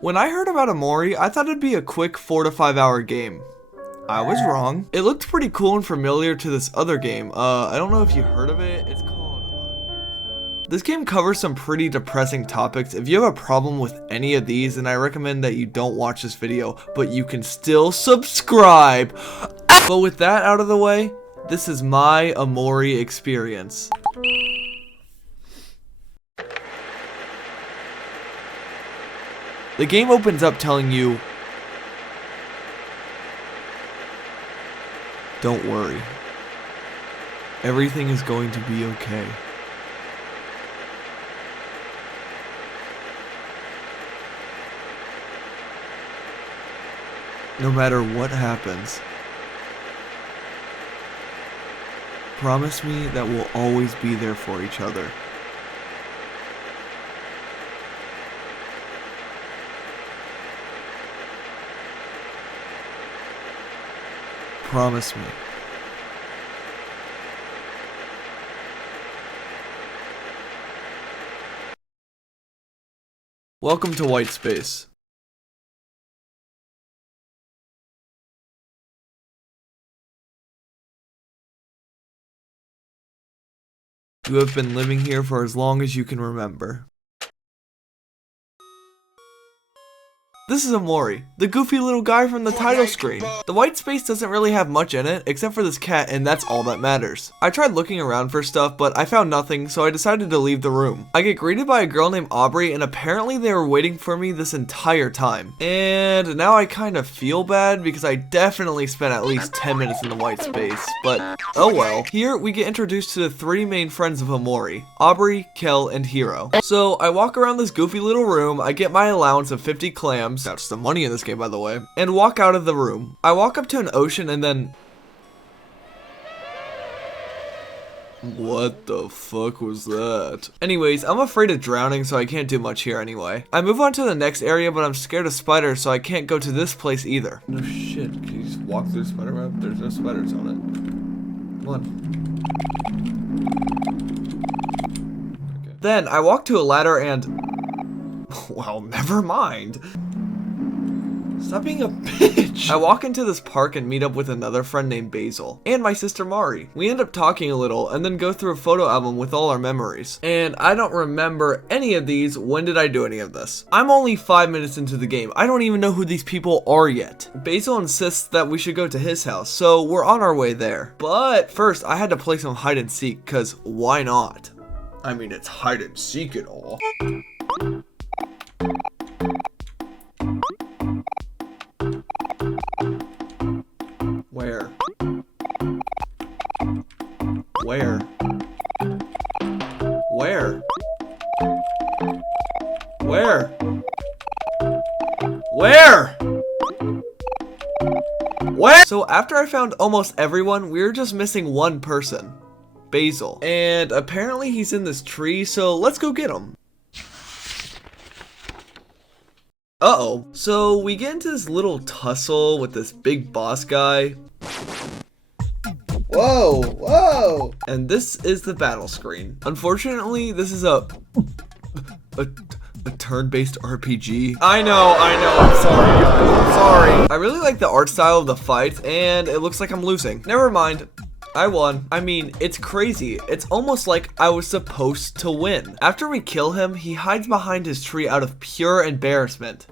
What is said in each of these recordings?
When I heard about Omori, I thought it'd be a quick 4 to 5 hour game. I was wrong. It looked pretty cool and familiar to this other game. I don't know if you heard of it. It's called Undertale. This game covers some pretty depressing topics. If you have a problem with any of these, then I recommend that you don't watch this video, but you can still subscribe. But with that out of the way, this is my Omori experience. The game opens up telling you, don't worry. Everything is going to be okay. No matter what happens, promise me that we'll always be there for each other. Promise me. Welcome to White Space. You have been living here for as long as you can remember. This is Omori, the goofy little guy from the title screen. The white space doesn't really have much in it, except for this cat, and that's all that matters. I tried looking around for stuff, but I found nothing, so I decided to leave the room. I get greeted by a girl named Aubrey, and apparently they were waiting for me this entire time. And now I kind of feel bad, because I definitely spent at least 10 minutes in the white space, but oh well. Here, we get introduced to the 3 main friends of Omori, Aubrey, Kel, and Hiro. So, I walk around this goofy little room, I get my allowance of 50 clams, that's the money in this game by the way, and walk out of the room. I walk up to an ocean and then... What the fuck was that? Anyways, I'm afraid of drowning, so I can't do much here anyway. I move on to the next area, but I'm scared of spiders, so I can't go to this place either. No shit, can you just walk through the spider web? There's no spiders on it. Come on. Okay. Then, I walk to a ladder and... Well, never mind. Stop being a bitch. I walk into this park and meet up with another friend named Basil and my sister Mari. We end up talking a little and then go through a photo album with all our memories. And I don't remember any of these. When did I do any of this? I'm only 5 minutes into the game. I don't even know who these people are yet. Basil insists that we should go to his house, so we're on our way there. But first, I had to play some hide and seek, cause why not? I mean, it's hide and seek and all. Where? Where? Where? Where? Where? Where? So after I found almost everyone, we were just missing one person. Basil. And apparently he's in this tree, so let's go get him. Uh-oh. So we get into this little tussle with this big boss guy. Whoa, whoa! And this is the battle screen. Unfortunately, this is a turn-based RPG. I know, I'm sorry guys, I'm sorry. I really like the art style of the fights, and it looks like I'm losing. Never mind. I won. I mean, it's crazy. It's almost like I was supposed to win. After we kill him, he hides behind his tree out of pure embarrassment.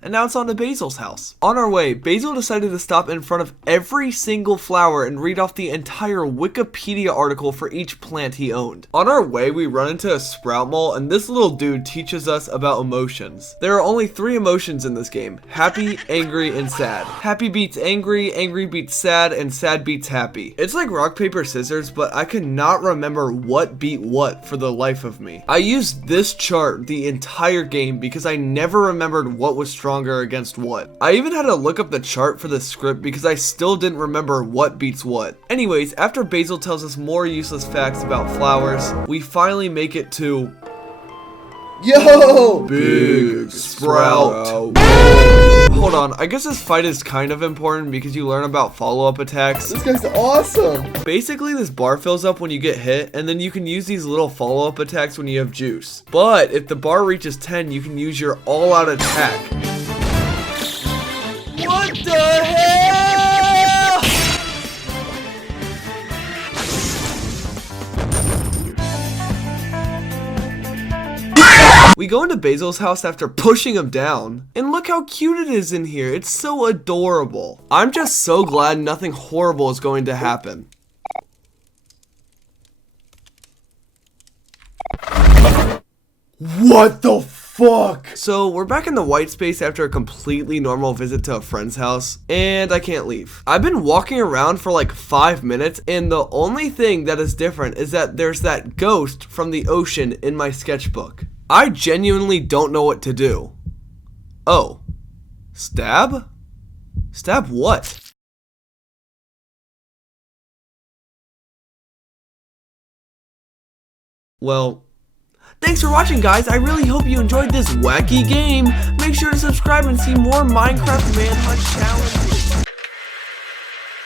And now it's on to Basil's house. On our way, Basil decided to stop in front of every single flower and read off the entire Wikipedia article for each plant he owned. On our way, we run into a sprout mole, and this little dude teaches us about emotions. There are only 3 emotions in this game: happy, angry, and sad. Happy beats angry, angry beats sad, and sad beats happy. It's like rock, paper, scissors, but I could not remember what beat what for the life of me. I used this chart the entire game because I never remembered what was stronger against what. I even had to look up the chart for the script because I still didn't remember what beats what. Anyways, after Basil tells us more useless facts about flowers, we finally make it to Yo! Big sprout. Hold on, I guess this fight is kind of important because you learn about follow-up attacks. This guy's awesome! Basically, this bar fills up when you get hit, and then you can use these little follow-up attacks when you have juice. But if the bar reaches 10, you can use your all-out attack. What the hell? We go into Basil's house after pushing him down, and look how cute it is in here. It's so adorable. I'm just so glad nothing horrible is going to happen. What the fuck? So we're back in the white space after a completely normal visit to a friend's house, and I can't leave. I've been walking around for like 5 minutes, and the only thing that is different is that there's that ghost from the ocean in my sketchbook. I genuinely don't know what to do. Oh. Stab? Stab what? Well, thanks for watching, guys. I really hope you enjoyed this wacky game. Make sure to subscribe and see more Minecraft Manhunt challenges.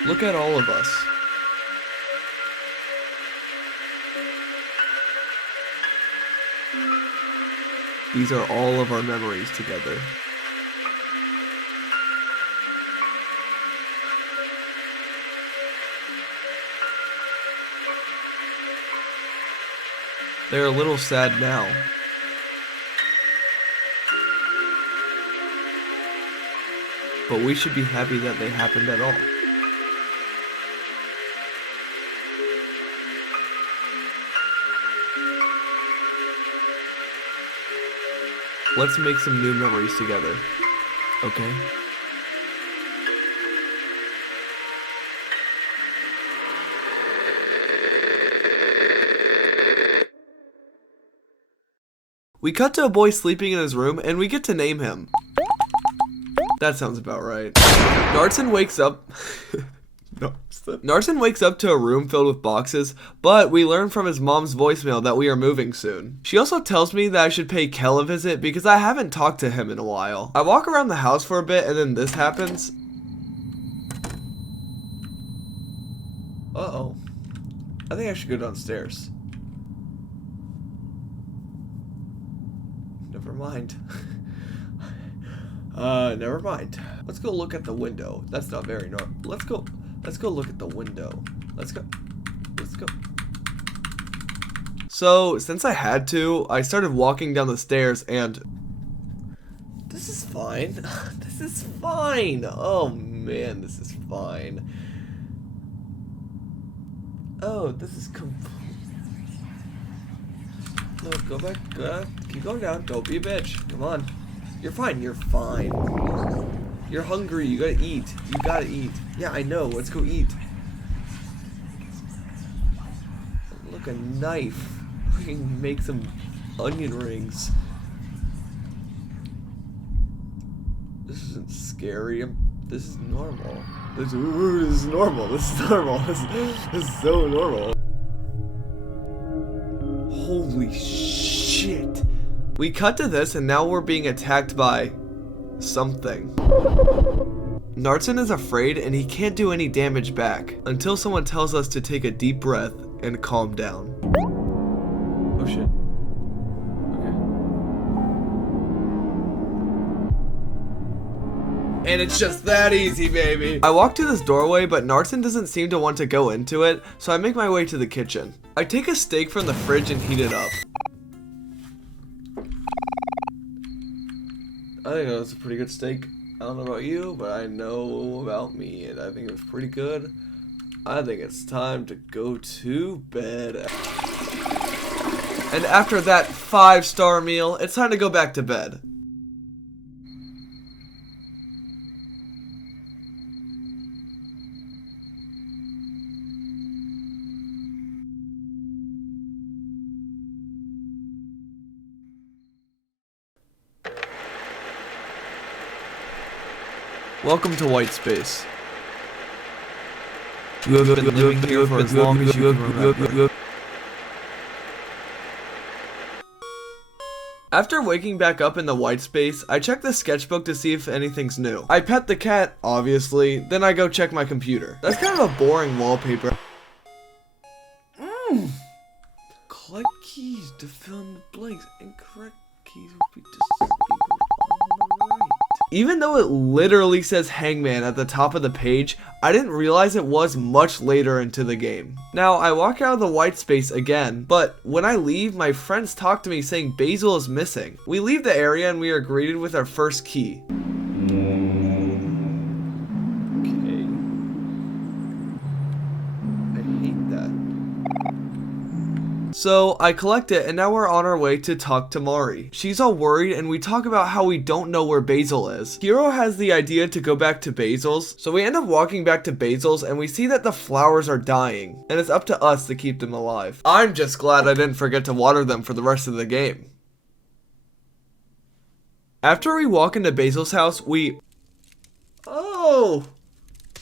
Look at all of us. These are all of our memories together. They're a little sad now. But we should be happy that they happened at all. Let's make some new memories together, okay? We cut to a boy sleeping in his room, and we get to name him. That sounds about right. Narson wakes up... Narson wakes up to a room filled with boxes, but we learn from his mom's voicemail that we are moving soon. She also tells me that I should pay Kel a visit because I haven't talked to him in a while. I walk around the house for a bit and then this happens. Uh-oh. I think I should go downstairs. Never mind. Never mind. Let's go look at the window. That's not very normal. Let's go look at the window. Let's go. So, since I had to, I started walking down the stairs and... This is fine. This is fine. Oh man, this is fine. Oh, this is No, go back. Keep going down. Don't be a bitch. Come on. You're fine. You're fine. You're hungry. You gotta eat. You gotta eat. Yeah, I know. Let's go eat. Look, a knife. We can make some onion rings. This isn't scary. This is normal. This is normal. This is normal. This is so normal. Holy shit. We cut to this and now we're being attacked by something. Narson is afraid and he can't do any damage back until someone tells us to take a deep breath and calm down. Oh shit. Okay. And it's just that easy, baby. I walk to this doorway, but Narson doesn't seem to want to go into it, so I make my way to the kitchen. I take a steak from the fridge and heat it up. I think that was a pretty good steak. I don't know about you, but I know about me, and I think it was pretty good. I think it's time to go to bed. And after that 5-star meal, it's time to go back to bed. Welcome to White Space. You have been living here for as long as you can remember. After waking back up in the white space, I check the sketchbook to see if anything's new. I pet the cat, obviously, then I go check my computer. That's kind of a boring wallpaper. Collect keys to fill in the blanks. Incorrect keys will be disabled on the right. Even though it literally says Hangman at the top of the page, I didn't realize it was much later into the game. Now, I walk out of the white space again, but when I leave, my friends talk to me saying Basil is missing. We leave the area and we are greeted with our first key. Okay. I hate that. So I collect it and now we're on our way to talk to Mari. She's all worried and we talk about how we don't know where Basil is. Hiro has the idea to go back to Basil's, so we end up walking back to Basil's and we see that the flowers are dying and it's up to us to keep them alive. I'm just glad I didn't forget to water them for the rest of the game. After we walk into Basil's house, Oh!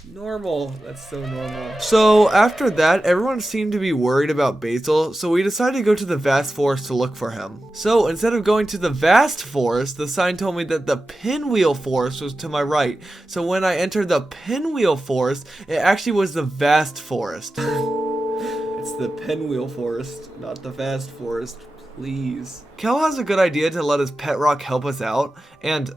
Normal. That's so normal. So after that, everyone seemed to be worried about Basil, so we decided to go to the vast forest to look for him. So instead of going to the vast forest, the sign told me that the pinwheel forest was to my right. So when I entered the pinwheel forest, it actually was the vast forest. It's the pinwheel forest, not the vast forest. Please. Kel has a good idea to let his pet rock help us out, and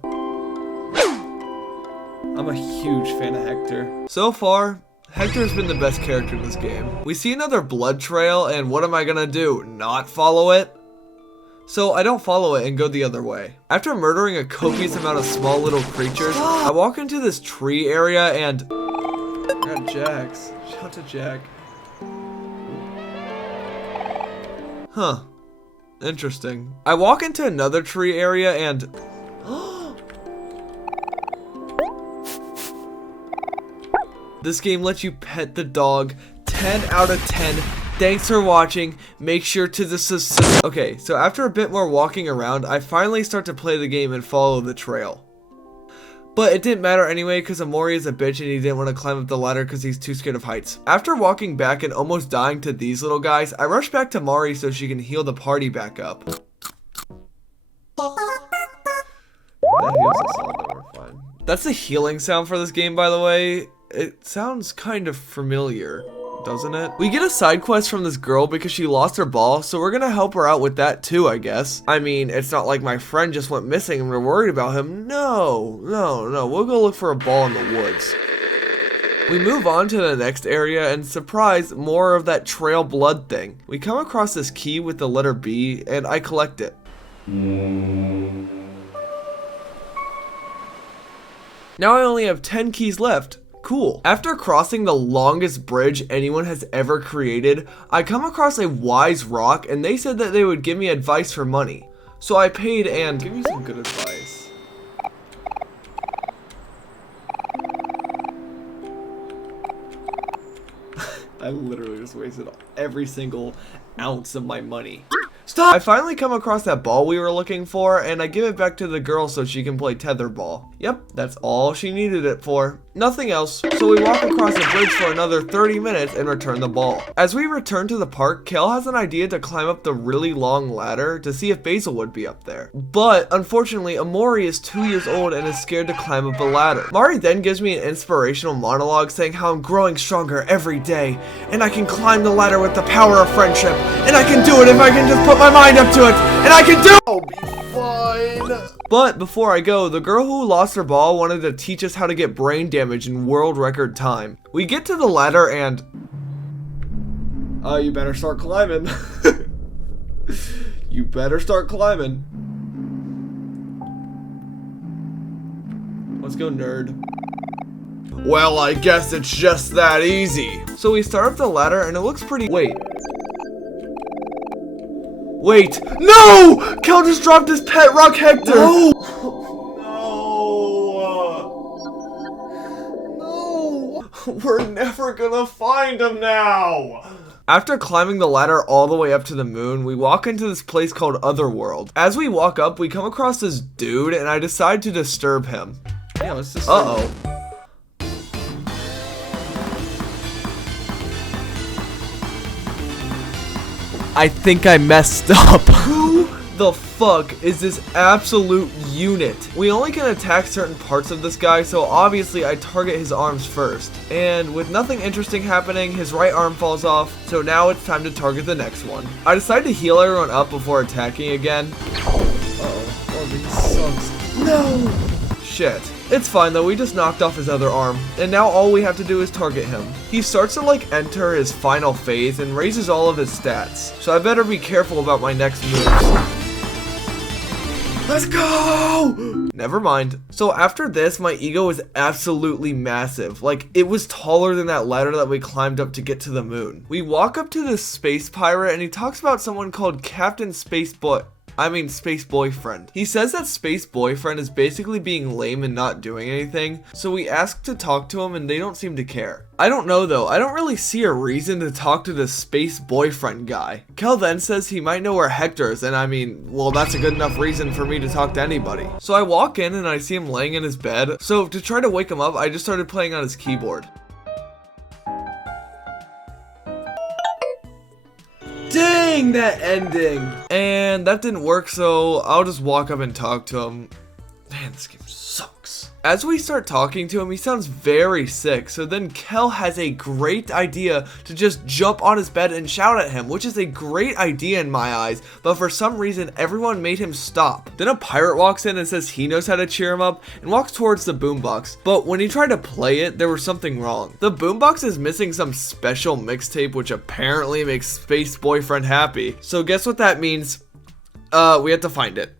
I'm a huge fan of Hector. So far, Hector's been the best character in this game. We see another blood trail, and what am I gonna do? Not follow it? So I don't follow it and go the other way. After murdering a copious amount of small little creatures, I walk into this tree area and I got Jax. Shout out to Jack. Huh. Interesting. I walk into another tree area and this game lets you pet the dog. 10 out of 10. Thanks for watching. Make sure to Okay, so after a bit more walking around, I finally start to play the game and follow the trail. But it didn't matter anyway because Omori is a bitch and he didn't want to climb up the ladder because he's too scared of heights. After walking back and almost dying to these little guys, I rush back to Mari so she can heal the party back up. That heals us all, then we're fine. That's the healing sound for this game, by the way. It sounds kind of familiar, doesn't it? We get a side quest from this girl because she lost her ball, so we're gonna help her out with that too, I guess. I mean, it's not like my friend just went missing and we're worried about him. No, we'll go look for a ball in the woods. We move on to the next area and surprise, more of that trail blood thing. We come across this key with the letter B and I collect it. Now I only have 10 keys left. Cool. After crossing the longest bridge anyone has ever created, I come across a wise rock and they said that they would give me advice for money. So I paid and give me some good advice. I literally just wasted every single ounce of my money. Stop! I finally come across that ball we were looking for and I give it back to the girl so she can play tetherball. Yep, that's all she needed it for. Nothing else. So we walk across the bridge for another 30 minutes and return the ball. As we return to the park, Kel has an idea to climb up the really long ladder to see if Basil would be up there. But unfortunately, Omori is 2 years old and is scared to climb up the ladder. Mari then gives me an inspirational monologue saying how I'm growing stronger every day and I can climb the ladder with the power of friendship and I can do it if I can just put my mind up to it and I can do it! I'll be fine. But before I go, the girl who lost her ball wanted to teach us how to get brain damage in world record time. We get to the ladder and you better start climbing. You better start climbing. Let's go, nerd. Well, I guess it's just that easy. So we start up the ladder and it looks pretty. Wait, no! Kel just dropped his pet rock, Hector! No! No! We're never gonna find him now! After climbing the ladder all the way up to the moon, we walk into this place called Otherworld. As we walk up, we come across this dude and I decide to disturb him. Yeah, let's just. Uh-oh. I think I messed up. Who the fuck is this absolute unit? We only can attack certain parts of this guy, so obviously I target his arms first. And with nothing interesting happening, his right arm falls off, so now it's time to target the next one. I decide to heal everyone up before attacking again. Uh-oh. Aubrey sucks. No! Shit. It's fine though, we just knocked off his other arm, and now all we have to do is target him. He starts to like enter his final phase and raises all of his stats, so I better be careful about my next moves. Let's go! Never mind. So after this, my ego is absolutely massive. Like, it was taller than that ladder that we climbed up to get to the moon. We walk up to this space pirate and he talks about someone called Space Boyfriend. He says that Space Boyfriend is basically being lame and not doing anything, so we ask to talk to him and they don't seem to care. I don't know though, I don't really see a reason to talk to this Space Boyfriend guy. Kel then says he might know where Hector is, and I mean, well, that's a good enough reason for me to talk to anybody. So I walk in and I see him laying in his bed, so to try to wake him up, I just started playing on his keyboard. Dang, that ending! And that didn't work, so I'll just walk up and talk to him. Man, this game sucks. As we start talking to him, he sounds very sick, so then Kel has a great idea to just jump on his bed and shout at him, which is a great idea in my eyes, but for some reason, everyone made him stop. Then a pirate walks in and says he knows how to cheer him up and walks towards the boombox, but when he tried to play it, there was something wrong. The boombox is missing some special mixtape, which apparently makes Space Boyfriend happy. So guess what that means? We have to find it.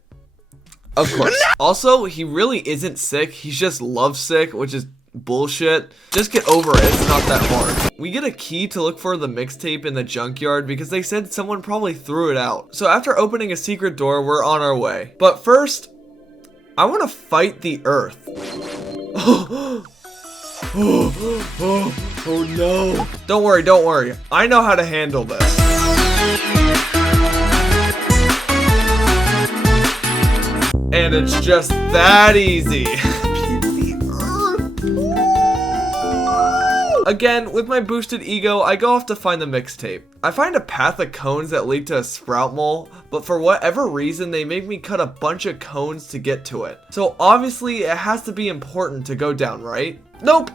Of course. Also, he really isn't sick. He's just lovesick, which is bullshit. Just get over it. It's not that hard. We get a key to look for the mixtape in the junkyard because they said someone probably threw it out. So after opening a secret door, we're on our way. But first, I want to fight the Earth. Oh no. Don't worry. I know how to handle this. And it's just that easy. Again, with my boosted ego, I go off to find the mixtape. I find a path of cones that lead to a sprout mole, but for whatever reason, they make me cut a bunch of cones to get to it. So obviously, it has to be important to go down, right? Nope.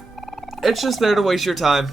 It's just there to waste your time.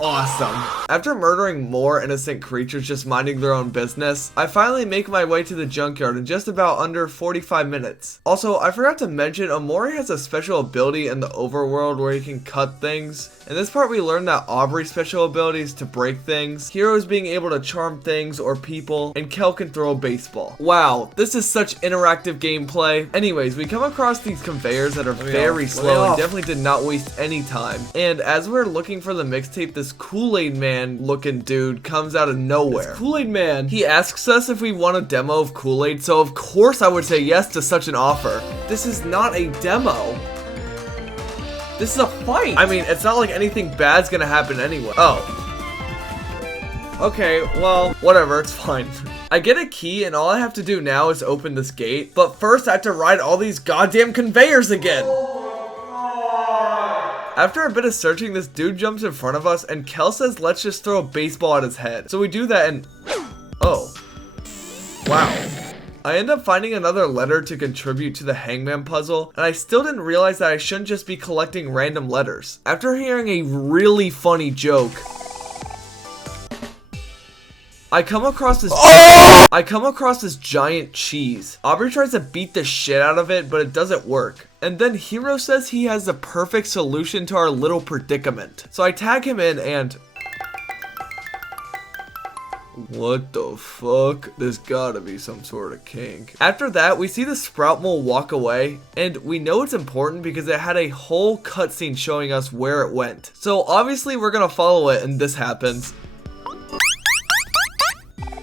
Awesome. After murdering more innocent creatures just minding their own business, I finally make my way to the junkyard in just about under 45 minutes. Also, I forgot to mention, Omori has a special ability in the overworld where he can cut things. In this part, we learned that Aubrey's special ability is to break things, Hero's being able to charm things or people, and Kel can throw a baseball. Wow, this is such interactive gameplay. Anyways, we come across these conveyors that are very slow and definitely did not waste any time. And as we're looking for the mixtape, this Kool-Aid Man looking dude comes out of nowhere. This Kool-Aid Man, he asks us if we want a demo of Kool-Aid, so of course I would say yes to such an offer. This is not a demo. This is a fight. I mean, it's not like anything bad's gonna happen anyway. Oh. Okay, well, whatever, it's fine. I get a key and all I have to do now is open this gate, but first I have to ride all these goddamn conveyors again. After a bit of searching, this dude jumps in front of us and Kel says let's just throw a baseball at his head. So we do that and... oh. Wow. I end up finding another letter to contribute to the hangman puzzle, and I still didn't realize that I shouldn't just be collecting random letters. After hearing a really funny joke, I come across this giant cheese. Aubrey tries to beat the shit out of it, but it doesn't work. And then Hero says he has the perfect solution to our little predicament. So I tag him in and... what the fuck? There's gotta be some sort of kink. After that, we see the sprout mole walk away, and we know it's important because it had a whole cutscene showing us where it went. So obviously we're gonna follow it, and this happens.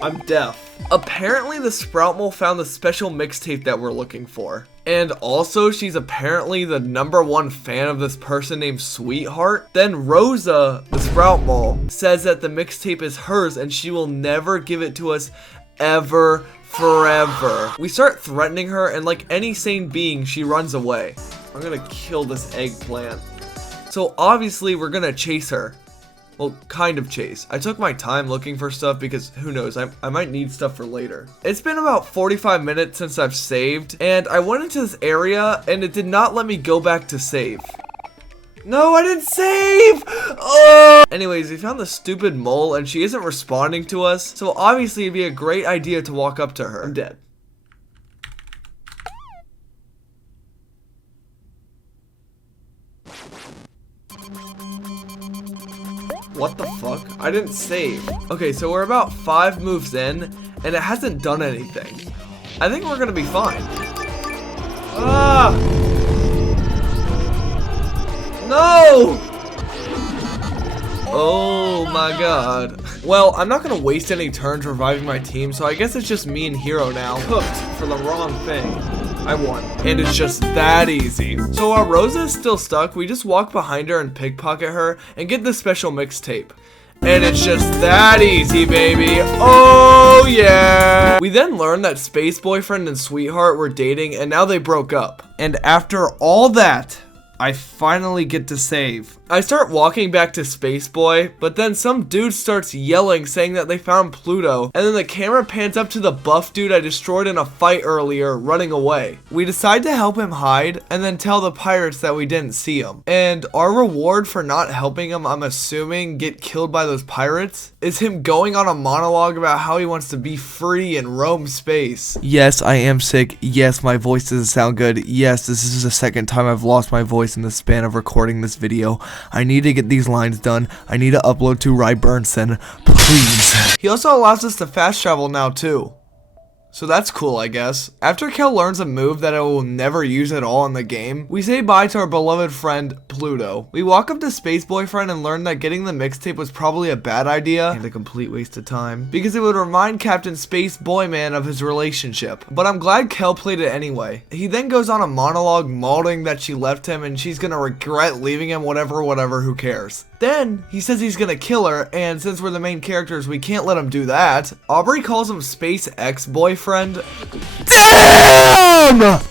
I'm deaf. Apparently the sprout mole found the special mixtape that we're looking for. And also, she's apparently the #1 fan of this person named Sweetheart. Then Rosa, the sprout mole, says that the mixtape is hers and she will never give it to us ever, forever. We start threatening her and like any sane being, she runs away. I'm gonna kill this eggplant. So obviously we're gonna chase her. Well, kind of chase. I took my time looking for stuff because who knows, I might need stuff for later. It's been about 45 minutes since I've saved, and I went into this area and it did not let me go back to save. No, I didn't save! Oh! Anyways, we found the stupid mole and she isn't responding to us, so obviously it'd be a great idea to walk up to her. I'm dead. What the fuck? I didn't save. Okay, so we're about 5 moves in, and it hasn't done anything. I think we're gonna be fine. Ah! No! Oh my god. Well, I'm not gonna waste any turns reviving my team, so I guess it's just me and Hero now. Cooked for the wrong thing. I won. And it's just that easy. So while Rosa is still stuck, we just walk behind her and pickpocket her and get the special mixtape. And it's just that easy, baby. Oh yeah. We then learn that Space Boyfriend and Sweetheart were dating and now they broke up. And after all that, I finally get to save. I start walking back to Space Boy, but then some dude starts yelling saying that they found Pluto, and then the camera pans up to the buff dude I destroyed in a fight earlier running away. We decide to help him hide and then tell the pirates that we didn't see him. And our reward for not helping him, I'm assuming, get killed by those pirates, is him going on a monologue about how he wants to be free and roam space. Yes, I am sick. Yes, my voice doesn't sound good. Yes, this is the second time I've lost my voice in the span of recording this video. I need to get these lines done. I need to upload to Ry Burnson, please. He also allows us to fast travel now too. So that's cool, I guess. After Kel learns a move that I will never use at all in the game, we say bye to our beloved friend, Pluto. We walk up to Space Boyfriend and learn that getting the mixtape was probably a bad idea and a complete waste of time, because it would remind Captain Space Boyman of his relationship. But I'm glad Kel played it anyway. He then goes on a monologue mauling that she left him and she's gonna regret leaving him, whatever, who cares. Then, he says he's gonna kill her, and since we're the main characters, we can't let him do that. Aubrey calls him Space Ex-Boyfriend. Damn!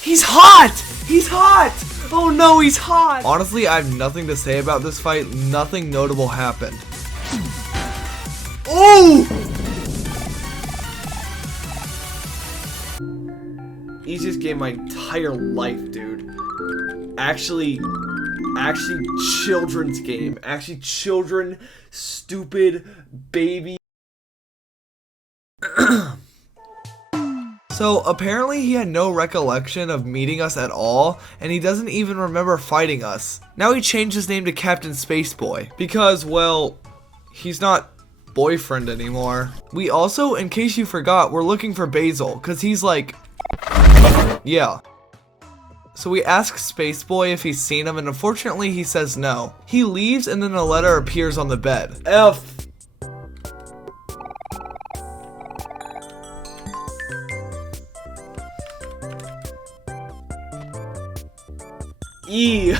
He's hot! He's hot! Oh no, he's hot! Honestly, I have nothing to say about this fight. Nothing notable happened. Oh! Easiest game of my entire life, dude. Actually children's game. Actually children, stupid, baby. So apparently he had no recollection of meeting us at all, and he doesn't even remember fighting us. Now he changed his name to Captain Spaceboy because, well, he's not boyfriend anymore. We also, in case you forgot, we're looking for Basil because he's like, yeah. So we ask Spaceboy if he's seen him, and unfortunately he says no. He leaves and then a letter appears on the bed. F. E.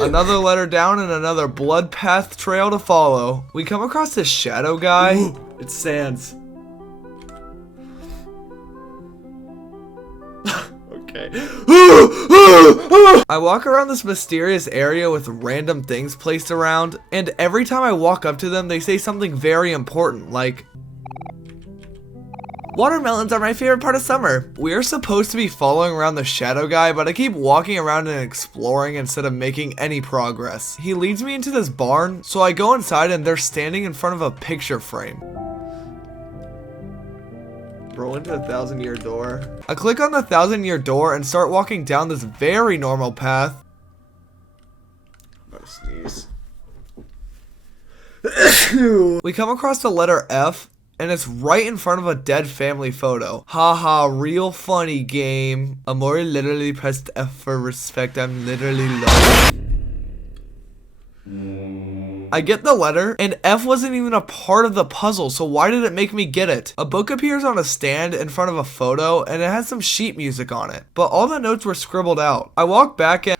Another letter down and another blood path trail to follow. We come across this shadow guy. Ooh, it's Sans. Okay. I walk around this mysterious area with random things placed around, and every time I walk up to them, they say something very important, like, watermelons are my favorite part of summer. We're supposed to be following around the shadow guy, but I keep walking around and exploring instead of making any progress. He leads me into this barn, so I go inside and they're standing in front of a picture frame. Roll into the 1,000-year door. I click on the 1,000-year door and start walking down this very normal path. I'm about to sneeze. We come across the letter F, and it's right in front of a dead family photo. Haha, real funny game. Omori literally pressed F for respect. I'm literally low. I get the letter, and F wasn't even a part of the puzzle, so why did it make me get it? A book appears on a stand in front of a photo, and it has some sheet music on it, but all the notes were scribbled out. I walk back and...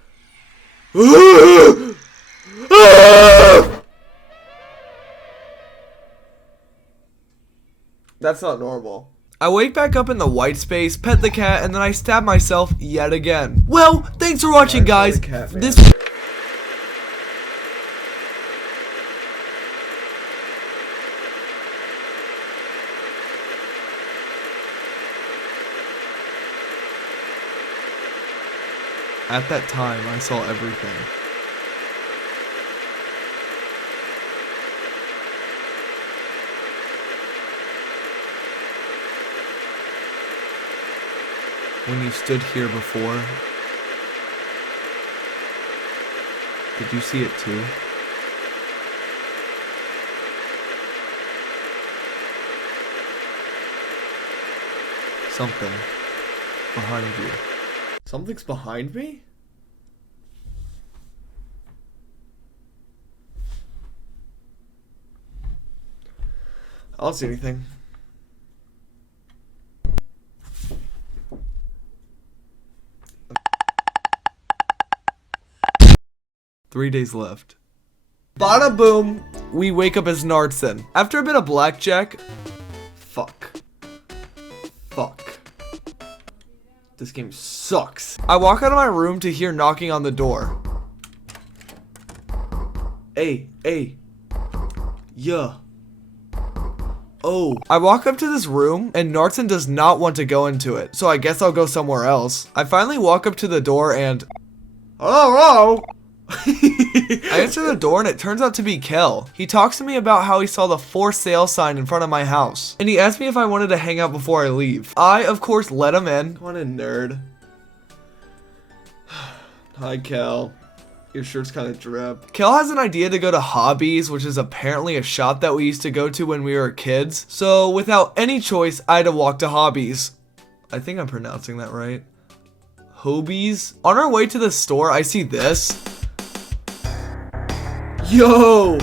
That's not normal. I wake back up in the white space, pet the cat, and then I stab myself yet again. Well, thanks for watching, guys. This... At that time, I saw everything. When you stood here before, did you see it too? Something behind you. Something's behind me? I don't see anything. Three days left. Bada boom! We wake up as Nartzen. After a bit of blackjack. Fuck. This game sucks. I walk out of my room to hear knocking on the door. Hey. Yeah. Oh. I walk up to this room and Nartzen does not want to go into it. So I guess I'll go somewhere else. I finally walk up to the door and... Hello? I answer the door and it turns out to be Kel. He talks to me about how he saw the for sale sign in front of my house. And he asked me if I wanted to hang out before I leave. I, of course, let him in. Come on in, nerd. Hi, Kel. Your shirt's kind of drip. Kel has an idea to go to Hobbies, which is apparently a shop that we used to go to when we were kids. So without any choice, I had to walk to Hobbies. I think I'm pronouncing that right. Hobbies? On our way to the store, I see this. Yo!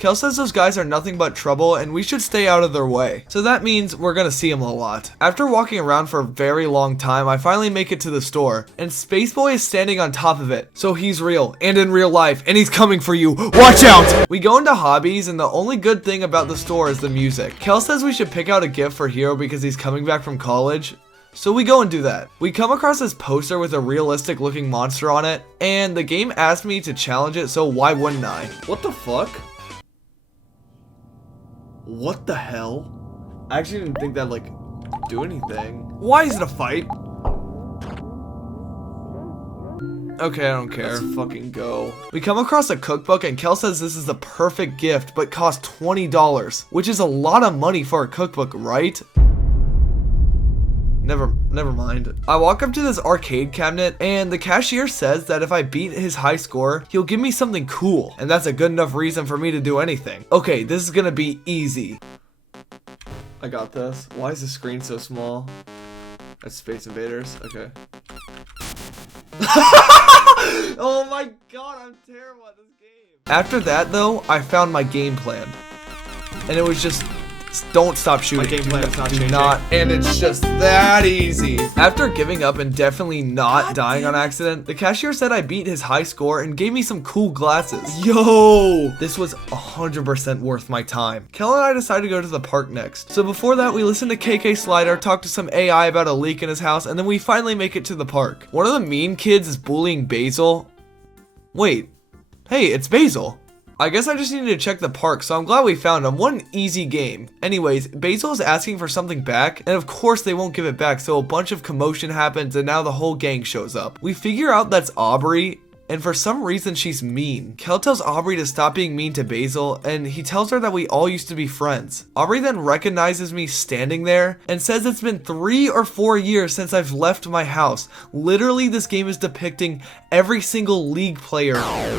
Kel says those guys are nothing but trouble and we should stay out of their way. So that means we're gonna see him a lot. After walking around for a very long time, I finally make it to the store and Spaceboy is standing on top of it. So he's real and in real life and he's coming for you. Watch out! We go into Hobbies and the only good thing about the store is the music. Kel says we should pick out a gift for Hero because he's coming back from college. So we go and do that. We come across this poster with a realistic looking monster on it, and the game asked me to challenge it, so why wouldn't I? What the fuck? What the hell? I actually didn't think that like do anything. Why is it a fight? Okay, I don't care. Let's fucking go. We come across a cookbook and Kel says this is the perfect gift, but costs $20, which is a lot of money for a cookbook, right? Never mind. I walk up to this arcade cabinet and the cashier says that if I beat his high score, he'll give me something cool. And that's a good enough reason for me to do anything. Okay, this is gonna be easy. I got this. Why is the screen so small? That's Space Invaders. Okay. Oh my god, I'm terrible at this game. After that though, I found my game plan. And it was just... Don't stop shooting. My game plan is not changing. And it's just that easy. After giving up and definitely not dying on accident, the cashier said I beat his high score and gave me some cool glasses. Yo! This was 100% worth my time. Kel and I decided to go to the park next. So before that, we listened to KK Slider talk to some AI about a leak in his house, and then we finally make it to the park. One of the mean kids is bullying Basil. Wait. Hey, it's Basil. I guess I just needed to check the park, so I'm glad we found him. What an easy game. Anyways, Basil is asking for something back, and of course they won't give it back, so a bunch of commotion happens and now the whole gang shows up. We figure out that's Aubrey, and for some reason she's mean. Kel tells Aubrey to stop being mean to Basil, and he tells her that we all used to be friends. Aubrey then recognizes me standing there and says it's been 3 or 4 years since I've left my house. Literally, this game is depicting every single League player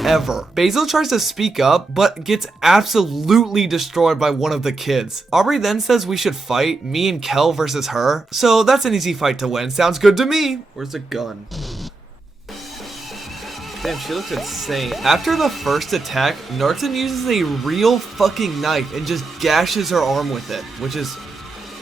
ever. Basil tries to speak up, but gets absolutely destroyed by one of the kids. Aubrey then says we should fight, me and Kel versus her. So that's an easy fight to win. Sounds good to me. Where's the gun? Damn, she looks insane. After the first attack, Nartzen uses a real fucking knife and just gashes her arm with it, which is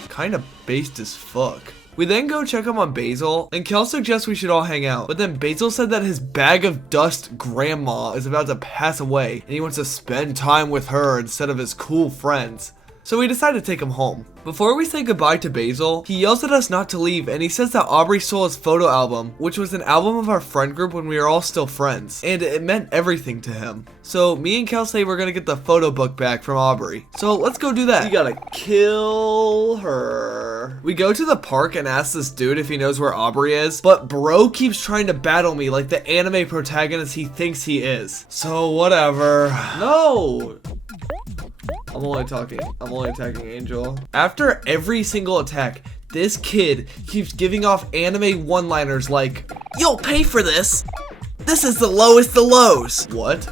kind of based as fuck. We then go check up on Basil, and Kel suggests we should all hang out, but then Basil said that his bag of dust grandma is about to pass away, and he wants to spend time with her instead of his cool friends. So we decide to take him home. Before we say goodbye to Basil, he yells at us not to leave, and he says that Aubrey stole his photo album, which was an album of our friend group when we were all still friends, and it meant everything to him. So me and Kel say we're gonna get the photo book back from Aubrey. So let's go do that. You gotta kill her. We go to the park and ask this dude if he knows where Aubrey is, but bro keeps trying to battle me like the anime protagonist he thinks he is. So whatever. No. I'm only talking. I'm only attacking Angel. After every single attack, this kid keeps giving off anime one-liners like, "You'll pay for this. This is the lowest the lows." What?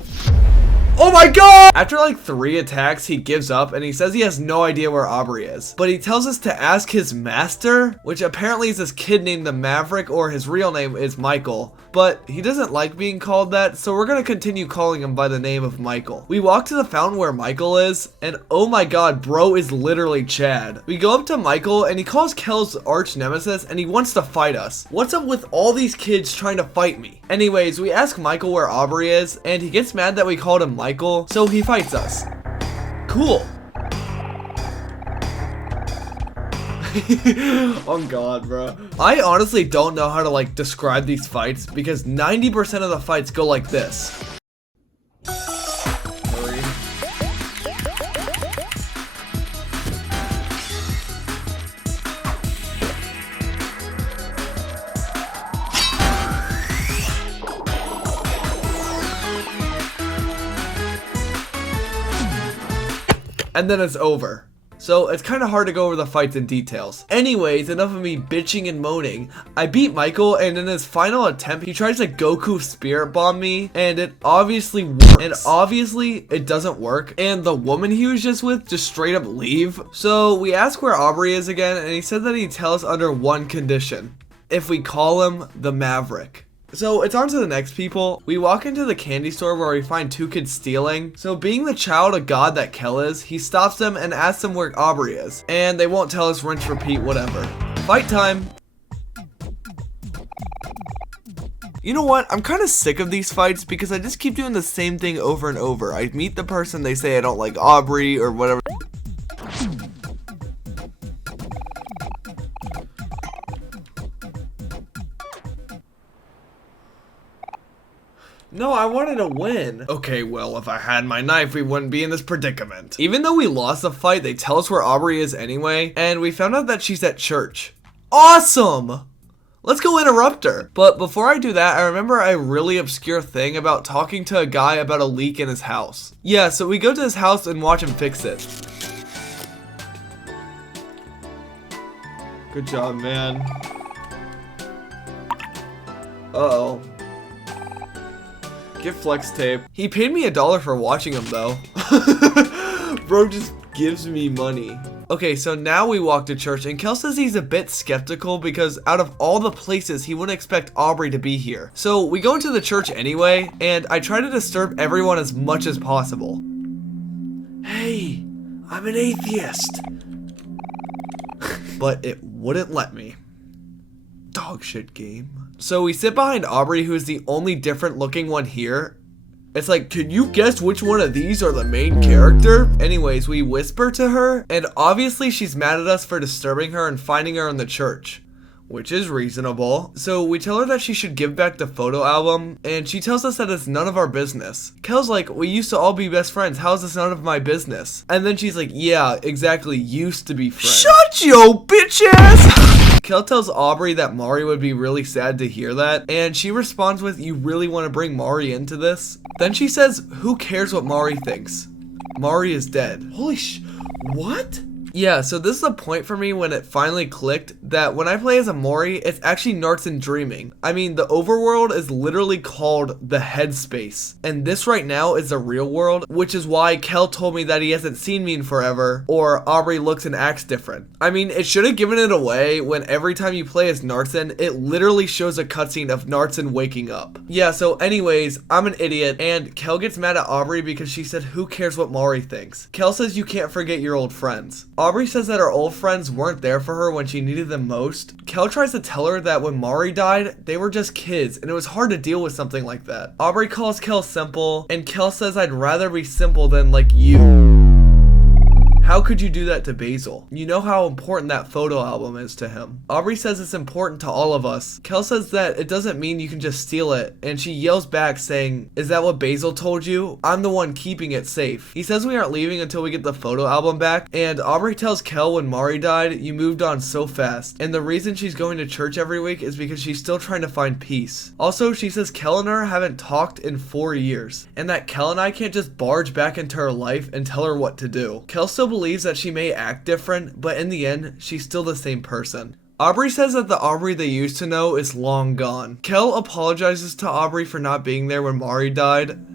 Oh my god! After like 3 attacks, he gives up and he says he has no idea where Aubrey is. But he tells us to ask his master, which apparently is this kid named the Maverick, or his real name is Michael. But he doesn't like being called that, so we're gonna continue calling him by the name of Michael. We walk to the fountain where Michael is, and oh my god, bro is literally Chad. We go up to Michael and he calls Kel's arch nemesis and he wants to fight us. What's up with all these kids trying to fight me? Anyways, we ask Michael where Aubrey is, and he gets mad that we called him Michael, so he fights us. Cool. Oh god, bro. I honestly don't know how to like describe these fights because 90% of the fights go like this. Hurry. And then it's over. So it's kind of hard to go over the fights in details. Anyways, enough of me bitching and moaning. I beat Michael, and in his final attempt, he tries to Goku spirit bomb me, and it obviously works. And obviously, it doesn't work, and the woman he was just with just straight up leave. So we ask where Aubrey is again, and he said that he'd tell us under one condition. If we call him the Maverick. So it's on to the next people. We walk into the candy store where we find 2 kids stealing. So being the child of God that Kel is, he stops them and asks them where Aubrey is. And they won't tell us, rinse, repeat, whatever. Fight time. You know what? I'm kind of sick of these fights because I just keep doing the same thing over and over. I meet the person, they say I don't like Aubrey or whatever. No, I wanted to win. Okay, well, if I had my knife, we wouldn't be in this predicament. Even though we lost the fight, they tell us where Aubrey is anyway, and we found out that she's at church. Awesome! Let's go interrupt her. But before I do that, I remember a really obscure thing about talking to a guy about a leak in his house. Yeah, so we go to his house and watch him fix it. Good job, man. Uh-oh. Get flex tape. He paid me $1 for watching him though. Bro just gives me money. Okay, so now we walk to church and Kel says he's a bit skeptical because out of all the places he wouldn't expect Aubrey to be here. So we go into the church anyway, and I try to disturb everyone as much as possible. Hey, I'm an atheist. But it wouldn't let me. Dog shit game. So we sit behind Aubrey, who is the only different looking one here. It's like, can you guess which one of these are the main character? Anyways, we whisper to her, and obviously she's mad at us for disturbing her and finding her in the church, which is reasonable. So we tell her that she should give back the photo album, and she tells us that it's none of our business. Kel's like, we used to all be best friends. How is this none of my business? And then she's like, yeah, exactly, used to be friends. Shut your bitch ass! Kel tells Aubrey that Mari would be really sad to hear that, and she responds with, you really want to bring Mari into this? Then she says, who cares what Mari thinks? Mari is dead. Holy what? Yeah, so this is a point for me when it finally clicked that when I play as Omori, it's actually Nartzen dreaming. I mean, the overworld is literally called the headspace, and this right now is the real world, which is why Kel told me that he hasn't seen me in forever, or Aubrey looks and acts different. I mean, it should have given it away when every time you play as Nartzen, it literally shows a cutscene of Nartzen waking up. Yeah, so anyways, I'm an idiot, and Kel gets mad at Aubrey because she said, who cares what Mari thinks? Kel says you can't forget your old friends. Aubrey says that her old friends weren't there for her when she needed them most. Kel tries to tell her that when Mari died, they were just kids, and it was hard to deal with something like that. Aubrey calls Kel simple, and Kel says I'd rather be simple than like you. How could you do that to Basil? You know how important that photo album is to him. Aubrey says it's important to all of us. Kel says that it doesn't mean you can just steal it, and she yells back saying, "Is that what Basil told you? I'm the one keeping it safe." He says we aren't leaving until we get the photo album back, and Aubrey tells Kel when Mari died, you moved on so fast, and the reason she's going to church every week is because she's still trying to find peace. Also, she says Kel and her haven't talked in 4 years, and that Kel and I can't just barge back into her life and tell her what to do. Kel still believes that she may act different, but in the end, she's still the same person. Aubrey says that the Aubrey they used to know is long gone. Kel apologizes to Aubrey for not being there when Mari died.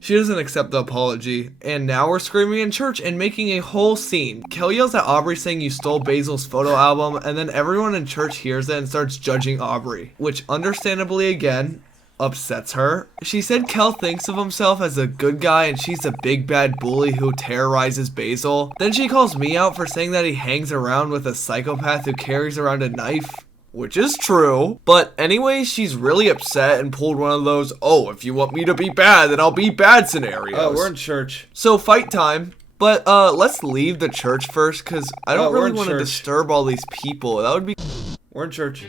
She doesn't accept the apology, and now we're screaming in church and making a whole scene. Kel yells at Aubrey saying you stole Basil's photo album, and then everyone in church hears it and starts judging Aubrey, which understandably again, upsets her. She said Kel thinks of himself as a good guy and she's a big bad bully who terrorizes Basil. Then she calls me out for saying that he hangs around with a psychopath who carries around a knife. Which is true. But anyway, she's really upset and pulled one of those, oh, if you want me to be bad, then I'll be bad scenarios. Oh, we're in church. So fight time. But let's leave the church first, because I don't really want to disturb all these people. That would be... We're in church.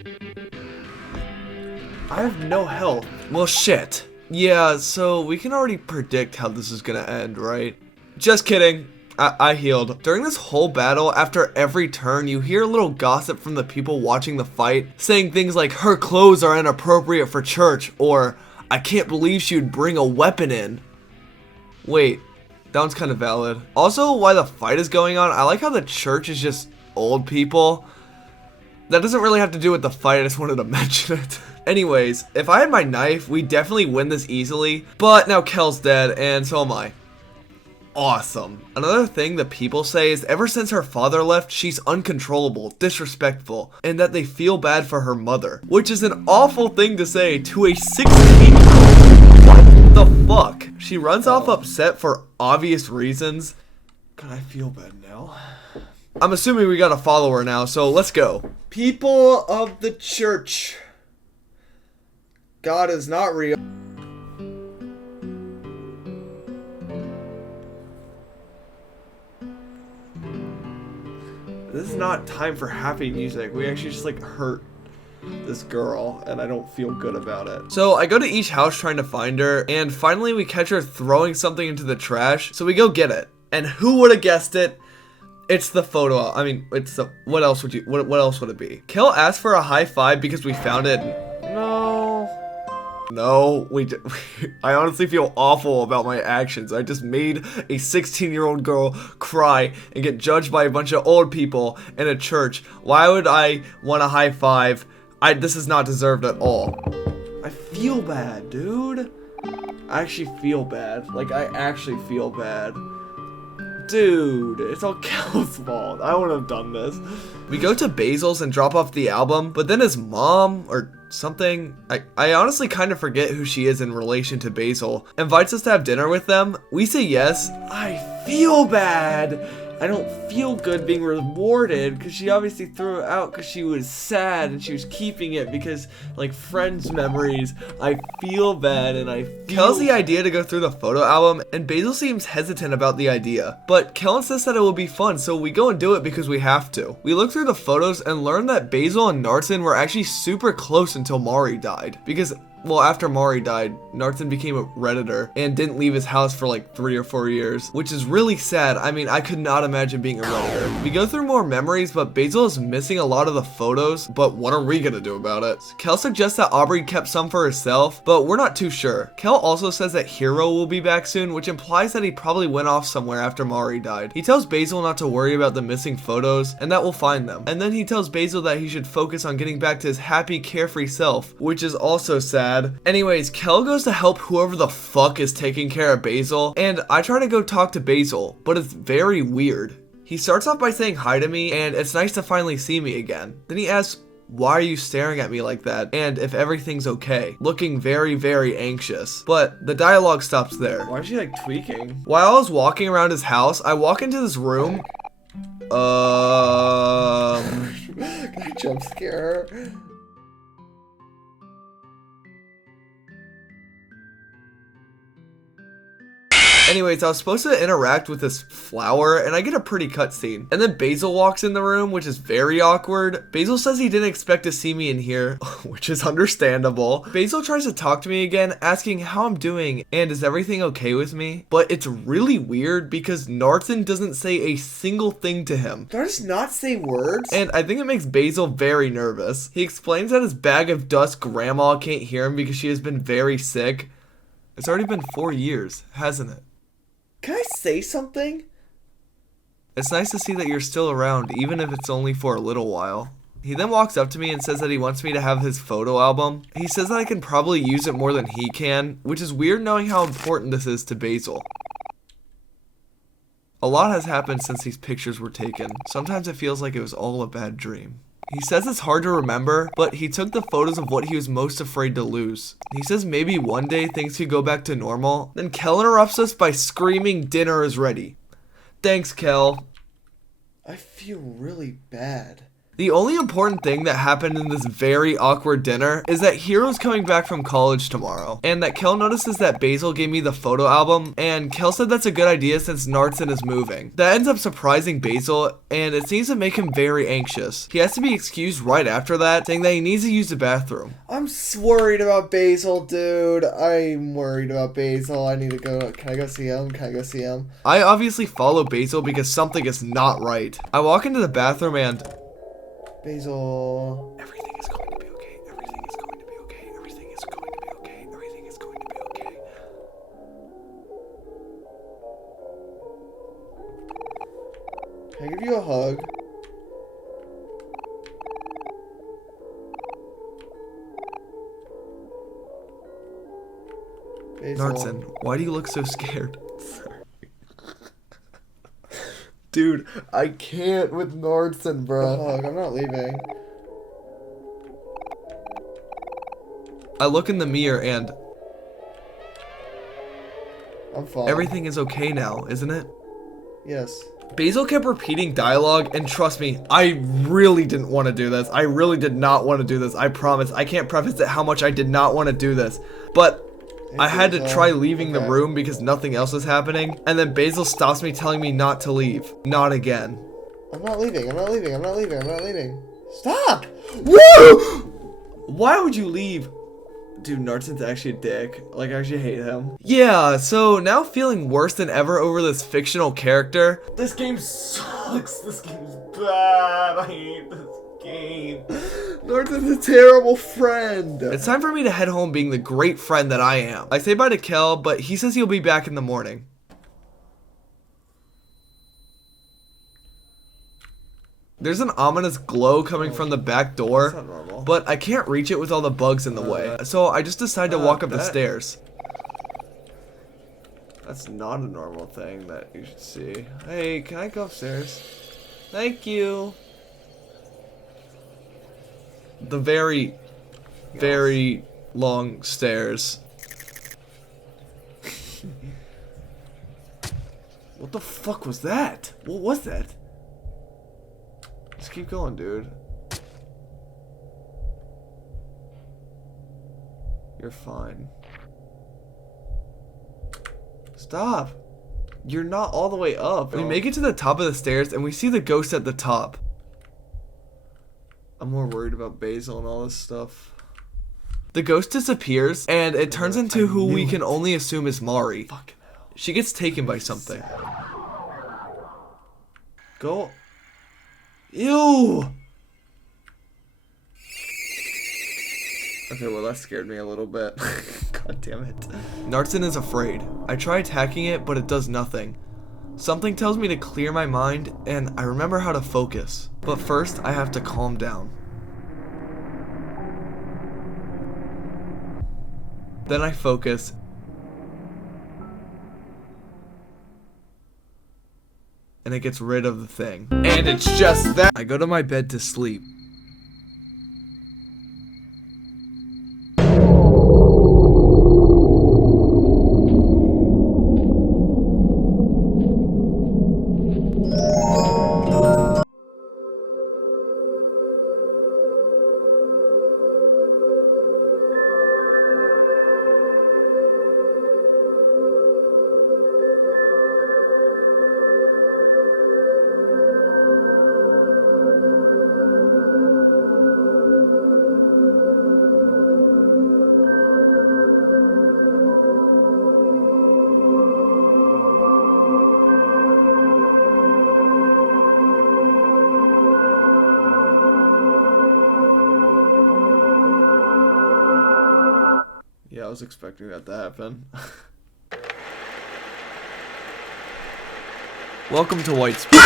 I have no health. Well, shit. Yeah, so we can already predict how this is gonna end, right? Just kidding. I healed. During this whole battle, after every turn, you hear a little gossip from the people watching the fight, saying things like, her clothes are inappropriate for church, or, I can't believe she would bring a weapon in. Wait, that one's kind of valid. Also, while the fight is going on, I like how the church is just old people. That doesn't really have to do with the fight, I just wanted to mention it. Anyways, if I had my knife, we definitely win this easily, but now Kel's dead, and so am I. Awesome. Another thing that people say is ever since her father left, she's uncontrollable, disrespectful, and that they feel bad for her mother, which is an awful thing to say to a 16-year-old. What the fuck? She runs off upset for obvious reasons. God, I feel bad now. I'm assuming we got a follower now, so let's go. People of the church, God is not real. This is not time for happy music. We actually just like hurt this girl and I don't feel good about it. So I go to each house trying to find her, and finally we catch her throwing something into the trash, so we go get it. And who would have guessed it? It's the photo. I mean, it's the, what else would it be? Kel asked for a high five because we found it. No, I honestly feel awful about my actions. I just made a 16-year-old girl cry and get judged by a bunch of old people in a church. Why would I want a high five? This is not deserved at all. I feel bad, dude. I actually feel bad. Like, I actually feel bad. Dude, it's all Kel's fault. I wouldn't have done this. We go to Basil's and drop off the album, but then his mom, or something, I honestly kind of forget who she is in relation to Basil, invites us to have dinner with them. We say yes. I feel bad. I don't feel good being rewarded because she obviously threw it out because she was sad and she was keeping it because, like, friends' memories. I feel bad and I feel... Kel's the idea to go through the photo album, and Basil seems hesitant about the idea. But Kel insists that it will be fun, so we go and do it because we have to. We look through the photos and learn that Basil and Nartzen were actually super close until Mari died. Because... well, after Mari died, Nartzen became a Redditor and didn't leave his house for like 3 or 4 years, which is really sad. I mean, I could not imagine being a Redditor. We go through more memories, but Basil is missing a lot of the photos, but what are we gonna do about it? Kel suggests that Aubrey kept some for herself, but we're not too sure. Kel also says that Hero will be back soon, which implies that he probably went off somewhere after Mari died. He tells Basil not to worry about the missing photos, and that we'll find them. And then he tells Basil that he should focus on getting back to his happy, carefree self, which is also sad. Anyways, Kel goes to help whoever the fuck is taking care of Basil, and I try to go talk to Basil, but it's very weird. He starts off by saying hi to me, and it's nice to finally see me again. Then he asks, why are you staring at me like that, and if everything's okay, looking very, very anxious. But the dialogue stops there. Why is she like tweaking? While I was walking around his house, I walk into this room. Can I jump scare her? Anyways, I was supposed to interact with this flower, and I get a pretty cutscene. And then Basil walks in the room, which is very awkward. Basil says he didn't expect to see me in here, which is understandable. Basil tries to talk to me again, asking how I'm doing and is everything okay with me? But it's really weird because Narton doesn't say a single thing to him. Do I just not say words? And I think it makes Basil very nervous. He explains that his bag of dust grandma can't hear him because she has been very sick. It's already been 4 years, hasn't it? Can I say something? It's nice to see that you're still around, even if it's only for a little while. He then walks up to me and says that he wants me to have his photo album. He says that I can probably use it more than he can, which is weird knowing how important this is to Basil. A lot has happened since these pictures were taken. Sometimes it feels like it was all a bad dream. He says it's hard to remember, but he took the photos of what he was most afraid to lose. He says maybe one day things could go back to normal. Then Kel interrupts us by screaming dinner is ready. Thanks, Kel. I feel really bad. The only important thing that happened in this very awkward dinner is that Hiro's coming back from college tomorrow, and that Kel notices that Basil gave me the photo album, and Kel said that's a good idea since Narton is moving. That ends up surprising Basil, and it seems to make him very anxious. He has to be excused right after that, saying that he needs to use the bathroom. I'm worried about Basil, dude. I'm worried about Basil. I need to go. Can I go see him? Can I go see him? I obviously follow Basil because something is not right. I walk into the bathroom and... Basil. Everything is going to be okay. Everything is going to be okay. Everything is going to be okay. Everything is going to be okay. Can I give you a hug? Basil. Narton, why do you look so scared? Dude, I can't with Narton, bro. Hug. I'm not leaving. I look in the mirror and... I'm fine. Everything is okay now, isn't it? Yes. Basil kept repeating dialogue, and trust me, I really didn't want to do this. I really did not want to do this. I promise. I can't preface it how much I did not want to do this. But... I had to try leaving the room because nothing else was happening, and then Basil stops me telling me not to leave. Not again. I'm not leaving. I'm not leaving. I'm not leaving. I'm not leaving. Stop! Woo! Why would you leave? Dude, Narton's actually a dick. Like, I actually hate him. Yeah, so now feeling worse than ever over this fictional character. This game sucks. This game's bad. I hate this game. Narton's a terrible friend. It's time for me to head home being the great friend that I am. I say bye to Kel, but he says he'll be back in the morning. There's an ominous glow coming from the back door, That's not normal. but I can't reach it with all the bugs in the way. So I just decide to walk up the stairs. That's not a normal thing that you should see. Hey, can I go upstairs? Thank you. The very, very long stairs. What the fuck was that? What was that? Just keep going, dude. You're fine. Stop. You're not all the way up. We make it to the top of the stairs and we see the ghost at the top. I'm more worried about Basil and all this stuff. The ghost disappears and it turns into who we can only assume is Mari. Fucking hell. She gets taken by something. Go. Ew. Okay, well that scared me a little bit. God damn it. Narton is afraid. I try attacking it, but it does nothing. Something tells me to clear my mind, and I remember how to focus. But first, I have to calm down. Then I focus. And it gets rid of the thing. And it's just that. I go to my bed to sleep. was expecting that to happen. Welcome to White Space.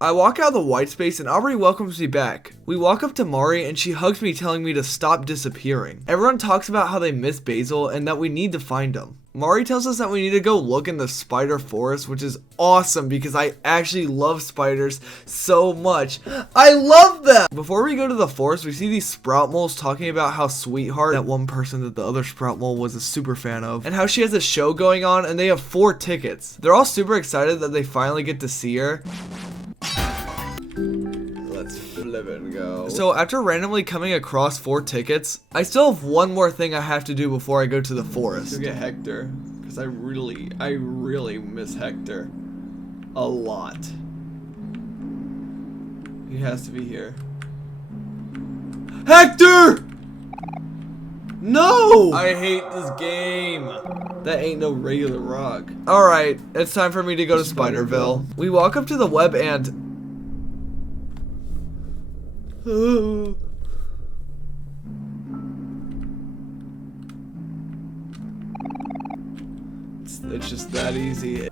I walk out of the white space and Aubrey welcomes me back. We walk up to Mari and she hugs me telling me to stop disappearing. Everyone talks about how they miss Basil and that we need to find him. Mari tells us that we need to go look in the spider forest, which is awesome because I actually love spiders so much. I love them! Before we go to the forest, we see these sprout moles talking about how Sweetheart, that one person that the other sprout mole was a super fan of, and how she has a show going on and they have 4 tickets. They're all super excited that they finally get to see her. Let's flip it and go. So after randomly coming across 4 tickets, I still have one more thing I have to do before I go to the forest. Go get Hector, because I really miss Hector a lot. He has to be here. Hector! No! I hate this game. That ain't no regular rock. Alright, it's time for me to go to Spiderville. We walk up to the web and... It's just that easy.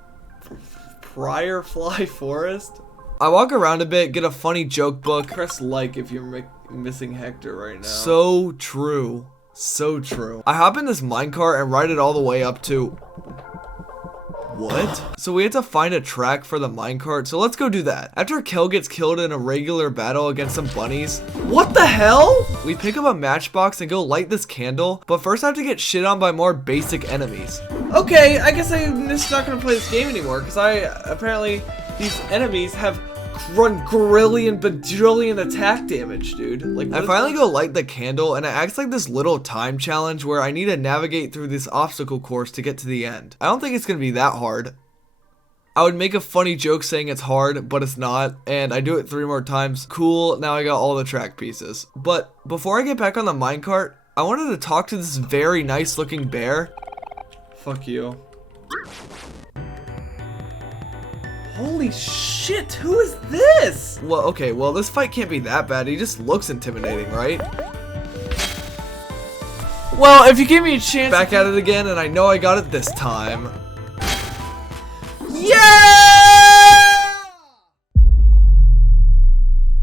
Firefly Forest? I walk around a bit, get a funny joke book. Press like if you're missing Hector right now. So true. So true. I hop in this minecart and ride it all the way up to... What? So we had to find a track for the minecart, so let's go do that. After Kel gets killed in a regular battle against some bunnies. What the hell? We pick up a matchbox and go light this candle, but first I have to get shit on by more basic enemies. Okay, I guess I'm just not gonna play this game anymore, because apparently these enemies have run grillion bajillion attack damage, dude. Like, I finally go light the candle and it acts like this little time challenge where I need to navigate through this obstacle course to get to the end. I don't think it's gonna be that hard. I would make a funny joke saying it's hard, but it's not, and I do it 3 more times. Cool, now I got all the track pieces. But before I get back on the minecart, I wanted to talk to this very nice looking bear. Fuck you. Holy shit, who is this? Well, okay, well, this fight can't be that bad. He just looks intimidating, right? Well, if you give me a chance... Back at it again, and I know I got it this time. Yeah!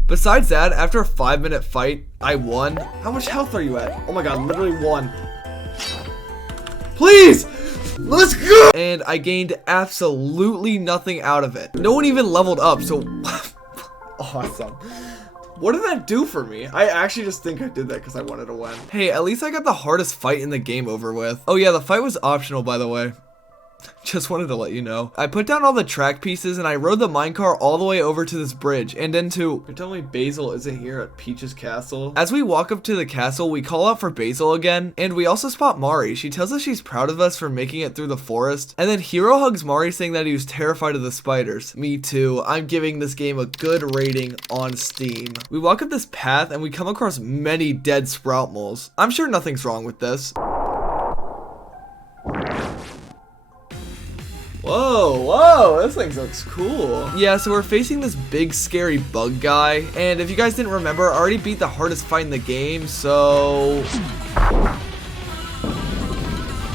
Besides that, after a 5-minute fight, I won. How much health are you at? Oh my god, literally 1. Please! Let's go! And I gained absolutely nothing out of it. No one even leveled up, so... Awesome. What did that do for me? I actually just think I did that because I wanted to win. Hey, at least I got the hardest fight in the game over with. Oh yeah, the fight was optional, by the way. Just wanted to let you know. I put down all the track pieces and I rode the minecart all the way over to this bridge and into... You're telling me Basil isn't here at Peach's castle? As we walk up to the castle, we call out for Basil again, and we also spot Mari. She tells us she's proud of us for making it through the forest, and then Hero hugs Mari saying that he was terrified of the spiders. Me too. I'm giving this game a good rating on Steam. We walk up this path and we come across many dead sprout moles. I'm sure nothing's wrong with this. Whoa, whoa, this thing looks cool. Yeah, so we're facing this big scary bug guy, and if you guys didn't remember, I already beat the hardest fight in the game, so...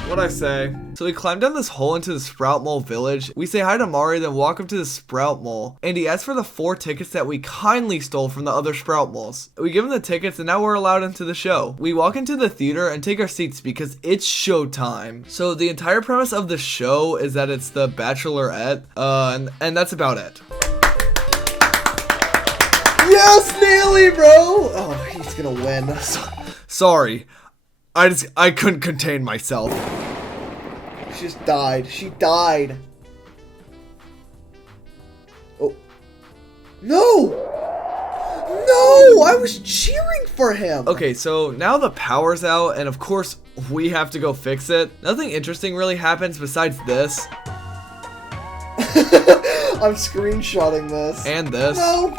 What'd I say? So we climb down this hole into the Sprout Mole village. We say hi to Mari, then walk up to the Sprout Mole, and he asks for the 4 tickets that we kindly stole from the other Sprout Moles. We give him the tickets, and now we're allowed into the show. We walk into the theater and take our seats because it's showtime. So the entire premise of the show is that it's the Bachelorette, and that's about it. Yes, Neely, bro! Oh, he's gonna win. Sorry. I couldn't contain myself. She just died. She died. Oh. No! No! I was cheering for him! Okay, so now the power's out, and of course, we have to go fix it. Nothing interesting really happens besides this. I'm screenshotting this. And this. No!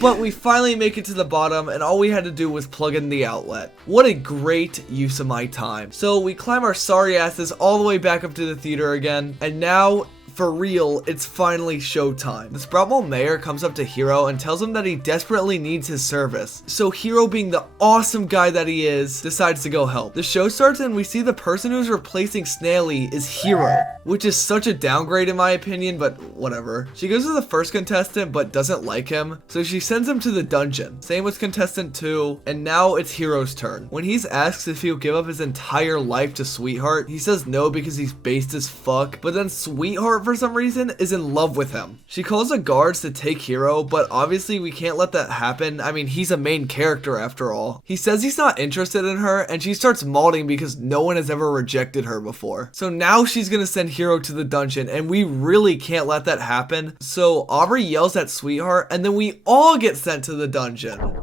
But we finally make it to the bottom, and all we had to do was plug in the outlet. What a great use of my time. So we climb our sorry asses all the way back up to the theater again, and now, for real, it's finally showtime. The Sprout Mole mayor comes up to Hiro and tells him that he desperately needs his service. So Hiro, being the awesome guy that he is, decides to go help. The show starts and we see the person who's replacing Snaily is Hiro, which is such a downgrade in my opinion, but whatever. She goes to the first contestant but doesn't like him, so she sends him to the dungeon. Same with contestant 2, and now it's Hiro's turn. When he's asked if he'll give up his entire life to Sweetheart, he says no because he's based as fuck, but then Sweetheart for some reason is in love with him. She calls the guards to take Hiro, but obviously we can't let that happen. I mean, he's a main character after all. He says he's not interested in her, and she starts malding because no one has ever rejected her before. So now she's gonna send Hiro to the dungeon, and we really can't let that happen. So Aubrey yells at Sweetheart, and then we all get sent to the dungeon.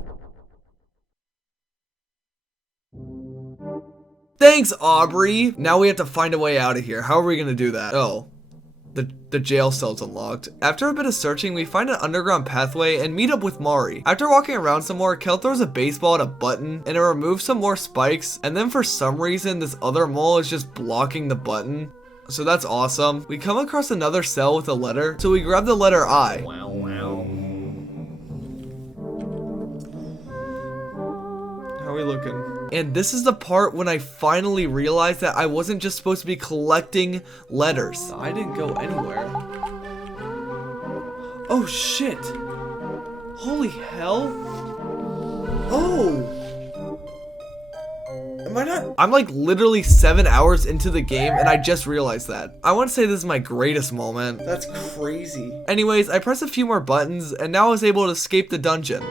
Thanks, Aubrey! Now we have to find a way out of here. How are we gonna do that? Oh. The jail cell's unlocked. After a bit of searching, we find an underground pathway and meet up with Mari. After walking around some more, Kel throws a baseball at a button and it removes some more spikes, and then for some reason this other mole is just blocking the button. So that's awesome. We come across another cell with a letter, so we grab the letter I. How are we looking? And this is the part when I finally realized that I wasn't just supposed to be collecting letters. I didn't go anywhere. Oh shit. Holy hell. Oh. Am I not? I'm like literally 7 hours into the game and I just realized that. I want to say this is my greatest moment. That's crazy. Anyways, I pressed a few more buttons and now I was able to escape the dungeon.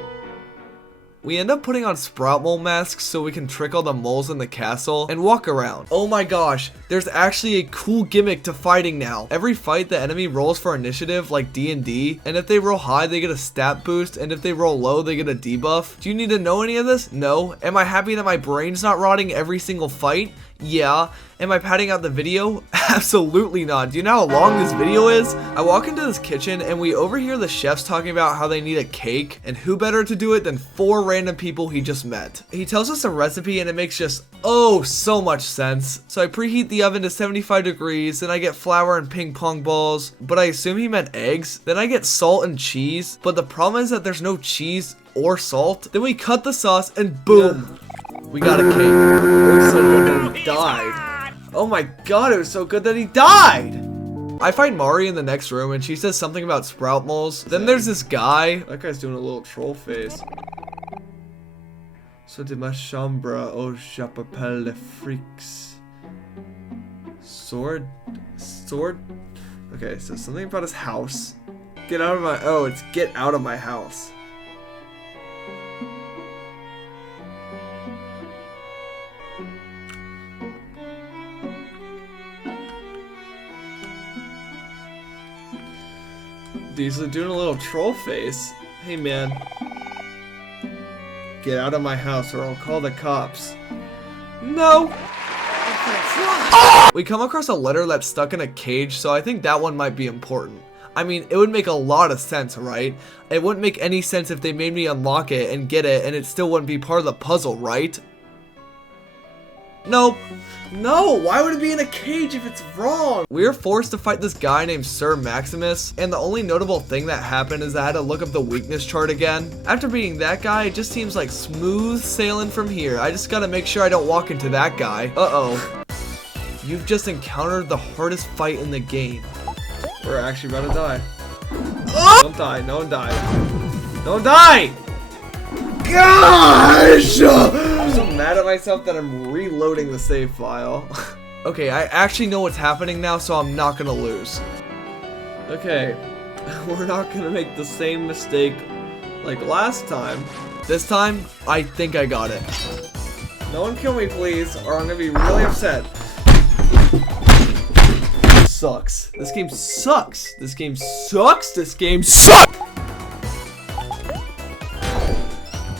We end up putting on Sprout Mole masks so we can trick all the moles in the castle and walk around. Oh my gosh, there's actually a cool gimmick to fighting now. Every fight, the enemy rolls for initiative like D&D, and if they roll high, they get a stat boost, and if they roll low, they get a debuff. Do you need to know any of this? No. Am I happy that my brain's not rotting every single fight? Yeah. Am I padding out the video? Absolutely not. Do you know how long this video is? I walk into this kitchen and we overhear the chefs talking about how they need a cake, and who better to do it than 4 random people he just met. He tells us a recipe and it makes just so much sense. So I preheat the oven to 75 degrees, and I get flour and ping pong balls, but I assume he meant eggs. Then I get salt and cheese, but the problem is that there's no cheese or salt. Then we cut the sauce and boom. We got a cake. It was so good that he died. Oh my god, it was so good that he died! I find Mari in the next room and she says something about sprout moles. Then there's this guy. That guy's doing a little troll face. So de ma chambre au j'appelle les freaks. Sword? Okay, so something about his house. Get out of my, it's get out of my house. He's doing a little troll face. Hey man, get out of my house or I'll call the cops. No! We come across a letter that's stuck in a cage, so I think that one might be important. I mean, it would make a lot of sense, right? It wouldn't make any sense if they made me unlock it and get it and it still wouldn't be part of the puzzle, right? Nope. No, why would it be in a cage if it's wrong? We were forced to fight this guy named Sir Maximus, and the only notable thing that happened is I had to look up the weakness chart again. After beating that guy, it just seems like smooth sailing from here. I just gotta make sure I don't walk into that guy. Uh-oh. You've just encountered the hardest fight in the game. We're actually about to die. Don't die, no one die. Don't die! Gosh! I'm so mad at myself that I'm reloading the save file. Okay, I actually know what's happening now, so I'm not gonna lose. Okay, we're not gonna make the same mistake like last time. This time, I think I got it. No one kill me, please, or I'm gonna be really upset. Sucks. This game sucks. This game sucks. This game sucks.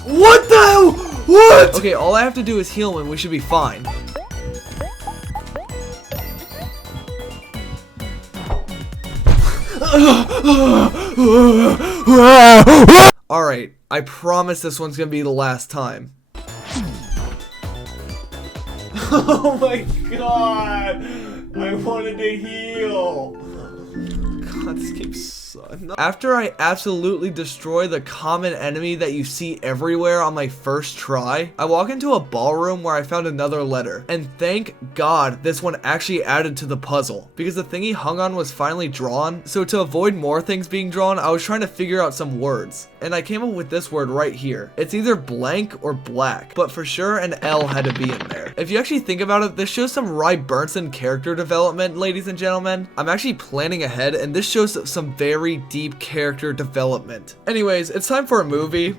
What the hell? What? Okay, all I have to do is heal him and we should be fine. Alright, I promise this one's gonna be the last time. Oh my god! I wanted to heal! God, this game sucks. After I absolutely destroy the common enemy that you see everywhere on my first try, I walk into a ballroom where I found another letter. And thank God this one actually added to the puzzle, because the thing he hung on was finally drawn. So to avoid more things being drawn, I was trying to figure out some words. And I came up with this word right here. It's either blank or black, but for sure an L had to be in there. If you actually think about it, this shows some Ry Burnson character development, ladies and gentlemen. I'm actually planning ahead, and this shows some very deep character development. Anyways, it's time for a movie.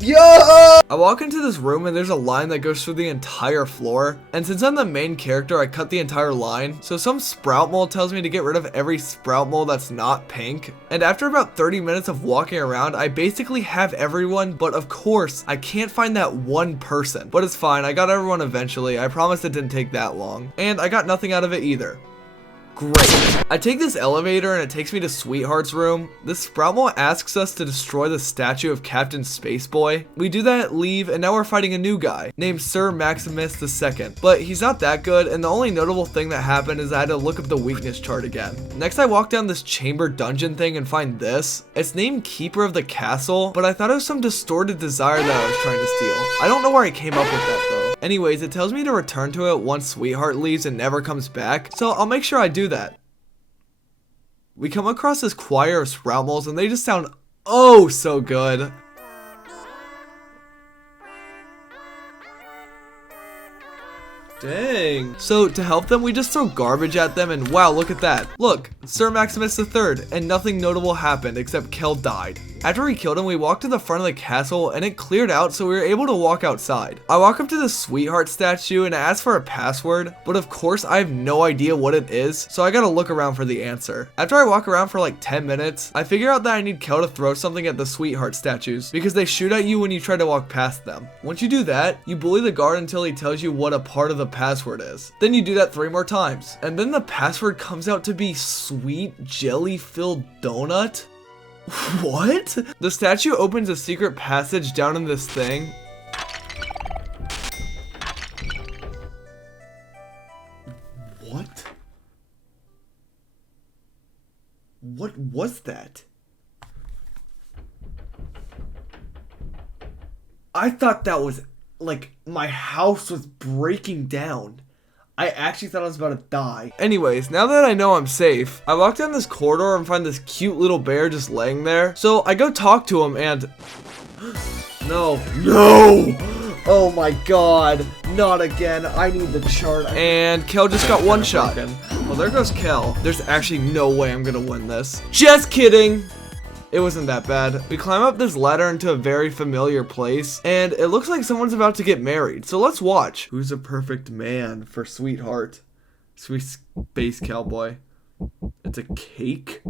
Yo! I walk into this room and there's a line that goes through the entire floor. And since I'm the main character, I cut the entire line. So some sprout mole tells me to get rid of every sprout mole that's not pink. And after about 30 minutes of walking around, I basically have everyone, but of course, I can't find that one person. But it's fine, I got everyone eventually. I promise it didn't take that long. And I got nothing out of it either. Great. I take this elevator and it takes me to Sweetheart's room. This sprout mole asks us to destroy the statue of Captain Spaceboy. We do that, leave, and now we're fighting a new guy named Sir Maximus II. But he's not that good, and the only notable thing that happened is I had to look up the weakness chart again. Next, I walk down this chamber dungeon thing and find this. It's named Keeper of the Castle, but I thought it was some distorted desire that I was trying to steal. I don't know where I came up with that though. Anyways, it tells me to return to it once Sweetheart leaves and never comes back, so I'll make sure I do that. We come across this choir of sprout moles and they just sound oh so good. Dang. So to help them, we just throw garbage at them and wow, look at that. Look, Sir Maximus III, and nothing notable happened except Kel died. After we killed him, we walked to the front of the castle and it cleared out, so we were able to walk outside. I walk up to the Sweetheart statue and I ask for a password, but of course I have no idea what it is, so I gotta look around for the answer. After I walk around for like 10 minutes, I figure out that I need Kel to throw something at the Sweetheart statues because they shoot at you when you try to walk past them. Once you do that, you bully the guard until he tells you what a part of the password is. Then you do that 3 more times, and then the password comes out to be sweet jelly-filled donut. What? The statue opens a secret passage down in this thing. What? What was that? I thought that was like my house was breaking down. I actually thought I was about to die. Anyways, now that I know I'm safe, I walk down this corridor and find this cute little bear just laying there. So I go talk to him and... No. Oh my god. Not again. I need the chart. And Kel just got one shot. Well, there goes Kel. There's actually no way I'm gonna win this. Just kidding. It wasn't that bad. We climb up this ladder into a very familiar place, and it looks like someone's about to get married. So let's watch. Who's a perfect man for Sweetheart? Sweet space cowboy. It's a cake?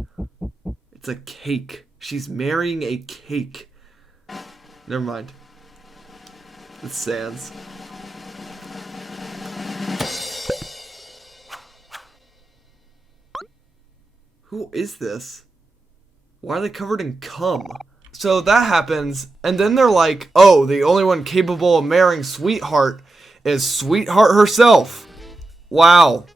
It's a cake. She's marrying a cake. Never mind. It's Sans. Who is this? Why are they covered in cum? So that happens, and then they're like, oh, the only one capable of marrying Sweetheart is Sweetheart herself. Wow.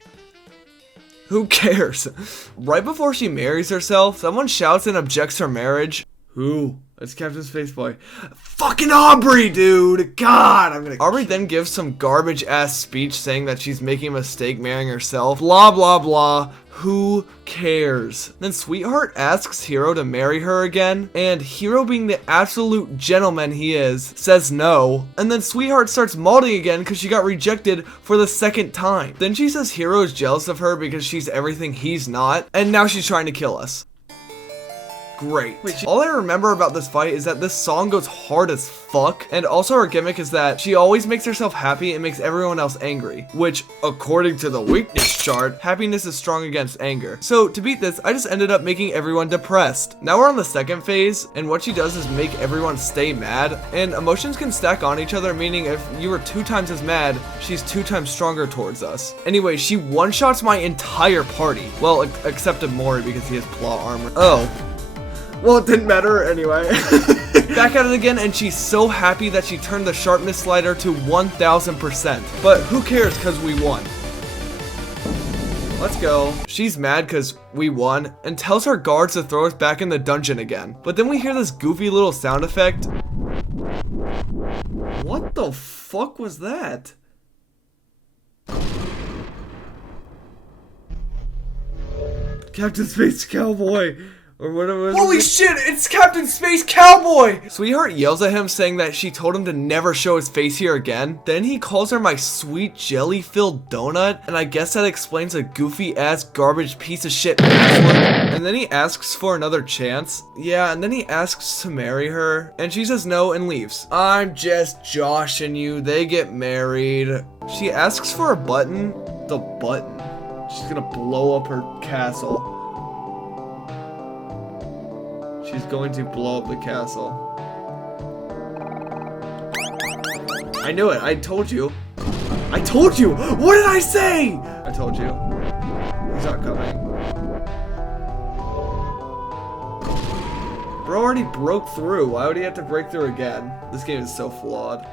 Who cares? Right before she marries herself, someone shouts and objects her marriage. Who? It's Captain Spaceboy. Fucking Aubrey, dude! God, Aubrey then gives some garbage-ass speech saying that she's making a mistake marrying herself. Blah, blah, blah. Who cares? Then Sweetheart asks Hero to marry her again, and Hero, being the absolute gentleman he is, says no. And then Sweetheart starts malding again because she got rejected for the 2nd time. Then she says Hero is jealous of her because she's everything he's not, and now she's trying to kill us. Great. All I remember about this fight is that this song goes hard as fuck, and also her gimmick is that she always makes herself happy and makes everyone else angry, which, according to the weakness chart, happiness is strong against anger. So to beat this, I just ended up making everyone depressed. Now we're on the 2nd phase, and what she does is make everyone stay mad, and emotions can stack on each other, meaning if you were 2 times as mad, she's 2 times stronger towards us. Anyway, she one-shots my entire party. Well, except Omori because he has claw armor. Oh. Well, it didn't matter anyway. Back at it again, and she's so happy that she turned the sharpness slider to 1000%. But who cares, because we won. Let's go. She's mad because we won and tells her guards to throw us back in the dungeon again. But then we hear this goofy little sound effect. What the fuck was that? Captain Space Cowboy. Or whatever. Holy shit, it's Captain Space Cowboy! Sweetheart yells at him saying that she told him to never show his face here again. Then he calls her my sweet jelly-filled donut, and I guess that explains a goofy-ass garbage piece of shit password. And then he asks for another chance. Yeah, and then he asks to marry her, and she says no and leaves. I'm just joshing you, they get married. She asks for a button. The button. She's gonna blow up her castle. She's going to blow up the castle. I knew it. I told you. I told you. What did I say? I told you. He's not coming. Bro already broke through. Why would he have to break through again? This game is so flawed.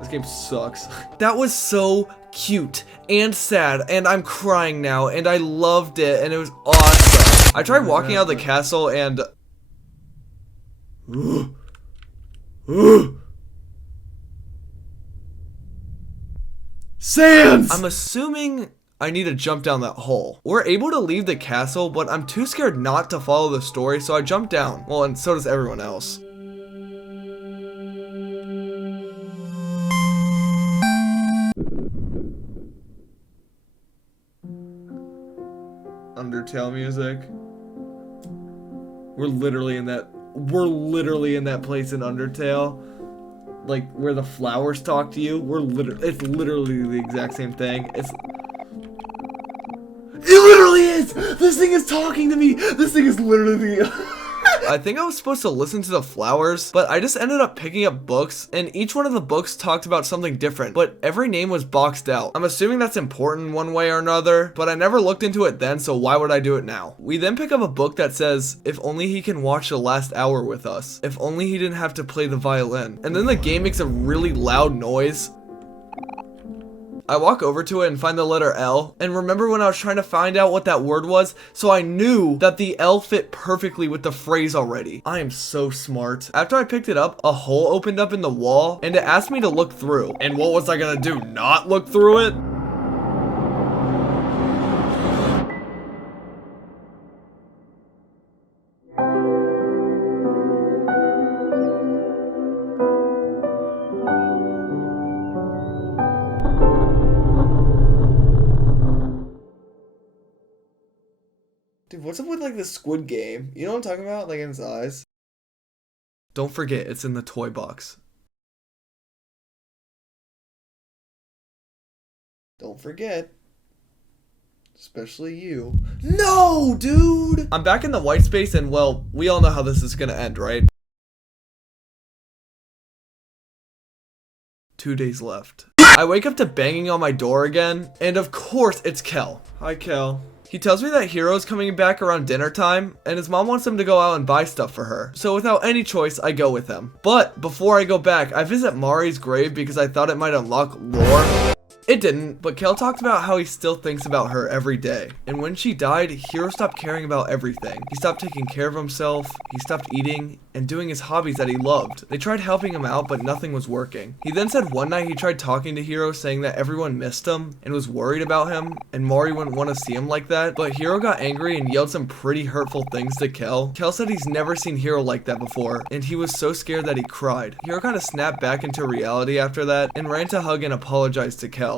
This game sucks. That was so cute and sad, and I'm crying now, and I loved it, and it was awesome. I tried walking out of the castle, and... Sands! I'm assuming I need to jump down that hole. We're able to leave the castle, but I'm too scared not to follow the story, so I jump down. Well, and so does everyone else. Undertale music. We're literally in that place in Undertale. Like where the flowers talk to you. It's literally the exact same thing. It literally is! This thing is talking to me! This thing is literally I think I was supposed to listen to the flowers, but I just ended up picking up books, and each one of the books talked about something different, but every name was boxed out. I'm assuming that's important one way or another, but I never looked into it then, so why would I do it now? We then pick up a book that says, if only he can watch the last hour with us. If only he didn't have to play the violin. And then the game makes a really loud noise. I walk over to it and find the letter L, and remember when I was trying to find out what that word was? So I knew that the L fit perfectly with the phrase already. I am so smart. After I picked it up, a hole opened up in the wall, and it asked me to look through. And what was I gonna do, not look through it? Dude, what's up with like the Squid Game? You know what I'm talking about? Like in his eyes. Don't forget, it's in the toy box. Don't forget. Especially you. No, dude! I'm back in the white space and, well, we all know how this is gonna end, right? 2 days left. I wake up to banging on my door again, and of course it's Kel. Hi, Kel. He tells me that Hiro's coming back around dinner time, and his mom wants him to go out and buy stuff for her. So without any choice, I go with him. But before I go back, I visit Mari's grave because I thought it might unlock lore. It didn't, but Kel talked about how he still thinks about her every day. And when she died, Hiro stopped caring about everything. He stopped taking care of himself, he stopped eating, and doing his hobbies that he loved. They tried helping him out, but nothing was working. He then said one night he tried talking to Hiro, saying that everyone missed him and was worried about him, and Mari wouldn't want to see him like that. But Hiro got angry and yelled some pretty hurtful things to Kel. Kel said he's never seen Hiro like that before, and he was so scared that he cried. Hiro kind of snapped back into reality after that, and ran to hug and apologize to Kel.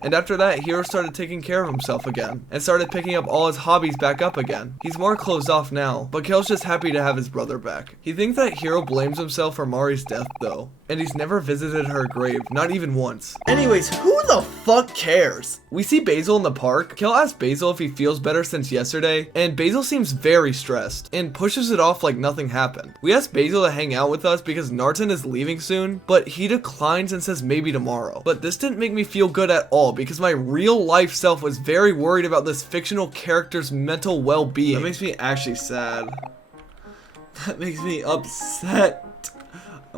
And after that, Hiro started taking care of himself again, and started picking up all his hobbies back up again. He's more closed off now, but Kel's just happy to have his brother back. He thinks that Hiro blames himself for Mari's death though, and he's never visited her grave, not even once. Anyways, who the fuck cares? We see Basil in the park. Kel asks Basil if he feels better since yesterday, and Basil seems very stressed, and pushes it off like nothing happened. We ask Basil to hang out with us because Narton is leaving soon, but he declines and says maybe tomorrow. But this didn't make me feel good at all, because my real life self was very worried about this fictional character's mental well-being. That makes me actually sad. That makes me upset.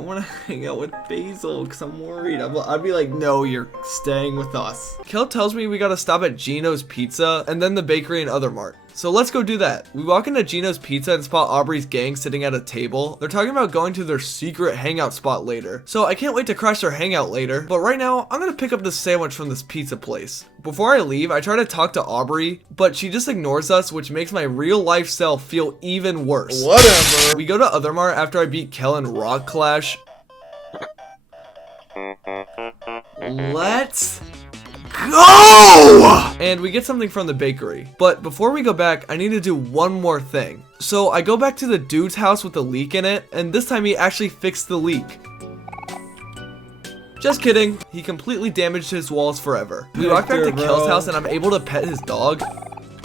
I want to hang out with Basil because I'm worried. I'd be like, no, you're staying with us. Kel tells me we gotta stop at Gino's Pizza and then the bakery and other mart. So let's go do that. We walk into Gino's Pizza and spot Aubrey's gang sitting at a table. They're talking about going to their secret hangout spot later. So I can't wait to crash their hangout later. But right now, I'm gonna pick up this sandwich from this pizza place. Before I leave, I try to talk to Aubrey, but she just ignores us, which makes my real life self feel even worse. Whatever. We go to other mart after I beat Kel in Rock Clash. Let's go! And we get something from the bakery. But before we go back, I need to do one more thing. So I go back to the dude's house with the leak in it, and this time he actually fixed the leak. Just kidding. He completely damaged his walls forever. We walk back to Kel's house and I'm able to pet his dog.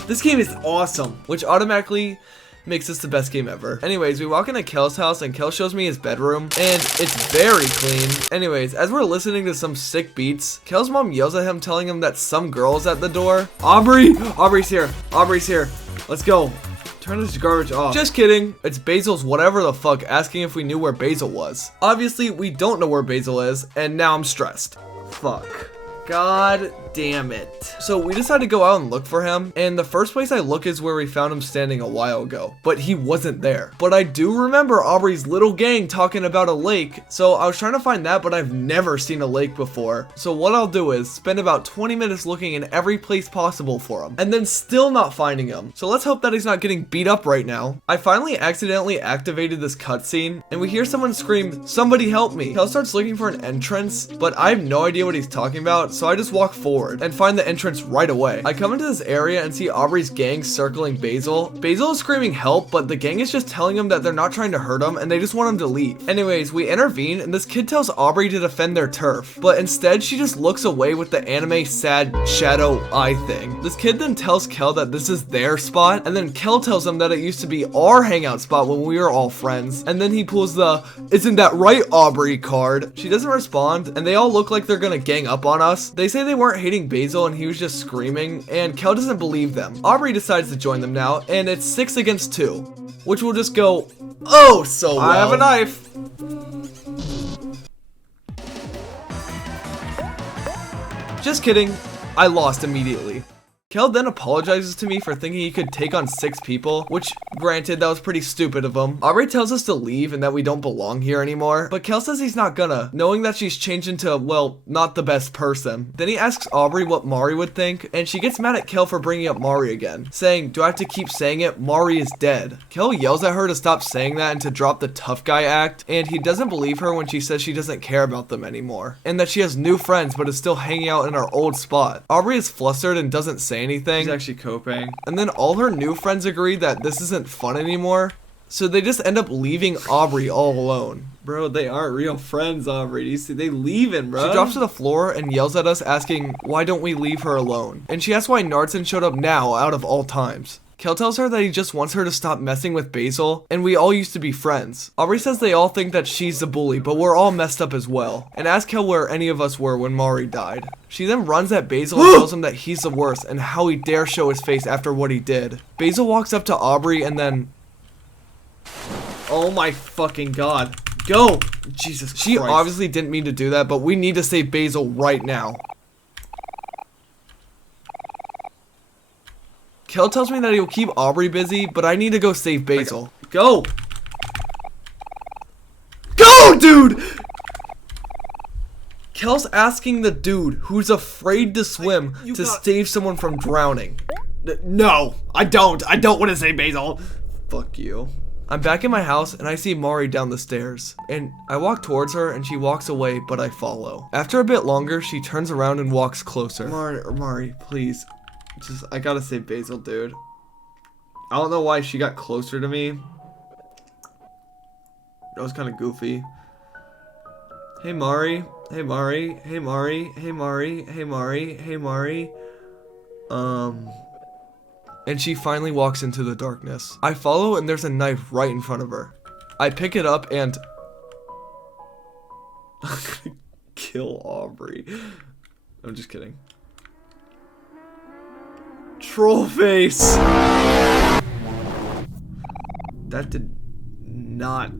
This game is awesome. Which automatically makes this the best game ever. Anyways, we walk into Kel's house and Kel shows me his bedroom and it's very clean. Anyways, as we're listening to some sick beats, Kel's mom yells at him telling him that some girl's at the door. Aubrey's here. Aubrey's here. Let's go. Turn this garbage off. Just kidding. It's Basil's whatever the fuck asking if we knew where Basil was. Obviously, we don't know where Basil is, and now I'm stressed. Fuck. God damn it. So we decide to go out and look for him, and the first place I look is where we found him standing a while ago, but he wasn't there. But I do remember Aubrey's little gang talking about a lake, so I was trying to find that, but I've never seen a lake before. So what I'll do is spend about 20 minutes looking in every place possible for him, and then still not finding him. So let's hope that he's not getting beat up right now. I finally accidentally activated this cutscene, and we hear someone scream, "Somebody help me." Kel starts looking for an entrance, but I have no idea what he's talking about, so I just walk forward and find the entrance right away. I come into this area and see Aubrey's gang circling Basil. Basil is screaming help, but the gang is just telling him that they're not trying to hurt him and they just want him to leave. Anyways, we intervene and this kid tells Aubrey to defend their turf, but instead she just looks away with the anime sad shadow eye thing. This kid then tells Kel that this is their spot, and then Kel tells him that it used to be our hangout spot when we were all friends, and then he pulls the "Isn't that right, Aubrey" card. She doesn't respond and they all look like they're gonna gang up on us. They say they weren't hating Basil and he was just screaming, and Kel doesn't believe them. Aubrey decides to join them now, and it's 6 against 2, which will just go oh so well. I have a knife. Just kidding, I lost immediately. Kel then apologizes to me for thinking he could take on 6 people, which, granted, that was pretty stupid of him. Aubrey tells us to leave and that we don't belong here anymore, but Kel says he's not gonna, knowing that she's changed into, well, not the best person. Then he asks Aubrey what Mari would think, and she gets mad at Kel for bringing up Mari again, saying, "Do I have to keep saying it? Mari is dead." Kel yells at her to stop saying that and to drop the tough guy act, and he doesn't believe her when she says she doesn't care about them anymore, and that she has new friends but is still hanging out in our old spot. Aubrey is flustered and doesn't say anything. She's actually coping. And then all her new friends agree that this isn't fun anymore, so they just end up leaving Aubrey all alone. Bro, they aren't real friends, Aubrey. You see, they leaving, bro. She drops to the floor and yells at us asking why don't we leave her alone. And she asks why Nartzen showed up now out of all times. Kel tells her that he just wants her to stop messing with Basil, and we all used to be friends. Aubrey says they all think that she's the bully, but we're all messed up as well, and asks Kel where any of us were when Mari died. She then runs at Basil and tells him that he's the worst, and how he dare show his face after what he did. Basil walks up to Aubrey and then... oh my fucking god. Go! Jesus Christ. She obviously didn't mean to do that, but we need to save Basil right now. Kel tells me that he'll keep Aubrey busy, but I need to go save Basil. Go! Go, dude! Kel's asking the dude who's afraid to swim to save someone from drowning. No, I don't want to save Basil. Fuck you. I'm back in my house and I see Mari down the stairs. And I walk towards her and she walks away, but I follow. After a bit longer, she turns around and walks closer. Mari, please. I gotta save Basil, dude. I don't know why she got closer to me. That was kind of goofy. Hey, Mari. Hey, Mari. Hey, Mari. Hey, Mari. Hey, Mari. Hey, Mari. And she finally walks into the darkness. I follow and there's a knife right in front of her. I pick it up and... I'm gonna kill Aubrey. I'm just kidding. Troll face! That did not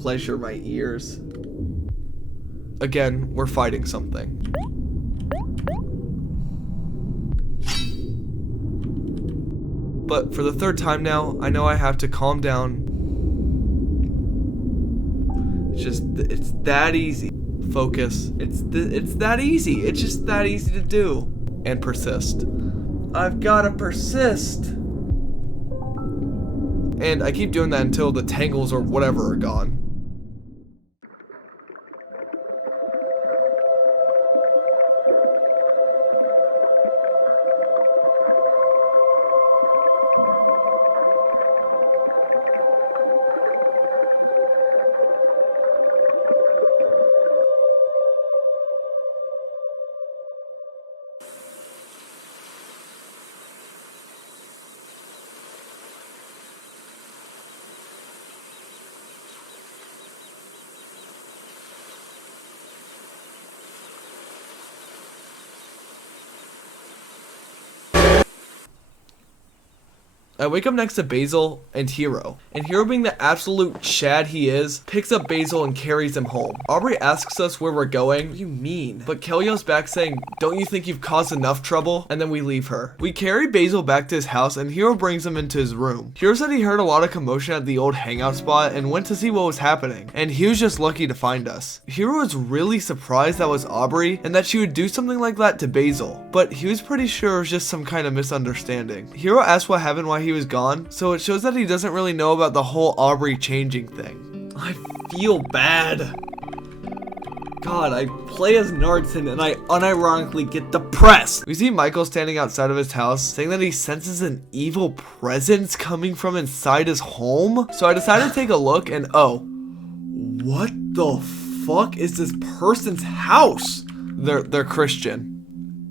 pleasure my ears. Again, we're fighting something. But for the third time now, I know I have to calm down. It's that easy. Focus. It's that easy. It's just that easy to do. And persist. I've gotta persist. And I keep doing that until the tangles or whatever are gone. I wake up next to Basil and Hero. And Hero, being the absolute Chad he is, picks up Basil and carries him home. Aubrey asks us where we're going. What do you mean? But Kel yells back saying, "Don't you think you've caused enough trouble?" And then we leave her. We carry Basil back to his house and Hero brings him into his room. Hero said he heard a lot of commotion at the old hangout spot and went to see what was happening. And he was just lucky to find us. Hero was really surprised that was Aubrey and that she would do something like that to Basil. But he was pretty sure it was just some kind of misunderstanding. Hero asked what happened while he was gone, so it shows that he doesn't really know about the whole Aubrey changing thing. I feel bad. God, I play as Narton and I unironically get depressed. We see Michael standing outside of his house saying that he senses an evil presence coming from inside his home. So I decided to take a look and oh, what the fuck is this person's house? they're Christian.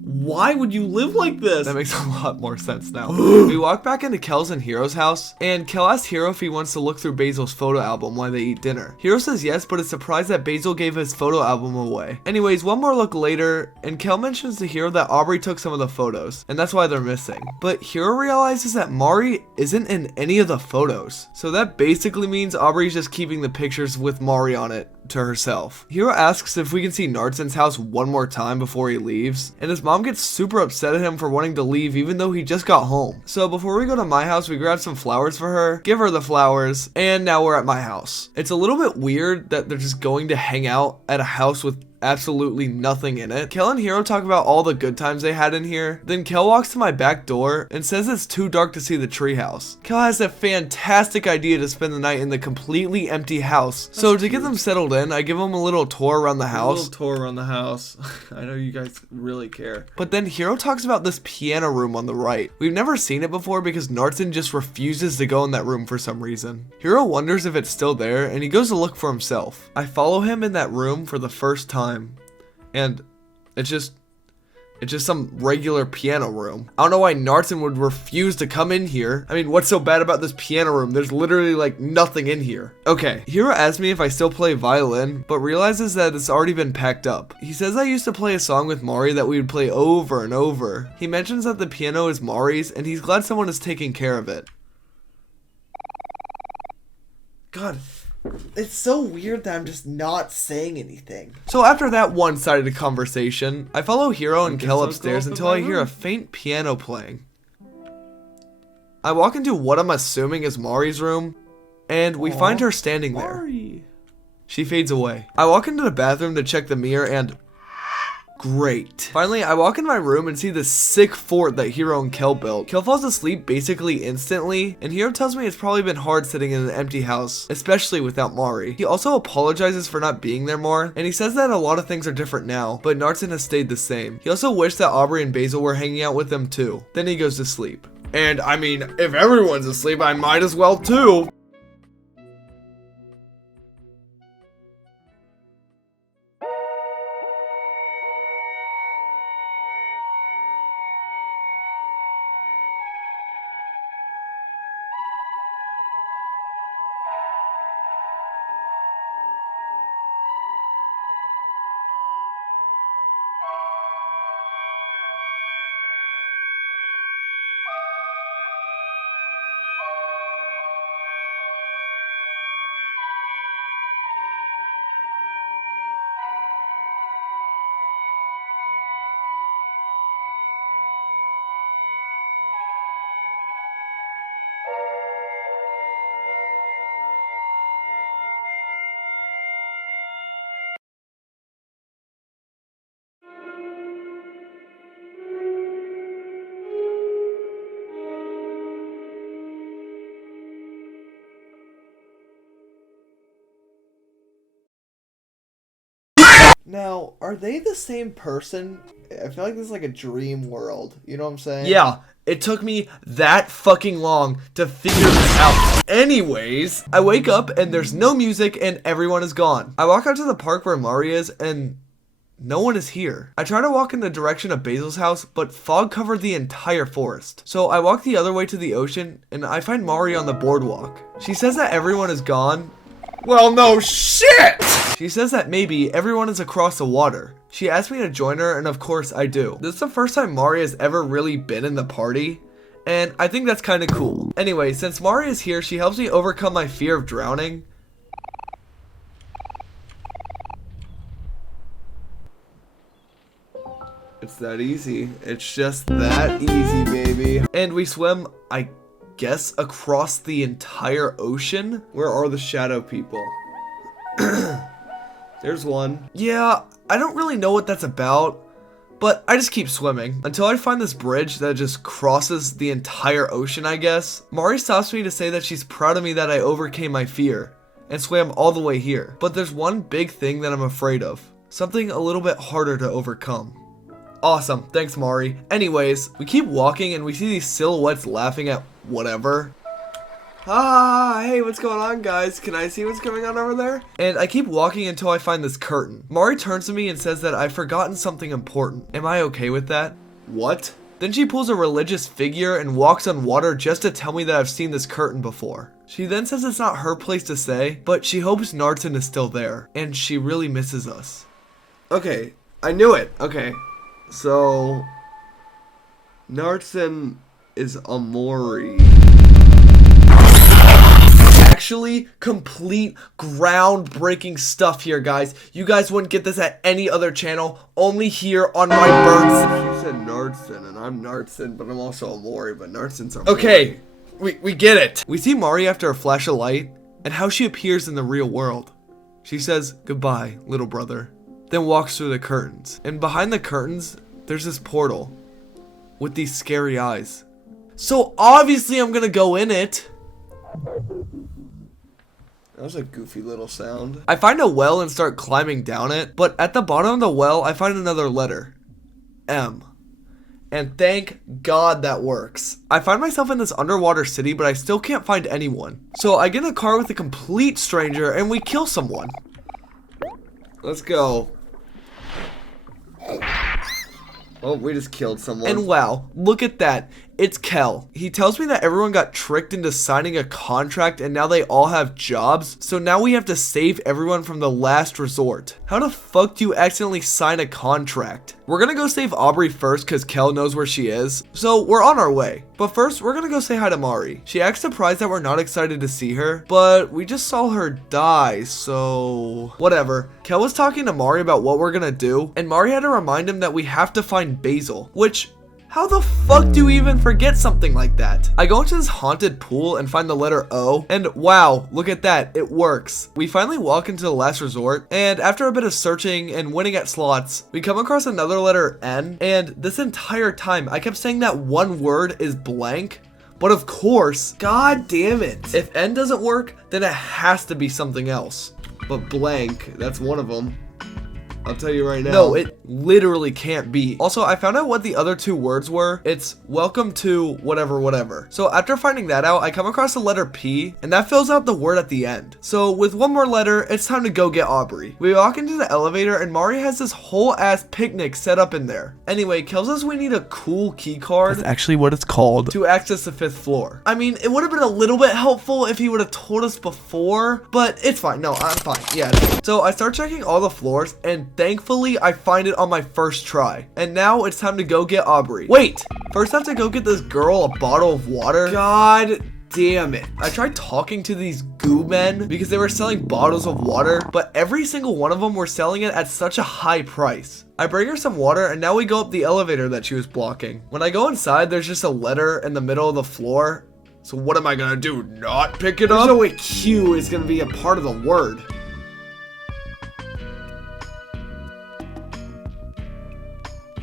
Why would you live like this? That makes a lot more sense now. We walk back into Kel's and Hero's house, and Kel asks Hero if he wants to look through Basil's photo album while they eat dinner. Hero says yes, but is surprised that Basil gave his photo album away. Anyways, one more look later, and Kel mentions to Hero that Aubrey took some of the photos, and that's why they're missing. But Hero realizes that Mari isn't in any of the photos. So that basically means Aubrey's just keeping the pictures with Mari on it to herself. Hero asks if we can see Narton's house one more time before he leaves, and his mom gets super upset at him for wanting to leave even though he just got home. So before we go to my house, we grab some flowers for her, give her the flowers, and now we're at my house. It's a little bit weird that they're just going to hang out at a house with absolutely nothing in it. Kel and Hero talk about all the good times they had in here. Then Kel walks to my back door and says it's too dark to see the treehouse. Kel has a fantastic idea to spend the night in the completely empty house. So to get them settled in, I give them a little tour around the house. A little tour around the house. I know you guys really care. But then Hero talks about this piano room on the right. We've never seen it before because Narton just refuses to go in that room for some reason. Hero wonders if it's still there and he goes to look for himself. I follow him in that room for the first time. And it's just some regular piano room. I don't know why Narton would refuse to come in here. I mean, what's so bad about this piano room? There's literally like nothing in here. Okay, Hero asks me if I still play violin, but realizes that it's already been packed up. He says I used to play a song with Mari that we would play over and over. He mentions that the piano is Mari's and he's glad someone is taking care of it. God, it's so weird that I'm just not saying anything. So after that one-sided conversation, I follow Hero and Kel upstairs until I hear a faint piano playing. I walk into what I'm assuming is Mari's room, and we find her standing there. Mari. She fades away. I walk into the bathroom to check the mirror and... great. Finally, I walk into my room and see the sick fort that Hero and Kel built. Kel falls asleep basically instantly, and Hero tells me it's probably been hard sitting in an empty house, especially without Mari. He also apologizes for not being there more, and he says that a lot of things are different now, but Narton has stayed the same. He also wished that Aubrey and Basil were hanging out with them too. Then he goes to sleep. And I mean, if everyone's asleep, I might as well too. Are they the same person? I feel like this is like a dream world. You know what I'm saying? Yeah, it took me that fucking long to figure this out. Anyways, I wake up and there's no music and everyone is gone. I walk out to the park where Mari is and no one is here. I try to walk in the direction of Basil's house, but fog covered the entire forest. So I walk the other way to the ocean and I find Mari on the boardwalk. She says that everyone is gone. Well, no shit! She says that maybe everyone is across the water. She asked me to join her, and of course I do. This is the first time Mari has ever really been in the party, and I think that's kind of cool. Anyway, since Mari is here, she helps me overcome my fear of drowning. It's that easy. It's just that easy, baby. And we swim, I guess, across the entire ocean. Where are the shadow people? There's one. Yeah, I don't really know what that's about, but I just keep swimming until I find this bridge that just crosses the entire ocean, I guess. Mari stops me to say that she's proud of me that I overcame my fear and swam all the way here. But there's one big thing that I'm afraid of. Something a little bit harder to overcome. Awesome, thanks Mari. Anyways, we keep walking and we see these silhouettes laughing at whatever. Ah, hey, what's going on, guys? Can I see what's going on over there? And I keep walking until I find this curtain. Mari turns to me and says that I've forgotten something important. Am I okay with that? What? Then she pulls a religious figure and walks on water just to tell me that I've seen this curtain before. She then says it's not her place to say, but she hopes Nartzen is still there, and she really misses us. Okay, I knew it. Okay, so Nartzen is Omori. Actually, complete groundbreaking stuff here, guys. You guys wouldn't get this at any other channel, only here on my birds. She said Nartzen, and I'm Nartzen, but I'm also Omori, but Nartzen's Omori. Okay, we get it. We see Mari after a flash of light, and how she appears in the real world. She says, "Goodbye, little brother," then walks through the curtains. And behind the curtains, there's this portal with these scary eyes. So obviously I'm gonna go in it. That was a goofy little sound. I find a well and start climbing down it, but at the bottom of the well, I find another letter. M. And thank God that works. I find myself in this underwater city, but I still can't find anyone. So I get in a car with a complete stranger and we kill someone. Let's go. Oh, we just killed someone. And wow, look at that. It's Kel. He tells me that everyone got tricked into signing a contract and now they all have jobs. So now we have to save everyone from the last resort. How the fuck do you accidentally sign a contract? We're gonna go save Aubrey first because Kel knows where she is. So we're on our way. But first, we're gonna go say hi to Mari. She acts surprised that we're not excited to see her, but we just saw her die, so whatever. Kel was talking to Mari about what we're gonna do, and Mari had to remind him that we have to find Basil, which, how the fuck do we even forget something like that? I go into this haunted pool and find the letter O, and wow, look at that, it works. We finally walk into the last resort, and after a bit of searching and winning at slots, we come across another letter N, and this entire time I kept saying that one word is blank, but of course, god damn it. If N doesn't work, then it has to be something else. But blank, that's one of them. I'll tell you right now. No, it literally can't be. Also, I found out what the other two words were. It's welcome to whatever, whatever. So after finding that out, I come across the letter P, and that fills out the word at the end. So with one more letter, it's time to go get Aubrey. We walk into the elevator, and Mari has this whole ass picnic set up in there. Anyway, Kel says we need a cool key card. That's actually what it's called. To access the 5th floor. I mean, it would have been a little bit helpful if he would have told us before, but it's fine. No, I'm fine. Yeah. So I start checking all the floors, and thankfully, I find it on my first try. And now it's time to go get Aubrey. Wait! First I have to go get this girl a bottle of water. God damn it. I tried talking to these goo men because they were selling bottles of water, but every single one of them were selling it at such a high price. I bring her some water and now we go up the elevator that she was blocking. When I go inside, there's just a letter in the middle of the floor. So what am I gonna do? Not pick it up? There's no way Q is gonna be a part of the word.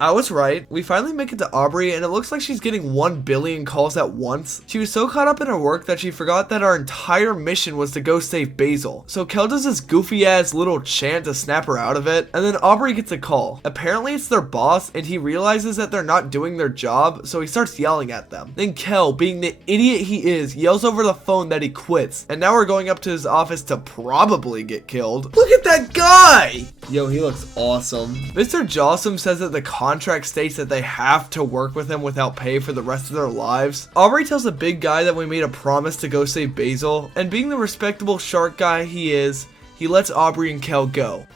I was right. We finally make it to Aubrey, and it looks like she's getting 1 billion calls at once. She was so caught up in her work that she forgot that our entire mission was to go save Basil. So Kel does this goofy ass little chant to snap her out of it, and then Aubrey gets a call. Apparently it's their boss, and he realizes that they're not doing their job, so he starts yelling at them. Then Kel, being the idiot he is, yells over the phone that he quits, and now we're going up to his office to probably get killed. Look at that guy! Yo, he looks awesome. Mr. Jossum says that the contract states that they have to work with him without pay for the rest of their lives. Aubrey tells the big guy that we made a promise to go save Basil, and being the respectable shark guy he is, he lets Aubrey and Kel go.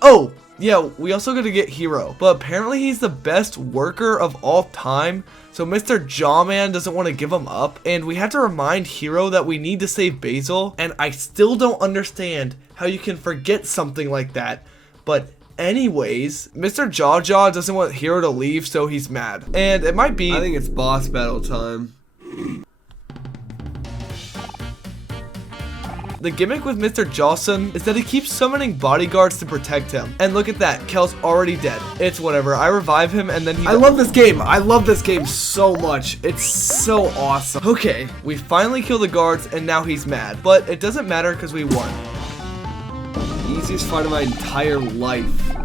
Oh, yeah, we also got to get Hero, but apparently he's the best worker of all time, so Mr. Jawman doesn't want to give him up, and we have to remind Hero that we need to save Basil, and I still don't understand how you can forget something like that, but anyways, Mr. Jaw doesn't want Hero to leave, so he's mad, and it might be— I think it's boss battle time. The gimmick with Mr. Johnson is that he keeps summoning bodyguards to protect him. And look at that, Kel's already dead. It's whatever, I revive him and then he— I love this game. I love this game so much. It's so awesome. Okay, we finally kill the guards and now he's mad. But it doesn't matter because we won. Easiest fight of my entire life.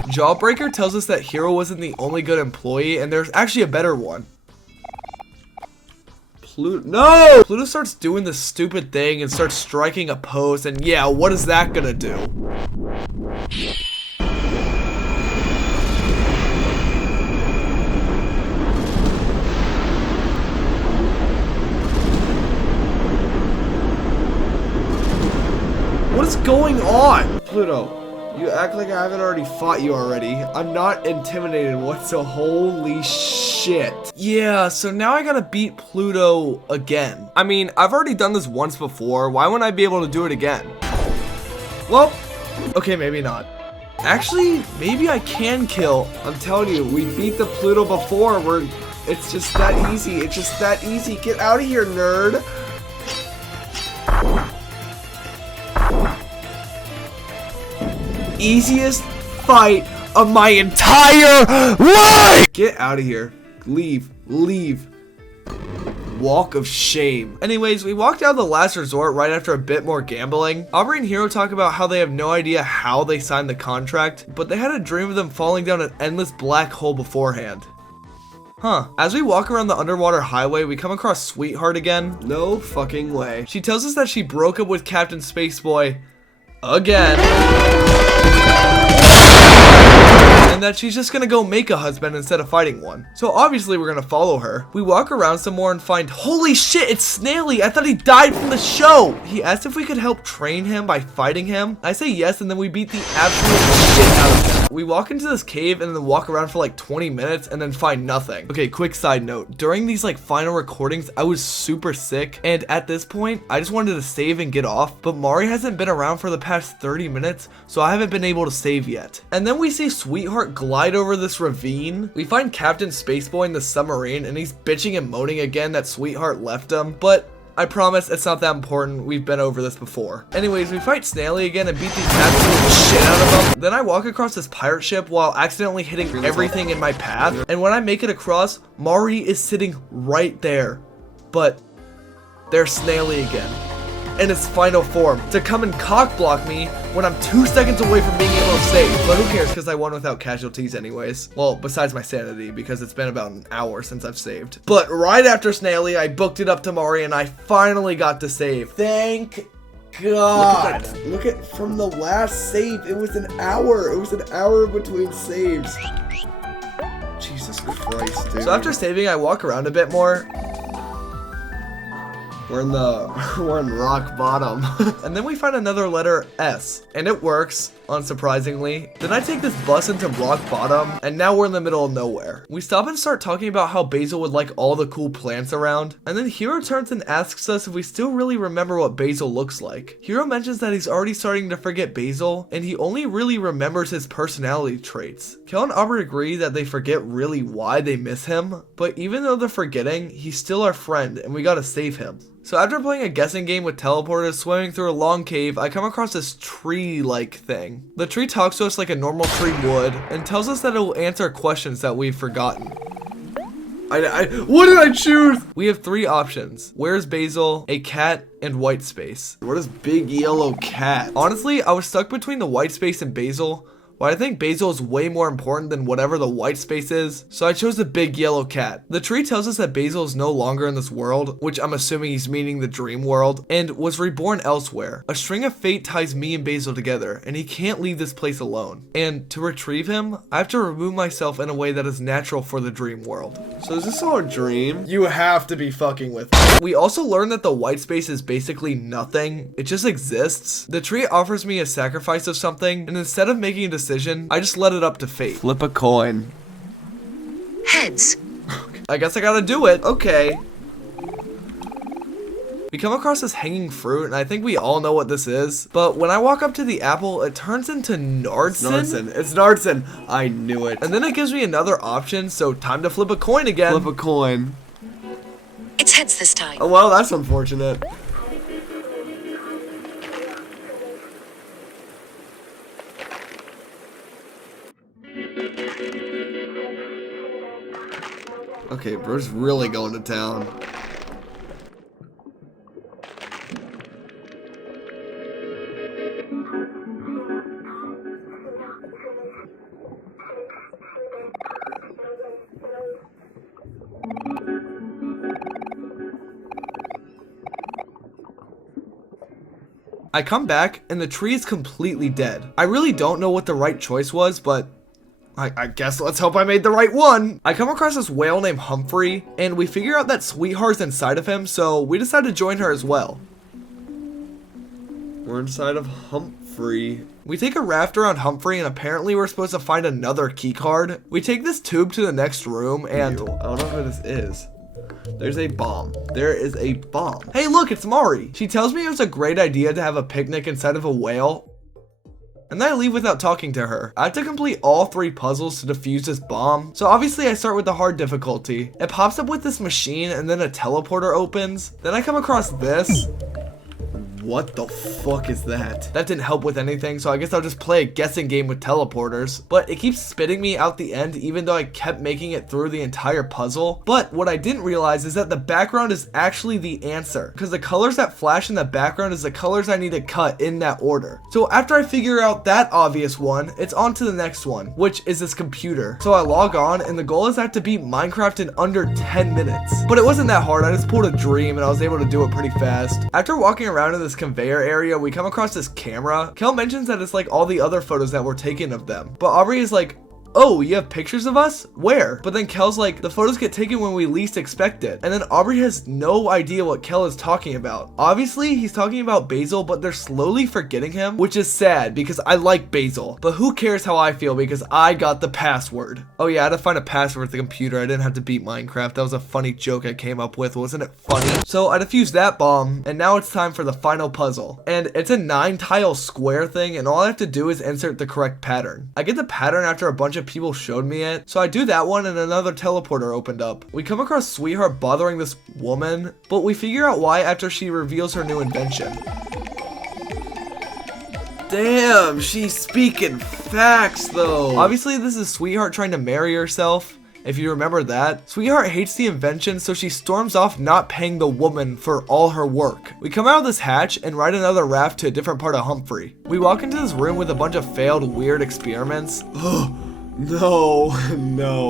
Jawbreaker tells us that Hero wasn't the only good employee and there's actually a better one. No! Pluto starts doing this stupid thing and starts striking a pose, and yeah, what is that gonna do? What is going on? Pluto, you act like I haven't already fought you already. I'm not intimidated whatsoever. Holy shit. Yeah, so now I gotta beat Pluto again. I mean, I've already done this once before. Why wouldn't I be able to do it again? Well, okay, maybe not. Actually, maybe I can kill. I'm telling you, we beat the Pluto before. It's just that easy. It's just that easy. Get out of here, nerd. Easiest fight of my entire life! Get out of here. Leave. Leave. Walk of shame. Anyways, we walked out of the last resort right after a bit more gambling. Aubrey and Hero talk about how they have no idea how they signed the contract, but they had a dream of them falling down an endless black hole beforehand. Huh. As we walk around the underwater highway, we come across Sweetheart again. No fucking way. She tells us that she broke up with Captain Spaceboy again. And that she's just gonna go make a husband instead of fighting one. So obviously we're gonna follow her. We walk around some more and find— holy shit, it's Snaily! I thought he died from the show! He asked if we could help train him by fighting him. I say yes, and then we beat the absolute shit out of him. We walk into this cave and then walk around for like 20 minutes and then find nothing. Okay, quick side note. During these like final recordings, I was super sick, and at this point, I just wanted to save and get off, but Mari hasn't been around for the past 30 minutes, so I haven't been able to save yet. And then we see Sweetheart glide over this ravine. We find Captain Spaceboy in the submarine, and he's bitching and moaning again that Sweetheart left him, but I promise it's not that important. We've been over this before. Anyways, we fight Snaily again and beat the absolute shit out of him. Then I walk across this pirate ship while accidentally hitting everything in my path. And when I make it across, Mari is sitting right there. But there's Snaily again in its final form to come and cock block me when I'm 2 seconds away from being able to save. But who cares, because I won without casualties anyways. Well, besides my sanity, because it's been about an hour since I've saved. But right after Snaily, I booked it up to Mari and I finally got to save. Thank God. Look at from the last save. It was an hour. It was an hour between saves. Jesus Christ, dude. So after saving, I walk around a bit more. We're in rock bottom. And then we find another letter S, and it works, unsurprisingly. Then I take this bus into rock bottom, and now we're in the middle of nowhere. We stop and start talking about how Basil would like all the cool plants around, and then Hero turns and asks us if we still really remember what Basil looks like. Hero mentions that he's already starting to forget Basil, and he only really remembers his personality traits. Kel and Aubrey agree that they forget really why they miss him, but even though they're forgetting, he's still our friend, and we gotta save him. So after playing a guessing game with teleporters swimming through a long cave, I come across this tree-like thing. The tree talks to us like a normal tree would and tells us that it will answer questions that we've forgotten. What did I choose? We have 3 options. Where's Basil, a cat, and white space. What is big yellow cat? Honestly, I was stuck between the white space and Basil. But I think Basil is way more important than whatever the white space is, so I chose the big yellow cat. The tree tells us that Basil is no longer in this world, which I'm assuming he's meaning the dream world, and was reborn elsewhere. A string of fate ties me and Basil together, and he can't leave this place alone. And to retrieve him, I have to remove myself in a way that is natural for the dream world. So is this all a dream? You have to be fucking with me. We also learned that the white space is basically nothing. It just exists. The tree offers me a sacrifice of something, and instead of making a decision, I just let it up to fate. Flip a coin. Heads. I guess I gotta do it. Okay. We come across this hanging fruit, and I think we all know what this is. But when I walk up to the apple, it turns into Nardson. It's Nardson. I knew it. And then it gives me another option, so time to flip a coin again. Flip a coin. It's heads this time. Oh, well, that's unfortunate. Okay, bro's really going to town. I come back, and the tree is completely dead. I really don't know what the right choice was, but I guess let's hope I made the right one. I come across this whale named Humphrey, and we figure out that Sweetheart's inside of him, so we decide to join her as well. We're inside of Humphrey. We take a raft around Humphrey, and apparently we're supposed to find another key card. We take this tube to the next room, and Ew, I don't know who this is. There's a bomb. There is a bomb. Hey, look, it's Mari. She tells me it was a great idea to have a picnic inside of a whale, and then I leave without talking to her. I have to complete all 3 puzzles to defuse this bomb, so obviously I start with the hard difficulty. It pops up with this machine, and then a teleporter opens. Then I come across this. What the fuck is that? That didn't help with anything, so I guess I'll just play a guessing game with teleporters. But it keeps spitting me out the end, even though I kept making it through the entire puzzle. But what I didn't realize is that the background is actually the answer, because the colors that flash in the background is the colors I need to cut in that order. So after I figure out that obvious one, it's on to the next one, which is this computer. So I log on, and the goal is I have to beat Minecraft in under 10 minutes. But it wasn't that hard. I just pulled a dream, and I was able to do it pretty fast. After walking around in this conveyor area, we come across this camera. Kel mentions that it's like all the other photos that were taken of them, but Aubrey is like, oh, you have pictures of us? Where? But then Kel's like, the photos get taken when we least expect it. And then Aubrey has no idea what Kel is talking about. Obviously, he's talking about Basil, but they're slowly forgetting him, which is sad because I like Basil. But who cares how I feel because I got the password. Oh yeah, I had to find a password for the computer. I didn't have to beat Minecraft. That was a funny joke I came up with. Wasn't it funny? So I defused that bomb, and now it's time for the final puzzle. And it's a 9-tile square thing, and all I have to do is insert the correct pattern. I get the pattern after a bunch of people showed me it, so I do that one, and another teleporter opened up. We come across Sweetheart bothering this woman, but we figure out why after she reveals her new invention. Damn, she's speaking facts though. Obviously, this is Sweetheart trying to marry herself. If you remember that, Sweetheart hates the invention, so she storms off not paying the woman for all her work. We come out of this hatch and ride another raft to a different part of Humphrey. We walk into this room with a bunch of failed weird experiments. No,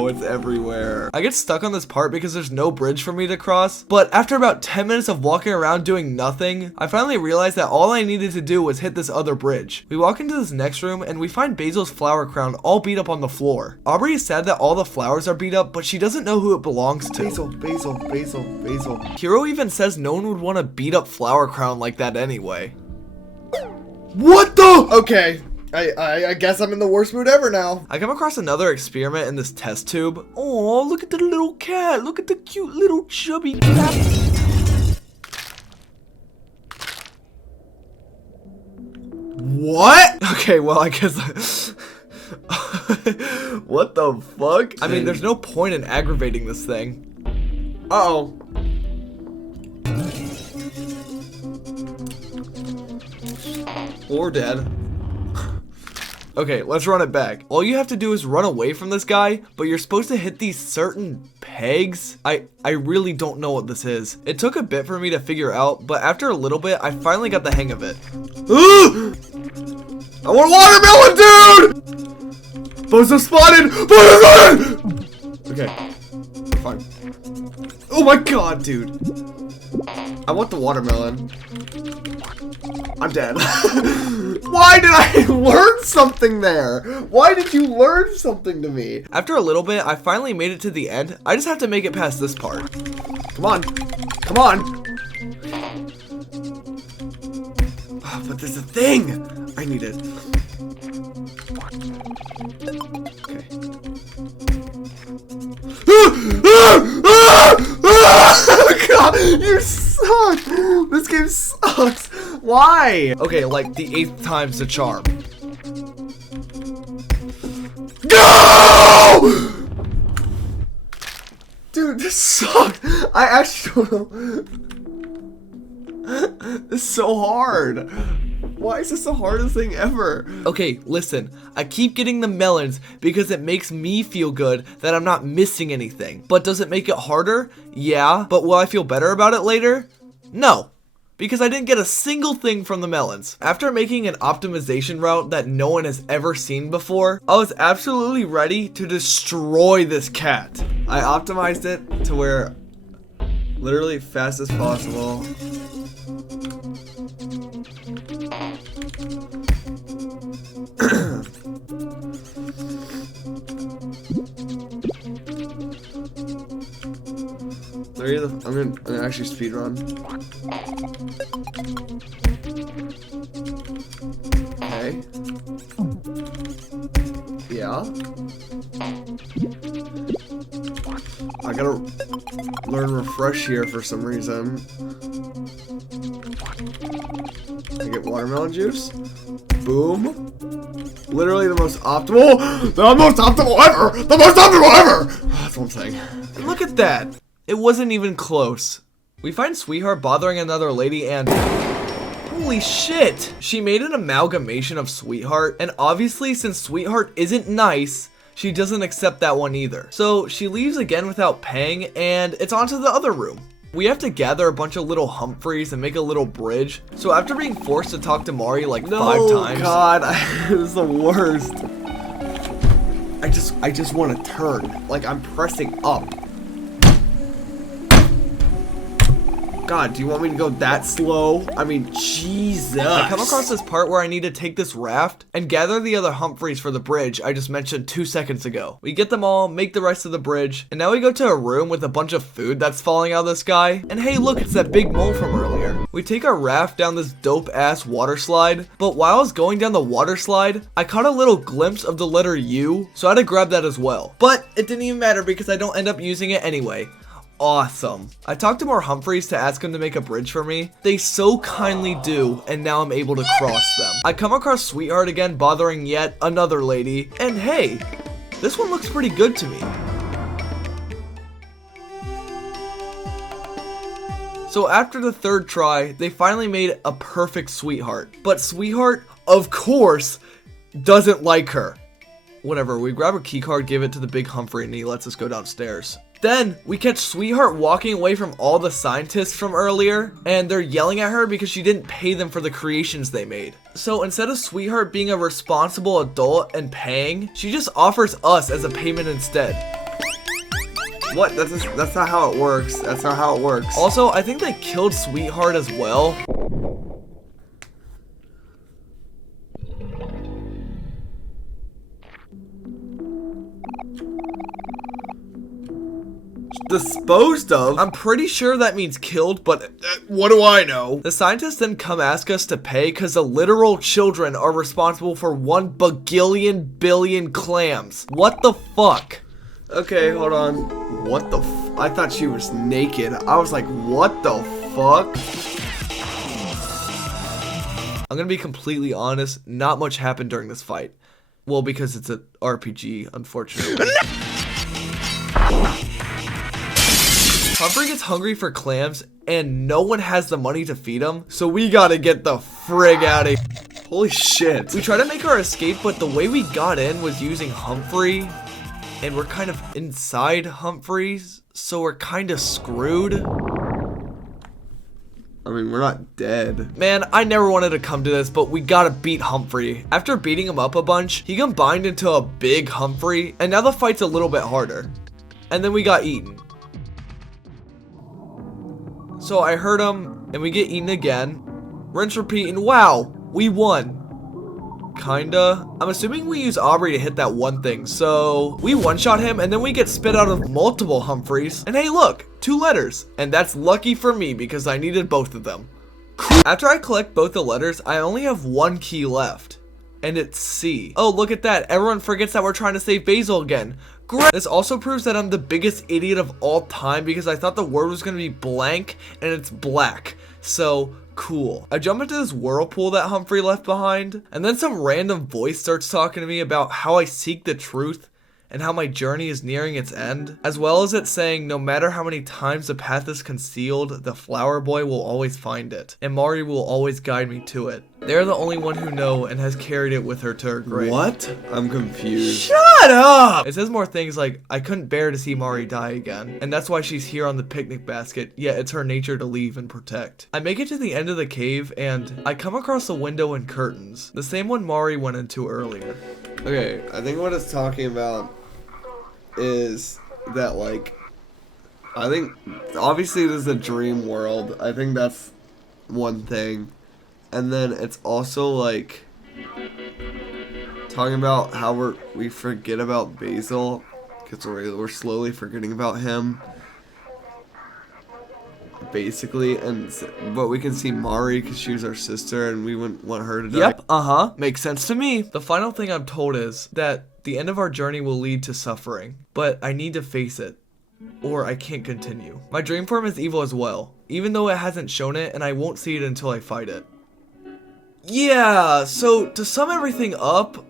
it's everywhere. I get stuck on this part because there's no bridge for me to cross, but after about 10 minutes of walking around doing nothing, I finally realized that all I needed to do was hit this other bridge. We walk into this next room and we find Basil's flower crown all beat up on the floor. Aubrey is sad that all the flowers are beat up, but she doesn't know who it belongs to. Basil. Hiro even says no one would want a beat up flower crown like that anyway. What the? Okay. I guess I'm in the worst mood ever now. I come across another experiment in this test tube. Oh, look at the little cat. Look at the cute little chubby cat. What? Okay, well, I guess... What the fuck? I mean, there's no point in aggravating this thing. Uh-oh. Or dead. Okay, let's run it back. All you have to do is run away from this guy, but you're supposed to hit these certain pegs. I really don't know what this is. It took a bit for me to figure out, but after a little bit, I finally got the hang of it. I want watermelon, dude! Bozo spotted! Bozo spotted! Okay, fine. Oh my god, dude. I want the watermelon. I'm dead. Why did I learn something there? Why did you learn something to me? After a little bit, I finally made it to the end. I just have to make it past this part. Come on. Come on. Oh, but there's a thing. I need it. Okay. God, you suck. This game sucks. Why? Okay, like the 8th time's the charm. Go! Dude, this sucks. I actually don't know. This is so hard. Why is this the hardest thing ever? Okay, listen. I keep getting the melons because it makes me feel good that I'm not missing anything. But does it make it harder? Yeah. But will I feel better about it later? No. Because I didn't get a single thing from the melons. After making an optimization route that no one has ever seen before, I was absolutely ready to destroy this cat. I optimized it to where literally fast as possible. I'm gonna actually speed run. Okay. Yeah. I gotta learn refresh here for some reason. I get watermelon juice. Boom. Literally the most optimal. The most optimal ever. The most optimal ever. That's what I'm saying. And look at that. It wasn't even close. We find Sweetheart bothering another lady and... Holy shit! She made an amalgamation of Sweetheart, and obviously since Sweetheart isn't nice, she doesn't accept that one either. So she leaves again without paying, and it's on to the other room. We have to gather a bunch of little Humphreys and make a little bridge. So after being forced to talk to Mari like 5 times... Oh god, this is the worst. I just want to turn. Like I'm pressing up. God, do you want me to go that slow? I mean, Jesus. I come across this part where I need to take this raft and gather the other Humphreys for the bridge I just mentioned 2 seconds ago. We get them all, make the rest of the bridge, and now we go to a room with a bunch of food that's falling out of the sky. And hey, look, it's that big mole from earlier. We take our raft down this dope-ass water slide, but while I was going down the water slide, I caught a little glimpse of the letter U, so I had to grab that as well. But it didn't even matter because I don't end up using it anyway. Awesome. I talked to more Humphreys to ask them to make a bridge for me. They so kindly do, and now I'm able to cross them. I come across Sweetheart again bothering yet another lady, and hey, this one looks pretty good to me. So after the 3rd try, they finally made a perfect Sweetheart. But Sweetheart, of course, doesn't like her. Whatever, we grab her keycard, give it to the big Humphrey, and he lets us go downstairs. Then, we catch Sweetheart walking away from all the scientists from earlier, and they're yelling at her because she didn't pay them for the creations they made. So instead of Sweetheart being a responsible adult and paying, she just offers us as a payment instead. What? That's not how it works. That's not how it works. Also, I think they killed Sweetheart as well. Disposed of? I'm pretty sure that means killed, but what do I know? The scientists then come ask us to pay because the literal children are responsible for 1 bagillion billion clams. What the fuck? Okay, hold on. What the I thought she was naked. I was like, what the fuck? I'm gonna be completely honest, not much happened during this fight. Well, because it's an RPG, unfortunately. Humphrey gets hungry for clams and no one has the money to feed him, so we gotta get the frig out of here. Holy shit. We try to make our escape, but the way we got in was using Humphrey, and we're kind of inside Humphrey's, so we're kind of screwed. I mean, we're not dead. Man, I never wanted to come to this, but we gotta beat Humphrey. After beating him up a bunch, he combined into a big Humphrey, and now the fight's a little bit harder. And then we got eaten. So I hurt him, and we get eaten again. Rinse, repeat, and wow, we won. Kinda. I'm assuming we use Aubrey to hit that one thing, so we one-shot him, and then we get spit out of multiple Humphreys. And hey, look, 2 letters. And that's lucky for me, because I needed both of them. After I collect both the letters, I only have 1 key left. And it's C. Oh, look at that. Everyone forgets that we're trying to save Basil again. Great. This also proves that I'm the biggest idiot of all time because I thought the word was going to be blank and it's black. So, cool. I jump into this whirlpool that Humphrey left behind, and then some random voice starts talking to me about how I seek the truth and how my journey is nearing its end, as well as it saying no matter how many times the path is concealed, the flower boy will always find it, and Mari will always guide me to it. They're the only one who know and has carried it with her to her grave. What? I'm confused. Shut up! It says more things like, I couldn't bear to see Mari die again, and that's why she's here on the picnic basket, yet it's her nature to leave and protect. I make it to the end of the cave, and I come across a window and curtains, the same one Mari went into earlier. Okay, I think what it's talking about is that, like, I think obviously it is a dream world. I think that's one thing. And then it's also like talking about how we forget about Basil because we're slowly forgetting about him, basically. But we can see Mari because she was our sister and we wouldn't want her to die. Yep, makes sense to me. The final thing I'm told is that the end of our journey will lead to suffering, but I need to face it, or I can't continue. My dream form is evil as well, even though it hasn't shown it, and I won't see it until I fight it. Yeah, so to sum everything up...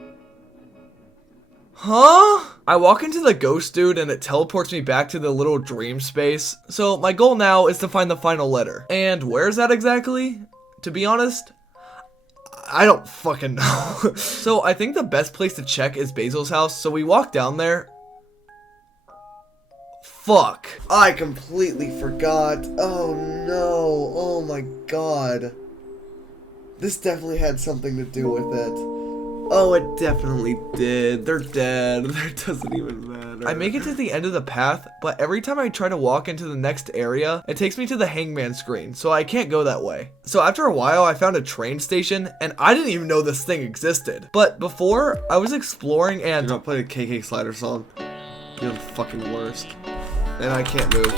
Huh? I walk into the ghost dude and it teleports me back to the little dream space. So my goal now is to find the final letter. And where's that exactly? To be honest, I don't fucking know. So I think the best place to check is Basil's house. So we walk down there. Fuck. I completely forgot. Oh no. Oh my god. This definitely had something to do with it. Oh, it definitely did. They're dead. It doesn't even matter. I make it to the end of the path, but every time I try to walk into the next area, it takes me to the hangman screen, so I can't go that way. So after a while, I found a train station, and I didn't even know this thing existed. But before, I was exploring and... You're not playing a KK Slider song. You're the fucking worst. And I can't move.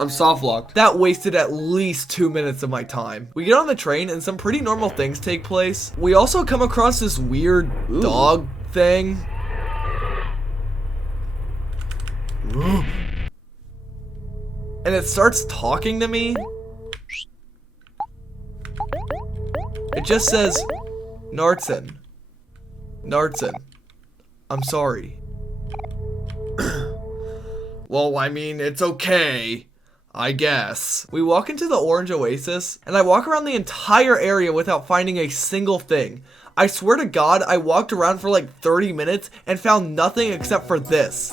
I'm soft locked. That wasted at least 2 minutes of my time. We get on the train and some pretty normal things take place. We also come across this weird dog thing. And it starts talking to me. It just says, Nartzen. Nartzen. I'm sorry. Well, I mean, it's okay. I guess. We walk into the orange oasis, and I walk around the entire area without finding a single thing. I swear to God, I walked around for like 30 minutes and found nothing except for this.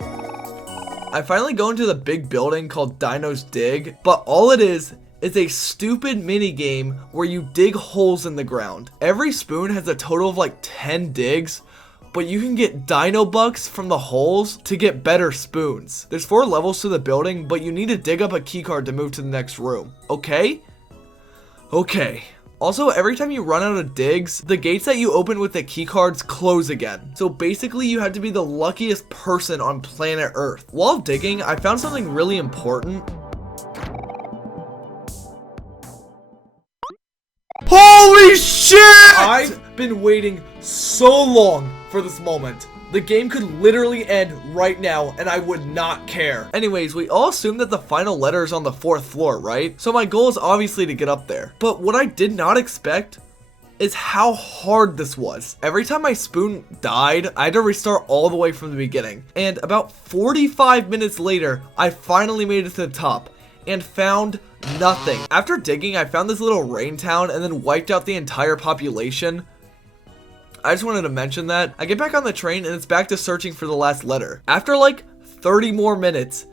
I finally go into the big building called Dino's Dig, but all it is a stupid mini game where you dig holes in the ground. Every spoon has a total of like 10 digs, but you can get dino bucks from the holes to get better spoons. There's 4 levels to the building, but you need to dig up a keycard to move to the next room. Okay? Okay. Also, every time you run out of digs, the gates that you open with the keycards close again. So basically, you have to be the luckiest person on planet Earth. While digging, I found something really important. Holy shit! I've been waiting so long for this moment. The game could literally end right now and I would not care. Anyways, we all assume that the final letter is on the 4th floor, right? So my goal is obviously to get up there. But what I did not expect is how hard this was. Every time my spoon died, I had to restart all the way from the beginning. And about 45 minutes later, I finally made it to the top and found nothing. After digging, I found this little rain town and then wiped out the entire population. I just wanted to mention that. I get back on the train and it's back to searching for the last letter. After like 30 more minutes,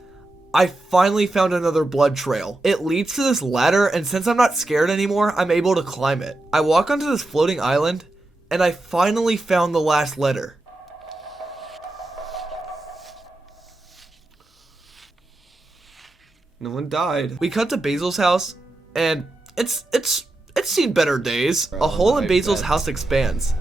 I finally found another blood trail. It leads to this ladder, and since I'm not scared anymore, I'm able to climb it. I walk onto this floating island, and I finally found the last letter. No one died. We cut to Basil's house, and it's seen better days. A hole in Basil's house expands.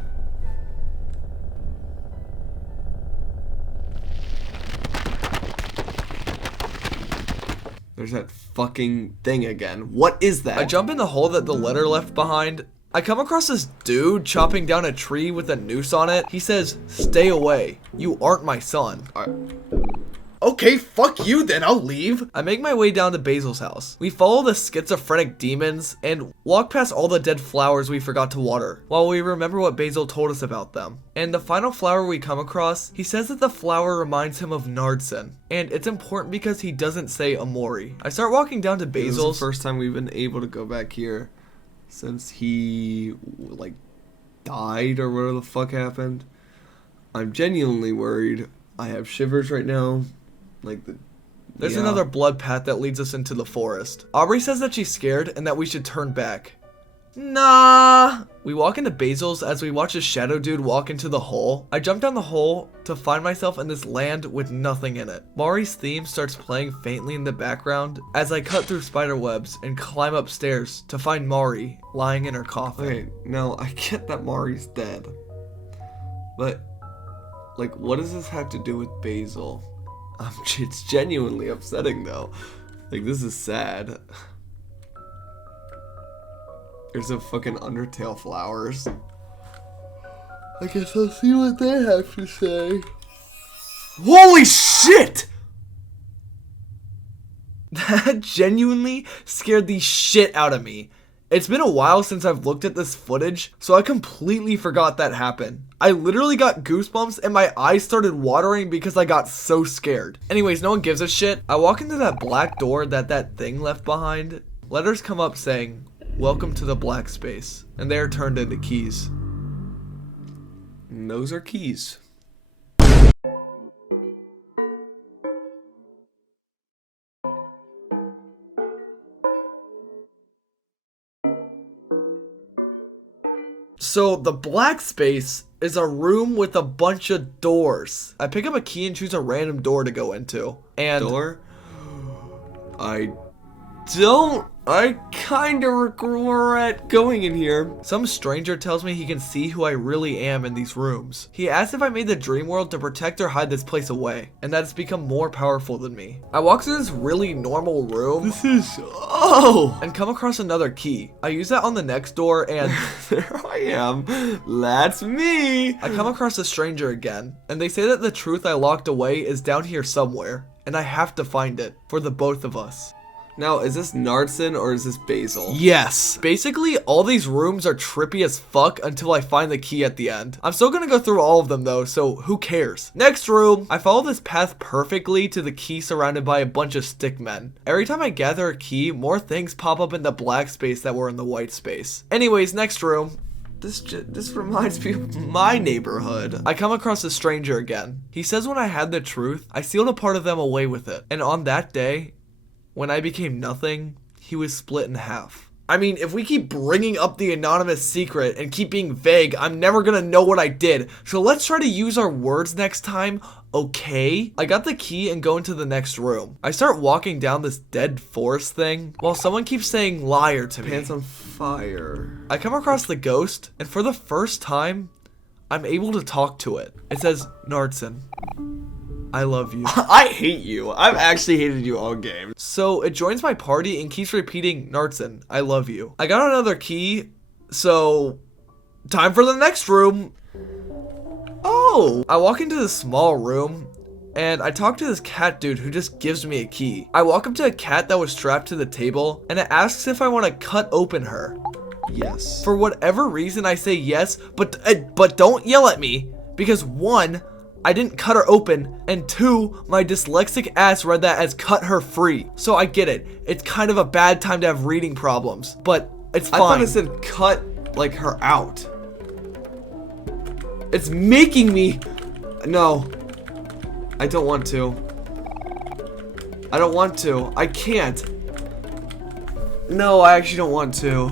There's that fucking thing again. What is that? I jump in the hole that the letter left behind. I come across this dude chopping down a tree with a noose on it. He says, "Stay away. You aren't my son." Okay, fuck you then, I'll leave. I make my way down to Basil's house. We follow the schizophrenic demons and walk past all the dead flowers we forgot to water, while we remember what Basil told us about them. And the final flower we come across, he says that the flower reminds him of Nardson, and it's important because he doesn't say Omori. I start walking down to Basil's. This is the first time we've been able to go back here since he, like, died or whatever the fuck happened. I'm genuinely worried. I have shivers right now. There's another blood path that leads us into the forest. Aubrey says that she's scared and that we should turn back. Nah. We walk into Basil's as we watch a shadow dude walk into the hole. I jump down the hole to find myself in this land with nothing in it. Mari's theme starts playing faintly in the background as I cut through spider webs and climb upstairs to find Mari lying in her coffin. Okay, now I get that Mari's dead, but like, what does this have to do with Basil? It's genuinely upsetting though. Like, this is sad. There's a fucking Undertale flowers. I guess I'll see what they have to say. Holy shit! That genuinely scared the shit out of me. It's been a while since I've looked at this footage, so I completely forgot that happened. I literally got goosebumps and my eyes started watering because I got so scared. Anyways, no one gives a shit. I walk into that black door that thing left behind. Letters come up saying, "Welcome to the black space," and they are turned into keys. And those are keys. So the black space is a room with a bunch of doors. I pick up a key and choose a random door to go into. And Door? I kind of regret going in here. some stranger tells me he can see who I really am in these rooms. He asks if I made the dream world to protect or hide this place away, and that it's become more powerful than me. I walk through this really normal room and come across another key. I use that on the next door and There I am. That's me. I come across a stranger again, and they say that the truth I locked away is down here somewhere, and I have to find it for the both of us. Now, is this Nardson or is this Basil? Yes. Basically, all these rooms are trippy as fuck until I find the key at the end. I'm still gonna go through all of them though, so who cares? Next room. I follow this path perfectly to the key surrounded by a bunch of stick men. Every time I gather a key, more things pop up in the black space that were in the white space. Anyways, next room. This reminds me of my neighborhood. I come across a stranger again. He says when I had the truth, I sealed a part of them away with it. And on that day, when I became nothing, he was split in half. I mean, if we keep bringing up the anonymous secret and keep being vague, I'm never gonna know what I did. So let's try to use our words next time, okay? I got the key and go into the next room. I start walking down this dead forest thing while someone keeps saying liar to me. Pants on fire. I come across the ghost, and for the first time, I'm able to talk to it. It says, "Nardson, I love you." I hate you. I've actually hated you all game. So it joins my party and keeps repeating, "Nardson, I love you." I got another key, so time for the next room. Oh! I walk into this small room and I talk to this cat dude who just gives me a key. I walk up to a cat that was strapped to the table and it asks if I want to cut open her. Yes. For whatever reason, I say yes, but don't yell at me. Because 1, I didn't cut her open, and 2, my dyslexic ass read that as cut her free. So I get it. It's kind of a bad time to have reading problems, but it's fine. I thought it said cut, like, her out. It's making me... No. I don't want to. I don't want to. I can't. No, I actually don't want to.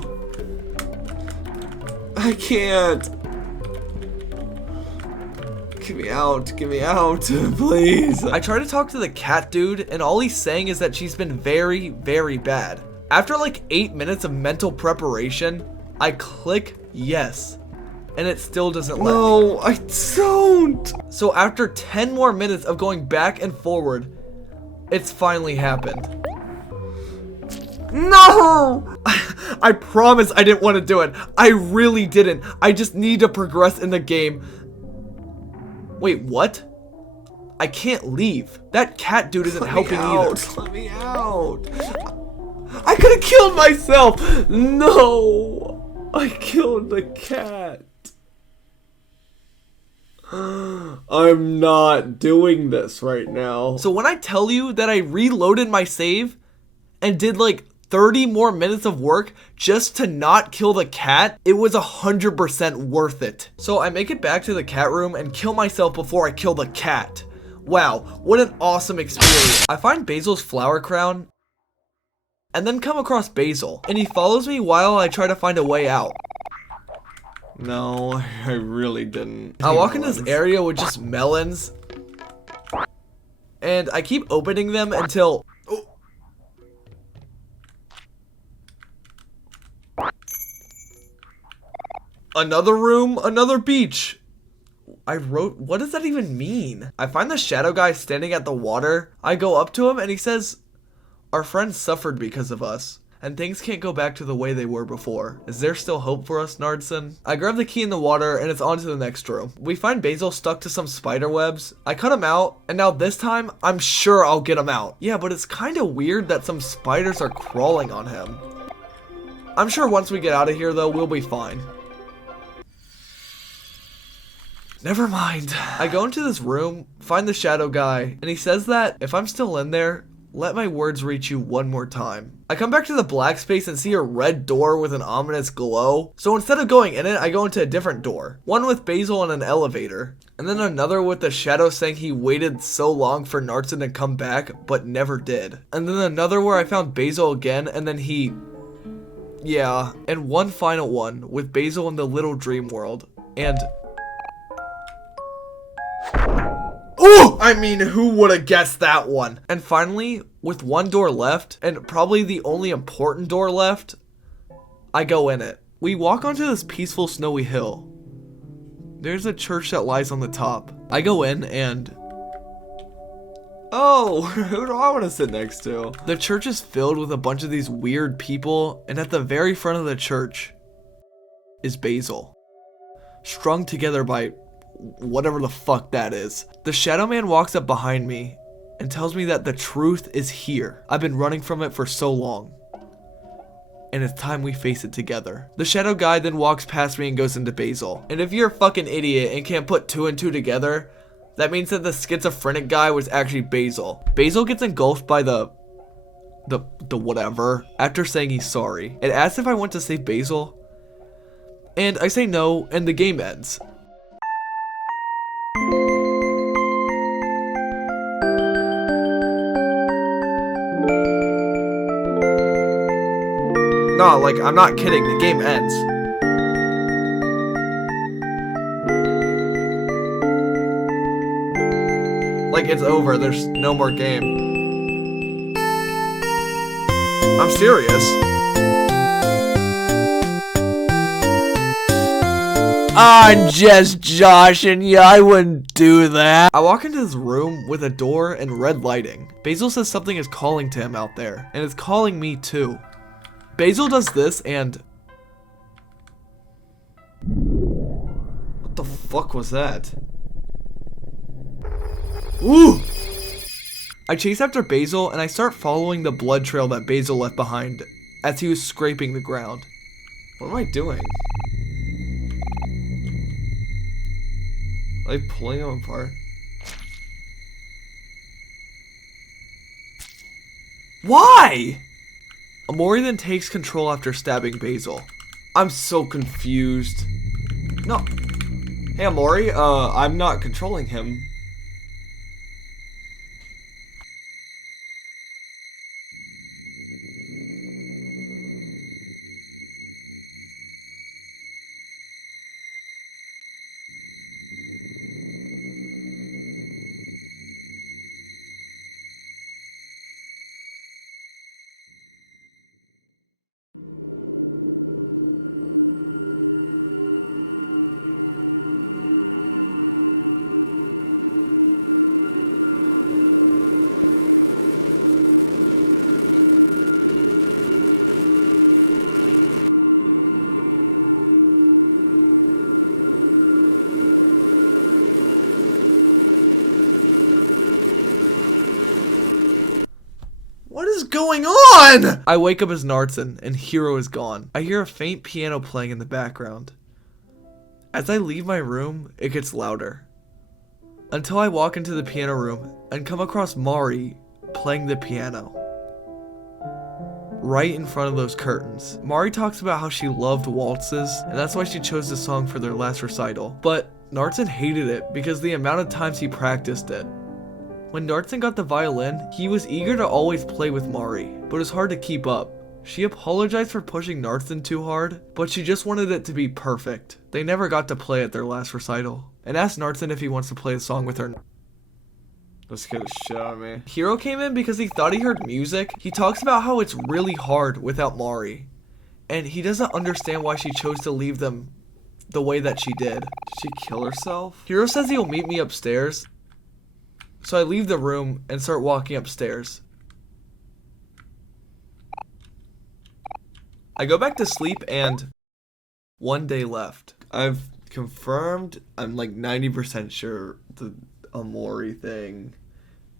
I can't. Get me out, please. I try to talk to the cat dude, and all he's saying is that she's been very, very bad. After like 8 minutes of mental preparation, I click yes, and it still doesn't let me. No, I don't. So after 10 more minutes of going back and forward, it's finally happened. No! I promise I didn't want to do it. I really didn't. I just need to progress in the game. Wait, what? I can't leave. That cat dude isn't helping either. Let me out. I could have killed myself. No. I killed the cat. I'm not doing this right now. So when I tell you that I reloaded my save and did like 30 more minutes of work just to not kill the cat, it was 100% worth it. So I make it back to the cat room and kill myself before I kill the cat. Wow, what an awesome experience. I find Basil's flower crown and then come across Basil, and he follows me while I try to find a way out. No, I really didn't. I walk into this area with just melons, and I keep opening them until... Another room, another beach. I wrote, what does that even mean? I find the shadow guy standing at the water. I go up to him and he says, our friends suffered because of us, and things can't go back to the way they were before. Is there still hope for us, Nardson? I grab the key in the water and it's on to the next room. We find Basil stuck to some spider webs. I cut him out, and now this time, I'm sure I'll get him out. Yeah, but it's kind of weird that some spiders are crawling on him. I'm sure once we get out of here though, we'll be fine. Never mind. I go into this room, find the shadow guy, and he says that if I'm still in there, let my words reach you one more time. I come back to the black space and see a red door with an ominous glow. So instead of going in it, I go into a different door. One with Basil and an elevator. And then another with the shadow saying he waited so long for Nardson to come back, but never did. And then another where I found Basil again, and then he... Yeah. And one final one with Basil in the little dream world. And... Ooh! I mean, who would have guessed that one? And finally, with one door left, and probably the only important door left, I go in it. We walk onto this peaceful snowy hill. There's a church that lies on the top. I go in and... Oh, who do I want to sit next to? The church is filled with a bunch of these weird people, and at the very front of the church is Basil. Strung together by... whatever the fuck that is. The shadow man walks up behind me and tells me that the truth is here. I've been running from it for so long, and it's time we face it together. The shadow guy then walks past me and goes into Basil. And if you're a fucking idiot and can't put 2 and 2 together, that means that the schizophrenic guy was actually Basil. Basil gets engulfed by the whatever after saying he's sorry. It asks if I want to save Basil, and I say no, and the game ends. No, like, I'm not kidding, the game ends. Like, it's over, there's no more game. I'm serious. I'm just joshing you, I wouldn't do that. I walk into this room with a door and red lighting. Basil says something is calling to him out there, and it's calling me too. Basil does this and... What the fuck was that? Ooh! I chase after Basil and I start following the blood trail that Basil left behind as he was scraping the ground. What am I doing? Are they pulling them apart? Why? Omori then takes control after stabbing Basil. I'm so confused. No. Hey, Omori, I'm not controlling him. What is going on? I wake up as Nartzen and Hiro is gone. I hear a faint piano playing in the background. As I leave my room, it gets louder. Until I walk into the piano room and come across Mari playing the piano. Right in front of those curtains. Mari talks about how she loved waltzes, and that's why she chose the song for their last recital. But Nartzen hated it because the amount of times he practiced it. When Nartzen got the violin, he was eager to always play with Mari, but it was hard to keep up. She apologized for pushing Nartzen too hard, but she just wanted it to be perfect. They never got to play at their last recital, and asked Nartzen if he wants to play a song with her. Let's get a shit out of me. Hiro came in because he thought he heard music. He talks about how it's really hard without Mari, and he doesn't understand why she chose to leave them the way that she did. Did she kill herself? Hiro says he'll meet me upstairs. So I leave the room and start walking upstairs. I go back to sleep and one day left. I've confirmed, I'm like 90% sure the Omori thing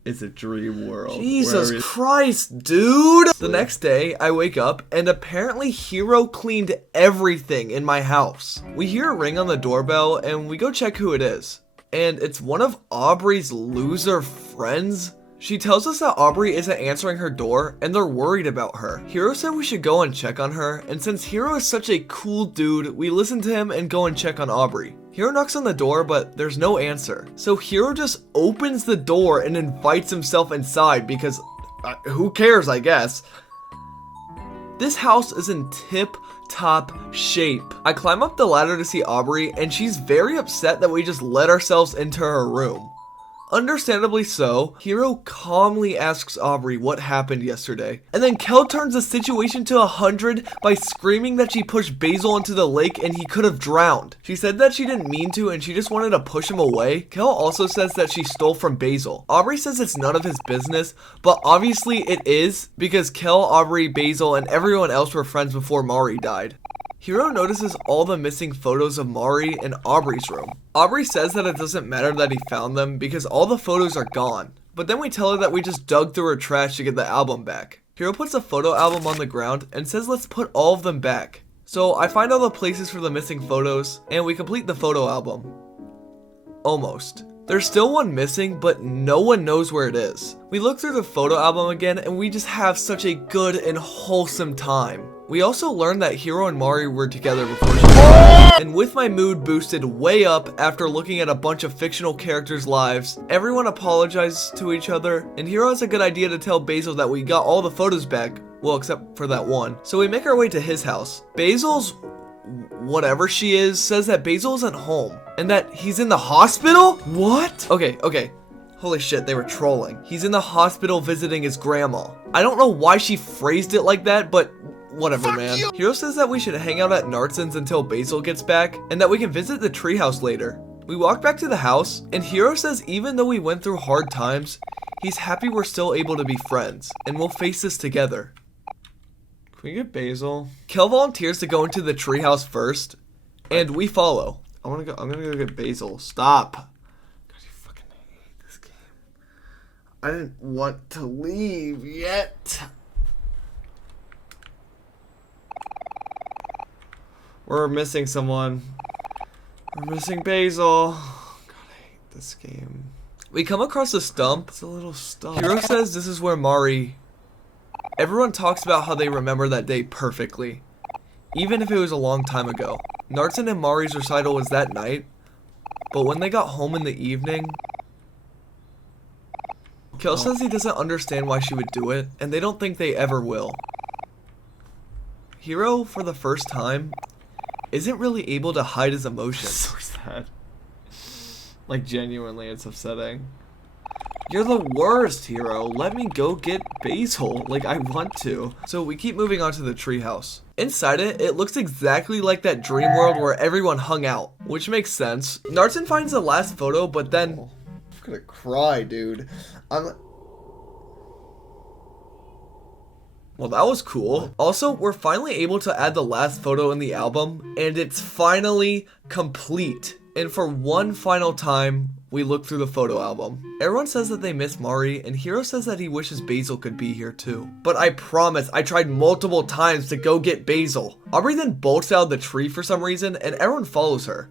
is a dream world. Jesus Christ, dude! The next day, I wake up and apparently Hiro cleaned everything in my house. We hear a ring on the doorbell and we go check who it is. And it's one of Aubrey's loser friends. She tells us that Aubrey isn't answering her door and they're worried about her. Hiro said we should go and check on her, and since Hiro is such a cool dude, we listen to him and go and check on Aubrey. Hiro knocks on the door, but there's no answer. So Hiro just opens the door and invites himself inside because who cares, I guess. This house is in tip-top shape. I climb up the ladder to see Aubrey, and she's very upset that we just let ourselves into her room. Understandably so, Hiro calmly asks Aubrey what happened yesterday, and then Kel turns the situation to 100 by screaming that she pushed Basil into the lake and he could have drowned. She said that she didn't mean to and she just wanted to push him away. Kel also says that she stole from Basil. Aubrey says it's none of his business, but obviously it is because Kel, Aubrey, Basil, and everyone else were friends before Mari died. Hiro notices all the missing photos of Mari in Aubrey's room. Aubrey says that it doesn't matter that he found them because all the photos are gone. But then we tell her that we just dug through her trash to get the album back. Hiro puts a photo album on the ground and says let's put all of them back. So I find all the places for the missing photos and we complete the photo album. Almost. There's still one missing, but no one knows where it is. We look through the photo album again and we just have such a good and wholesome time. We also learned that Hiro and Mari were together before she died. And with my mood boosted way up after looking at a bunch of fictional characters' lives, everyone apologizes to each other, and Hiro has a good idea to tell Basil that we got all the photos back, well except for that one. So we make our way to his house. Basil's whatever she is says that Basil isn't home, and that he's in the hospital? What? Okay. Holy shit, they were trolling. He's in the hospital visiting his grandma. I don't know why she phrased it like that, but whatever, man. Hiro says that we should hang out at Nartzen's until Basil gets back, and that we can visit the treehouse later. We walk back to the house, and Hiro says even though we went through hard times, he's happy we're still able to be friends, and we'll face this together. Can we get Basil? Kel volunteers to go into the treehouse first, and we follow. I'm gonna go get Basil. Stop. God, you fucking hate this game. I didn't want to leave yet. We're missing someone. We're missing Basil. God, I hate this game. We come across a stump. It's a little stump. Hiro says this is where Mari... Everyone talks about how they remember that day perfectly, even if it was a long time ago. Nartzen and Mari's recital was that night, but when they got home in the evening... Kel says he doesn't understand why she would do it, and they don't think they ever will. Hiro, for the first time, isn't really able to hide his emotions. So sad. Like, genuinely, it's upsetting. You're the worst, Hiro. Let me go get Basil. Like, I want to. So we keep moving on to the treehouse. Inside it, it looks exactly like that dream world where everyone hung out, which makes sense. Nartzen finds the last photo, but then... I'm gonna cry, dude. Well, that was cool. Also, we're finally able to add the last photo in the album, and it's finally complete. And for one final time, we look through the photo album. Everyone says that they miss Mari, and Hiro says that he wishes Basil could be here too. But I promise, I tried multiple times to go get Basil. Aubrey then bolts out of the tree for some reason, and everyone follows her.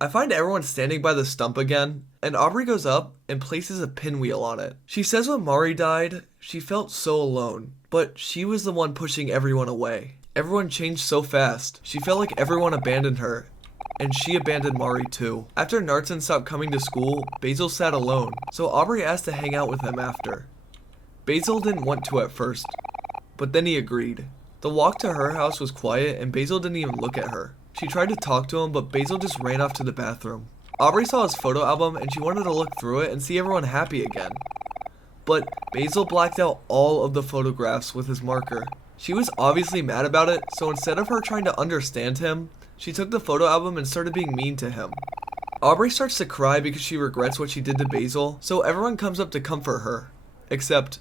I find everyone standing by the stump again, and Aubrey goes up and places a pinwheel on it. She says when Mari died, she felt so alone, but she was the one pushing everyone away. Everyone changed so fast. She felt like everyone abandoned her, and she abandoned Mari too. After Nartzen stopped coming to school, Basil sat alone, so Aubrey asked to hang out with him after. Basil didn't want to at first, but then he agreed. The walk to her house was quiet, and Basil didn't even look at her. She tried to talk to him, but Basil just ran off to the bathroom. Aubrey saw his photo album, and she wanted to look through it and see everyone happy again. But Basil blacked out all of the photographs with his marker. She was obviously mad about it, so instead of her trying to understand him, she took the photo album and started being mean to him. Aubrey starts to cry because she regrets what she did to Basil, so everyone comes up to comfort her. Except...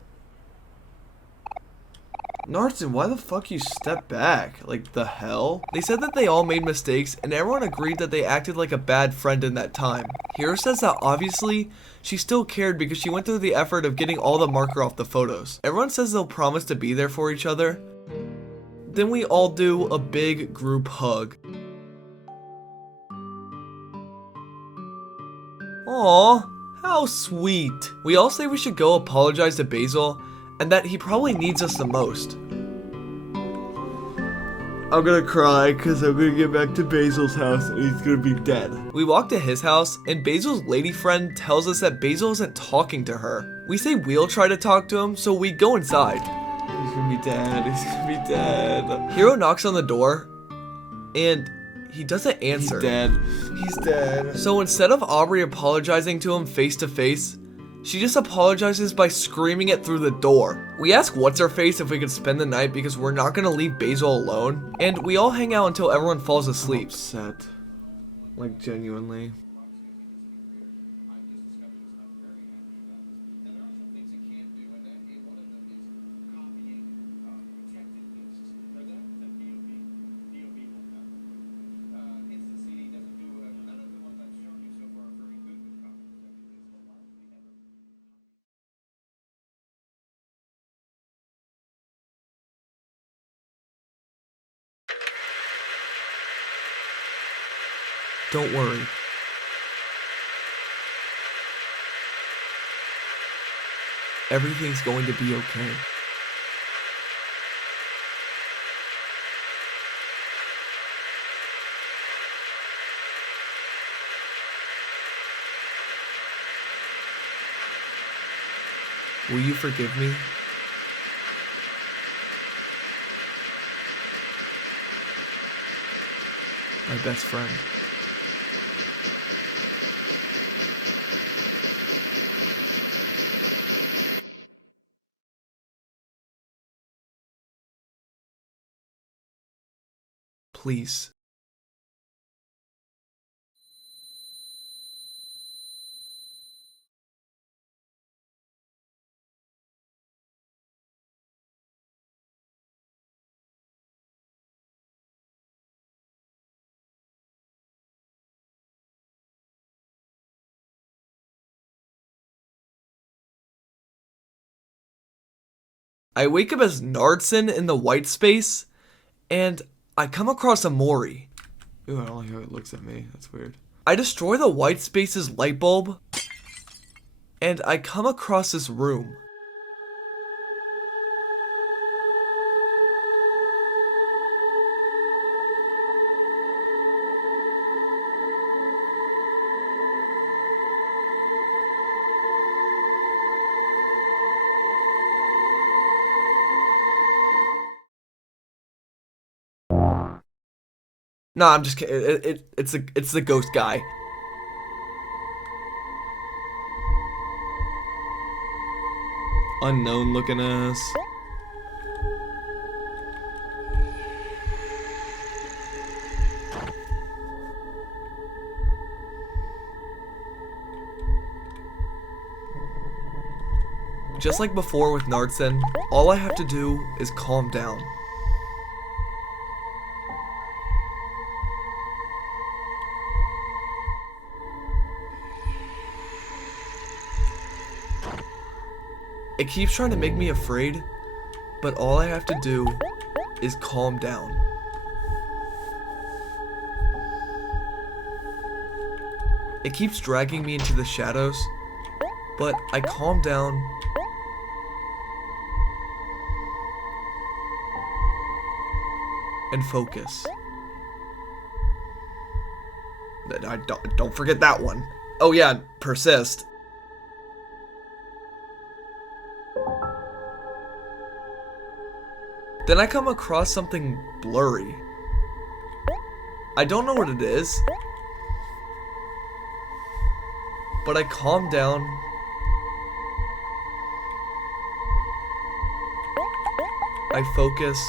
Nartzen, why the fuck you step back? Like, the hell? They said that they all made mistakes, and everyone agreed that they acted like a bad friend in that time. Hiro says that obviously, she still cared because she went through the effort of getting all the marker off the photos. Everyone says they'll promise to be there for each other. Then we all do a big group hug. Aw, how sweet. We all say we should go apologize to Basil, and that he probably needs us the most. I'm gonna cry because I'm gonna get back to Basil's house and he's gonna be dead. We walk to his house, and Basil's lady friend tells us that Basil isn't talking to her. We say we'll try to talk to him, so we go inside. He's gonna be dead. He's gonna be dead. Hiro knocks on the door, and he doesn't answer. He's dead. He's dead. So instead of Aubrey apologizing to him face to face, she just apologizes by screaming it through the door. We ask What's-Her-Face if we could spend the night because we're not gonna leave Basil alone, and we all hang out until everyone falls asleep. I'm upset. Like, genuinely. Don't worry. Everything's going to be okay. Will you forgive me? My best friend. Please. I wake up as Nartzen in the white space, and I come across Omori. Ooh, I don't like how it looks at me. That's weird. I destroy the white space's light bulb, and I come across this room. Nah, I'm just kidding. It's the ghost guy. Unknown looking ass. Just like before with Nartzen, all I have to do is calm down. It keeps trying to make me afraid, but all I have to do is calm down. It keeps dragging me into the shadows, but I calm down and focus. Don't forget that one. Oh yeah, persist. Then I come across something blurry. I don't know what it is, but I calm down I focus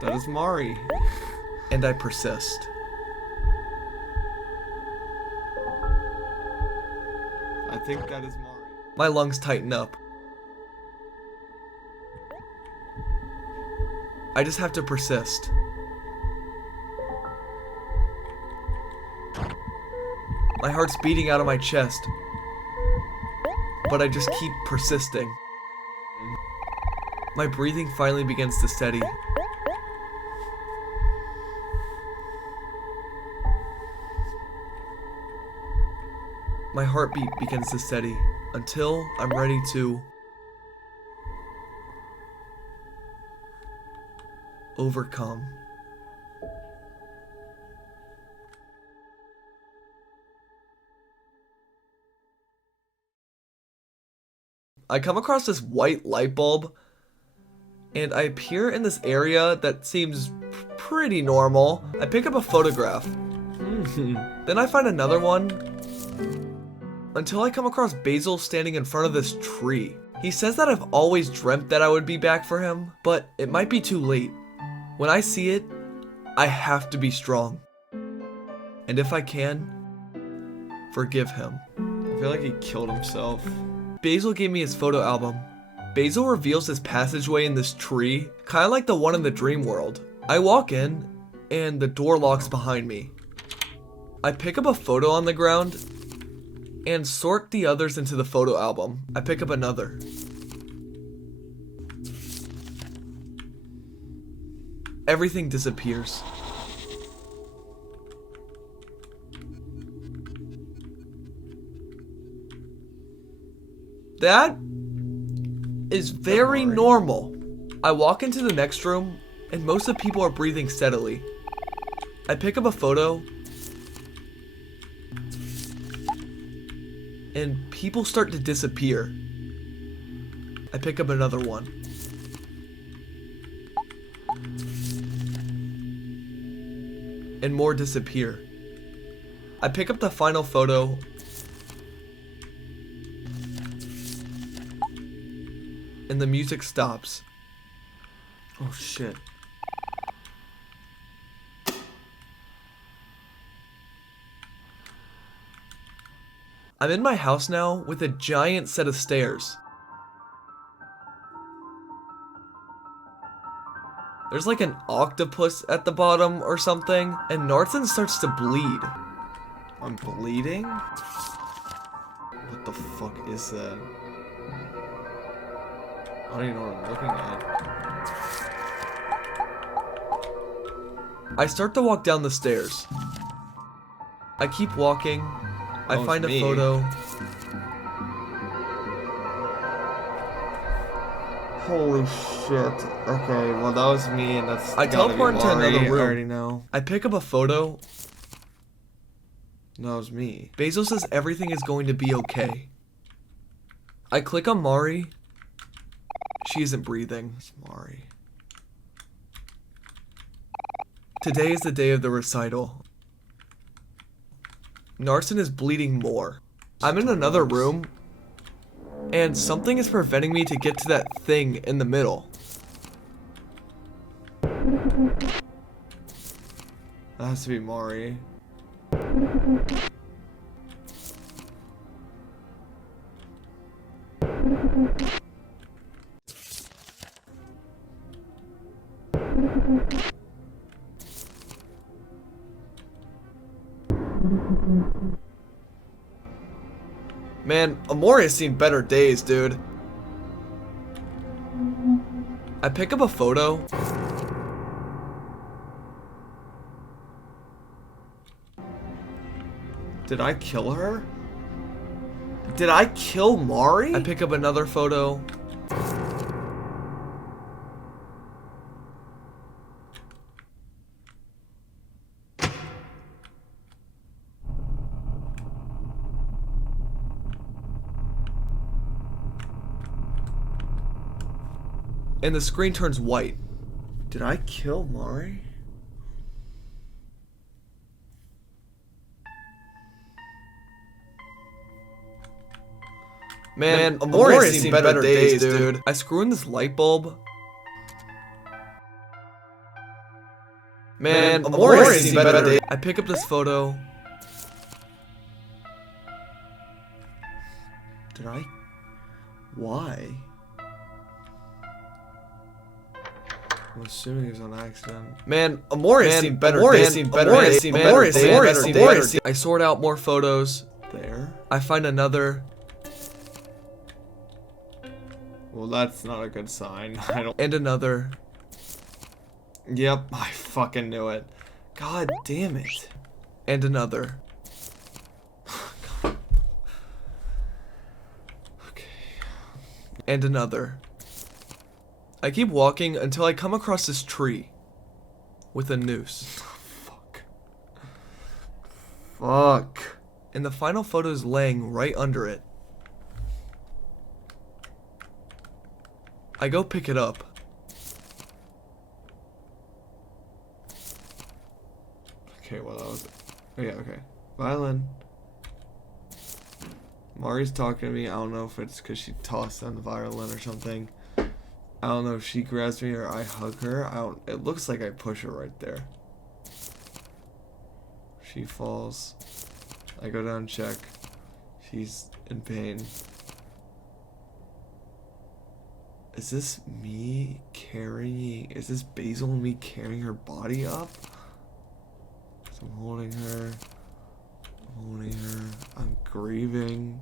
That is Mari. and I persist. I think that is Mari. My lungs tighten up. I just have to persist. My heart's beating out of my chest, but I just keep persisting. My breathing finally begins to steady. My heartbeat begins to steady until I'm ready to overcome. I come across this white light bulb, and I appear in this area that seems pretty normal. I pick up a photograph. Then I find another one, until I come across Basil standing in front of this tree. He says that I've always dreamt that I would be back for him, but it might be too late. When I see it, I have to be strong. And if I can, forgive him. I feel like he killed himself. Basil gave me his photo album. Basil reveals this passageway in this tree, kind of like the one in the dream world. I walk in, and the door locks behind me. I pick up a photo on the ground, and sort the others into the photo album. I pick up another. Everything disappears. That is very normal. I walk into the next room, and most of the people are breathing steadily. I pick up a photo, and people start to disappear. I pick up another one. And more disappear. I pick up the final photo, and the music stops. Oh shit. I'm in my house now with a giant set of stairs. There's like an octopus at the bottom or something, and Nartzen starts to bleed. I'm bleeding? What the fuck is that? I don't even know what I'm looking at. I start to walk down the stairs. I keep walking. I find a photo. Holy shit. Okay, well that was me and that's I gotta be teleport into Mari. another room. I already know. I pick up a photo. That was me. Basil says everything is going to be okay. I click on Mari. She isn't breathing. It's Mari. Today is the day of the recital. Narson is bleeding more. I'm in another room, and something is preventing me to get to that thing in the middle. That has to be Mari. Man, Omori has seen better days, dude. I pick up a photo. Did I kill her? Did I kill Mari? I pick up another photo. And the screen turns white. Did I kill Mari? Man, Omori has seen better days, dude. I screw in this light bulb. Man, Omori has seen better days. I pick up this photo. Did I? Why? I'm assuming it was on accident. Man, Omori has seen better days. I sort out more photos. There. I find another. Well, that's not a good sign. I don't. And another. Yep, I fucking knew it. God damn it. And another. Okay. And another. I keep walking until I come across this tree with a noose. Fuck. Fuck. And the final photo is laying right under it. I go pick it up. Okay, well that was it. Oh yeah, okay. Violin. Mari's talking to me. I don't know if it's because she tossed on the violin or something. I don't know if she grabs me or I hug her. It looks like I push her right there. She falls. I go down and check. She's in pain. Is this me carrying... Is this Basil and me carrying her body up? So I'm holding her. I'm grieving.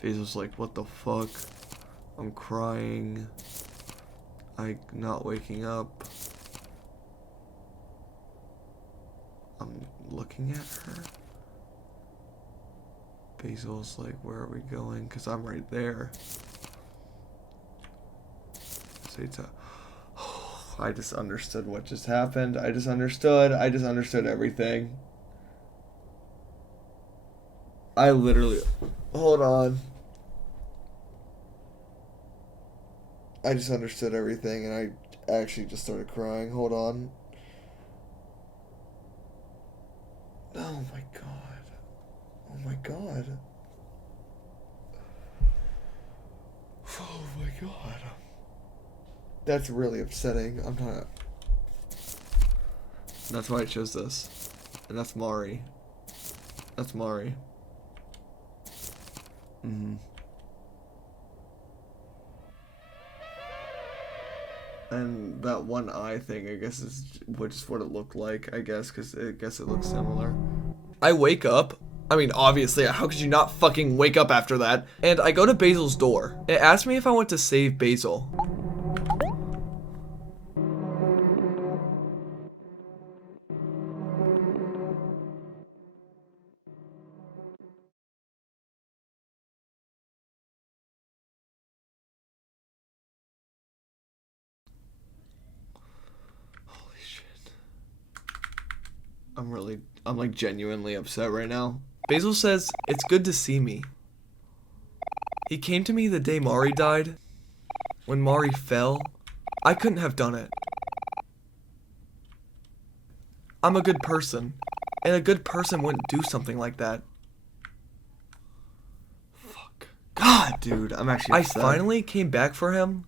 Basil's like, what the fuck? I'm crying. I'm not waking up. I'm looking at her. Basil's like, where are we going? Because I'm right there. I just understood what just happened. I just understood everything. I literally... Hold on. I just understood everything and I actually just started crying. Hold on. Oh my god. Oh my god. Oh my god. That's really upsetting. I'm not... That's why I chose this. And that's Mari. That's Mari. Mm-hmm. And that one eye thing, I guess, is just what it looked like, I guess, because I guess it looks similar. I wake up I mean, obviously, how could you not fucking wake up after that? And I go to Basil's door. It asks me if I want to save Basil. Holy shit. I'm like genuinely upset right now. Basil says it's good to see me. He came to me the day Mari died. When Mari fell, I couldn't have done it. I'm a good person, and a good person wouldn't do something like that. Fuck. God, dude, I'm actually upset. I finally came back for him,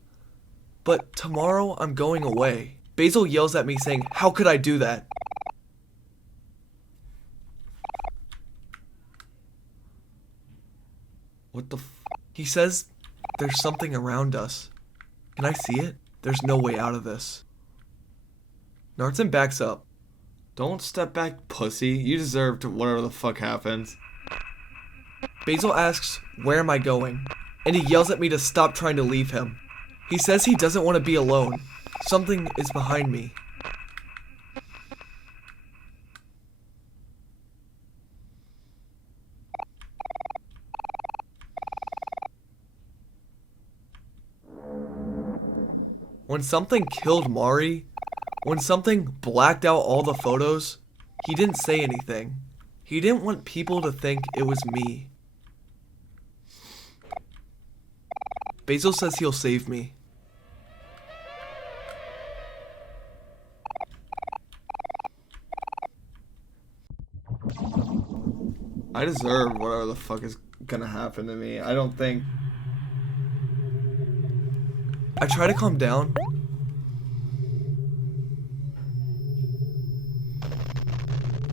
but tomorrow I'm going away. Basil yells at me saying, how could I do that? What the f- He says there's something around us. Can I see it? There's no way out of this. Nartzen backs up. Don't step back, pussy. You deserve to whatever the fuck happens. Basil asks, where am I going? And he yells at me to stop trying to leave him. He says he doesn't want to be alone. Something is behind me. When something killed Mari, when something blacked out all the photos, he didn't say anything. He didn't want people to think it was me. Basil says he'll save me. I deserve whatever the fuck is gonna happen to me. I don't think... I try to calm down.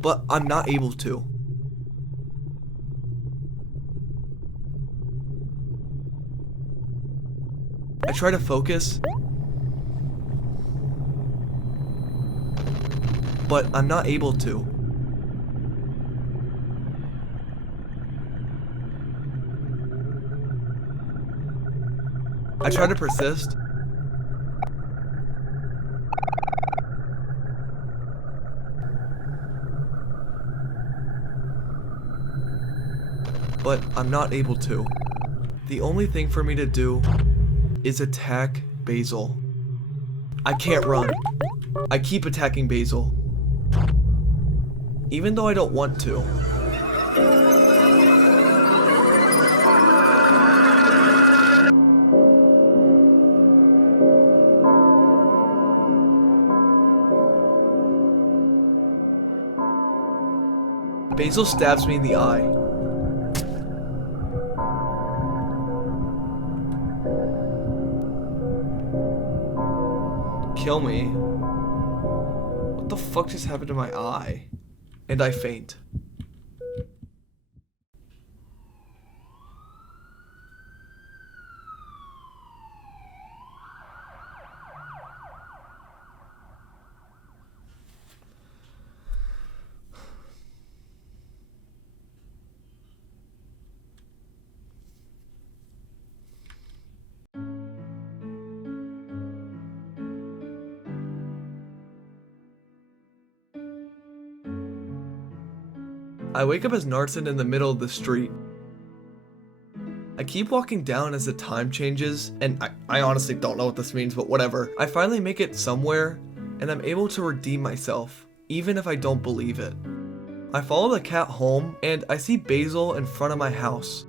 But I'm not able to. I try to focus. But I'm not able to. I try to persist. But I'm not able to. The only thing for me to do is attack Basil. I can't run. I keep attacking Basil. Even though I don't want to. Basil stabs me in the eye. Kill me. What the fuck just happened to my eye? And I faint. I wake up as Nartzen in the middle of the street. I keep walking down as the time changes, and I honestly don't know what this means, but whatever. I finally make it somewhere, and I'm able to redeem myself, even if I don't believe it. I follow the cat home, and I see Basil in front of my house.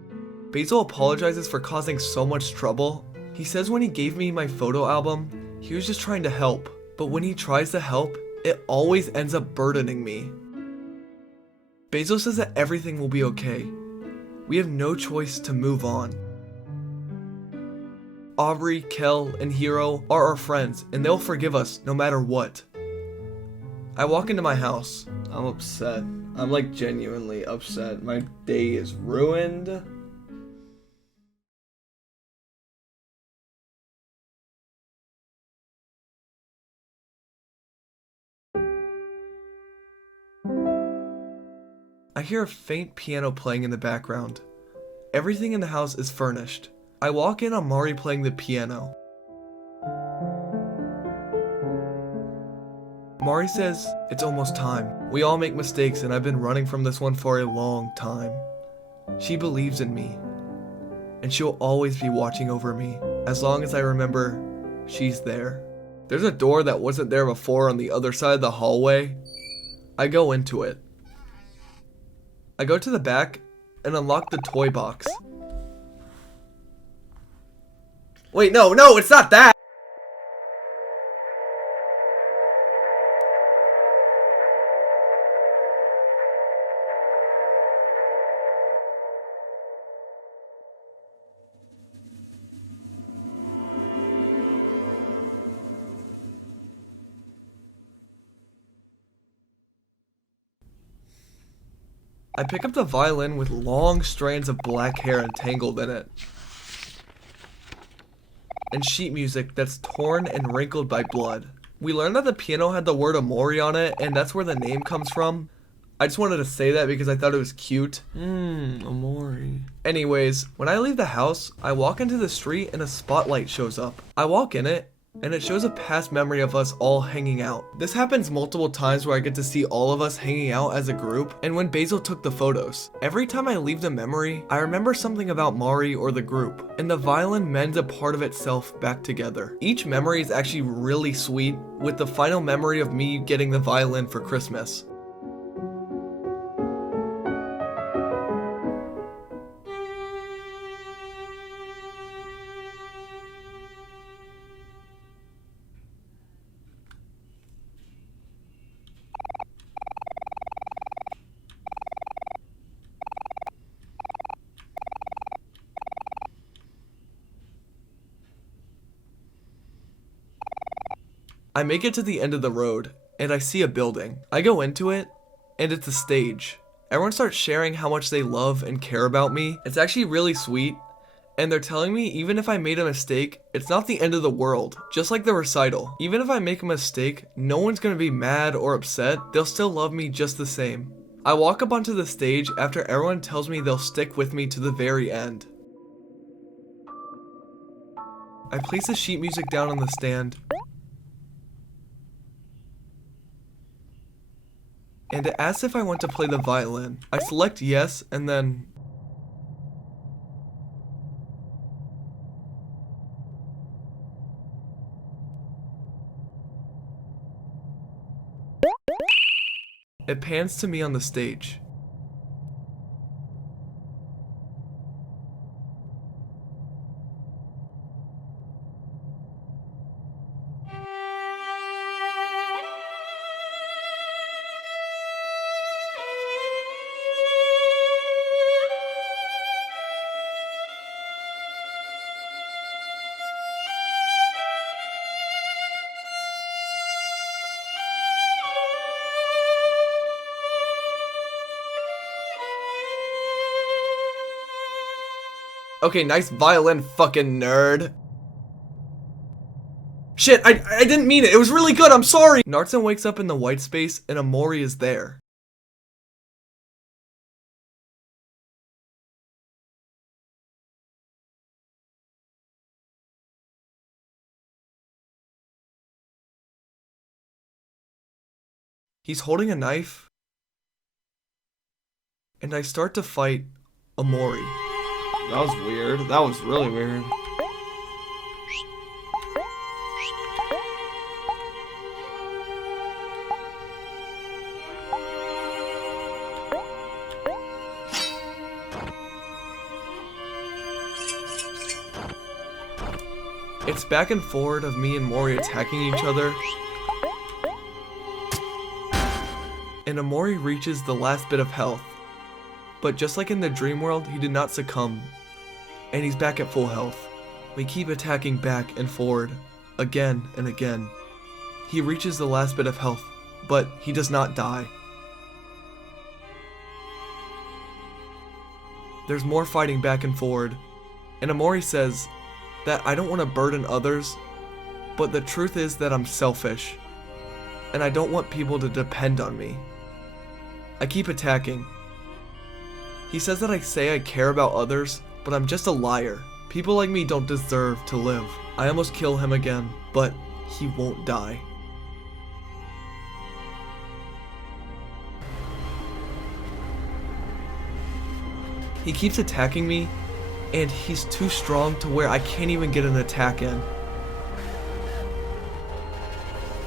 Basil apologizes for causing so much trouble. He says when he gave me my photo album, he was just trying to help, but when he tries to help, it always ends up burdening me. Basil says that everything will be okay. We have no choice to move on. Aubrey, Kel, and Hero are our friends, and they'll forgive us no matter what. I walk into my house. I'm upset. I'm like genuinely upset. My day is ruined. I I hear a faint piano playing in the background. Everything in the house is furnished. I walk in on Mari playing the piano. Mari says, "It's almost time. We all make mistakes and I've been running from this one for a long time." She believes in me, and she'll always be watching over me, as long as I remember she's there. There's a door that wasn't there before on the other side of the hallway. I go into it. I go to the back and unlock the toy box. Wait, no, it's not that! I pick up the violin with long strands of black hair entangled in it, and sheet music that's torn and wrinkled by blood. We learned that the piano had the word Omori on it, and that's where the name comes from. I just wanted to say that because I thought it was cute. Omori. Anyways, when I leave the house, I walk into the street and a spotlight shows up. I walk in it, and it shows a past memory of us all hanging out. This happens multiple times where I get to see all of us hanging out as a group, and when Basil took the photos. Every time I leave the memory, I remember something about Mari or the group, and the violin mends a part of itself back together. Each memory is actually really sweet, with the final memory of me getting the violin for Christmas. I make it to the end of the road, and I see a building. I go into it, and it's a stage. Everyone starts sharing how much they love and care about me. It's actually really sweet, and they're telling me even if I made a mistake, it's not the end of the world. Just like the recital. Even if I make a mistake, no one's gonna be mad or upset. They'll still love me just the same. I walk up onto the stage after everyone tells me they'll stick with me to the very end. I place the sheet music down on the stand, and it asks if I want to play the violin. I select yes, and then it pans to me on the stage. Okay, nice violin, fucking nerd. Shit, I didn't mean it. It was really good, I'm sorry. Nartzen wakes up in the white space and Omori is there. He's holding a knife, and I start to fight Omori. That was weird. That was really weird. It's back and forward of me and Mori attacking each other, and Omori reaches the last bit of health. But just like in the dream world, he did not succumb, and he's back at full health. We keep attacking back and forward, again and again. He reaches the last bit of health, but he does not die. There's more fighting back and forward, and Omori says that I don't want to burden others, but the truth is that I'm selfish, and I don't want people to depend on me. I keep attacking, He says that I say I care about others, but I'm just a liar. People like me don't deserve to live. I almost kill him again, but he won't die. He keeps attacking me, and he's too strong to where I can't even get an attack in.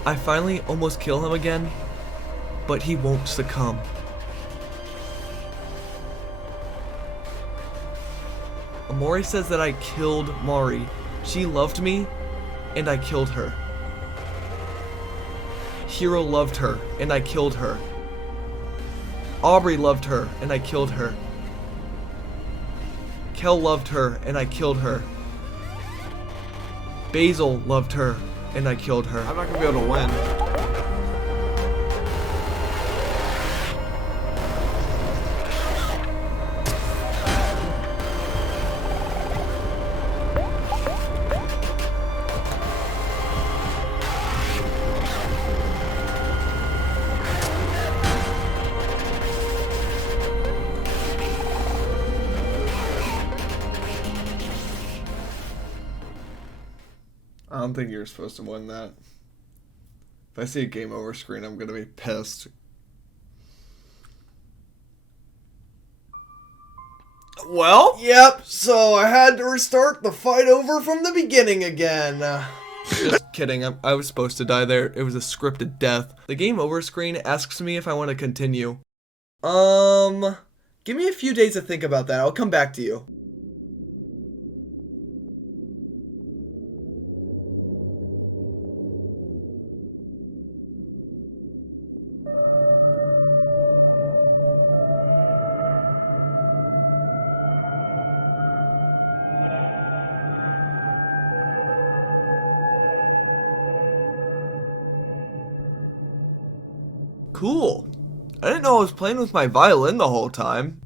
I finally almost kill him again, but he won't succumb. Omori says that I killed Mari. She loved me, and I killed her. Hiro loved her, and I killed her. Aubrey loved her, and I killed her. Kel loved her, and I killed her. Basil loved her, and I killed her. I'm not gonna be able to win. I don't think you're supposed to win that. If I see a game over screen, I'm gonna be pissed. Well, Yep, so I had to restart the fight over from the beginning again. Just kidding, I was supposed to die there. It was a scripted death. The game over screen asks me if I want to continue. Give me a few days to think about that. I'll come back to you. Cool. I didn't know I was playing with my violin the whole time.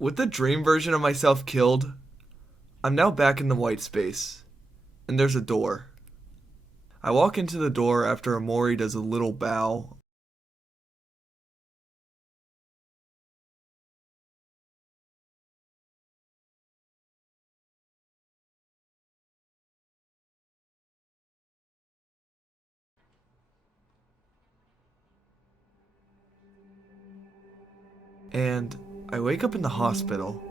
With the dream version of myself killed, I'm now back in the white space, and there's a door. I walk into the door after Omori does a little bow. And I wake up in the hospital.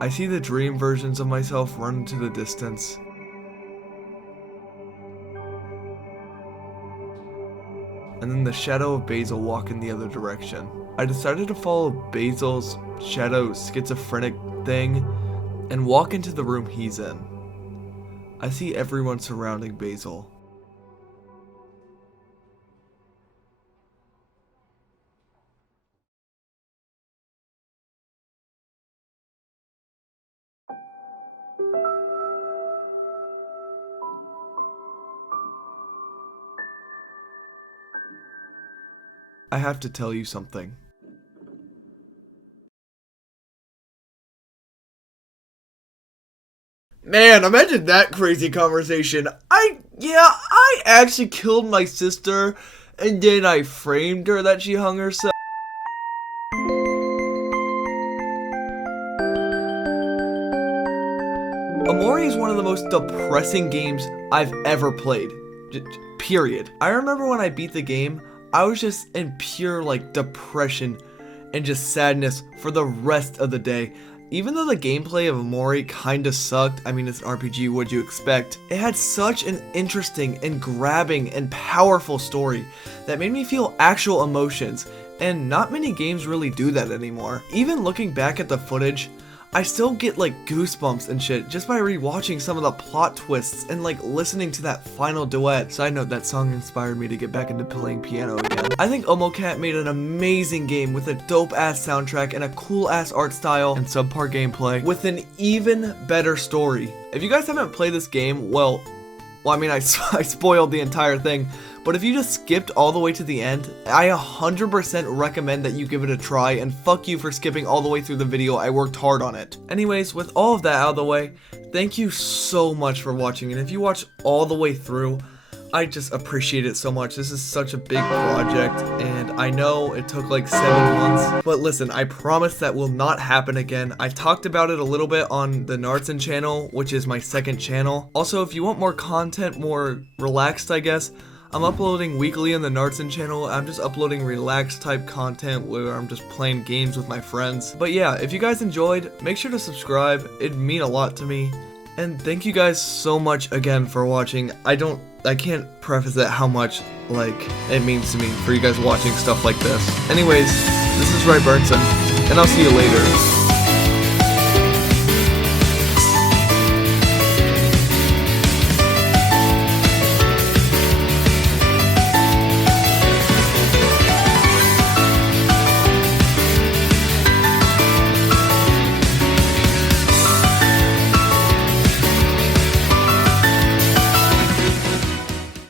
I see the dream versions of myself run into the distance. And then the shadow of Basil walk in the other direction. I decided to follow Basil's shadow schizophrenic thing and walk into the room he's in. I see everyone surrounding Basil. I have to tell you something. Man, imagine that crazy conversation. I actually killed my sister, and then I framed her that she hung herself. Omori is one of the most depressing games I've ever played. Period. I remember when I beat the game, I was just in pure depression and just sadness for the rest of the day. Even though the gameplay of Omori kinda sucked, I mean it's an RPG, what'd you expect? It had such an interesting and grabbing and powerful story that made me feel actual emotions, and not many games really do that anymore. Even looking back at the footage, I still get goosebumps and shit just by rewatching some of the plot twists and listening to that final duet. Side note, that song inspired me to get back into playing piano again. I think Omocat made an amazing game with a dope ass soundtrack and a cool ass art style and subpar gameplay with an even better story. If you guys haven't played this game, well I mean I spoiled the entire thing. But if you just skipped all the way to the end, I 100% recommend that you give it a try, and fuck you for skipping all the way through the video. I worked hard on it. Anyways, with all of that out of the way, thank you so much for watching, and if you watch all the way through, I just appreciate it so much. This is such a big project, and I know it took 7 months, but listen, I promise that will not happen again. I talked about it a little bit on the Nartzen channel, which is my second channel. Also, if you want more content, more relaxed, I guess, I'm uploading weekly on the Nartzen channel. I'm just uploading relaxed type content where I'm just playing games with my friends. But yeah, if you guys enjoyed, make sure to subscribe. It'd mean a lot to me. And thank you guys so much again for watching. I can't preface it how much it means to me for you guys watching stuff like this. Anyways, this is Ray Burnson, and I'll see you later.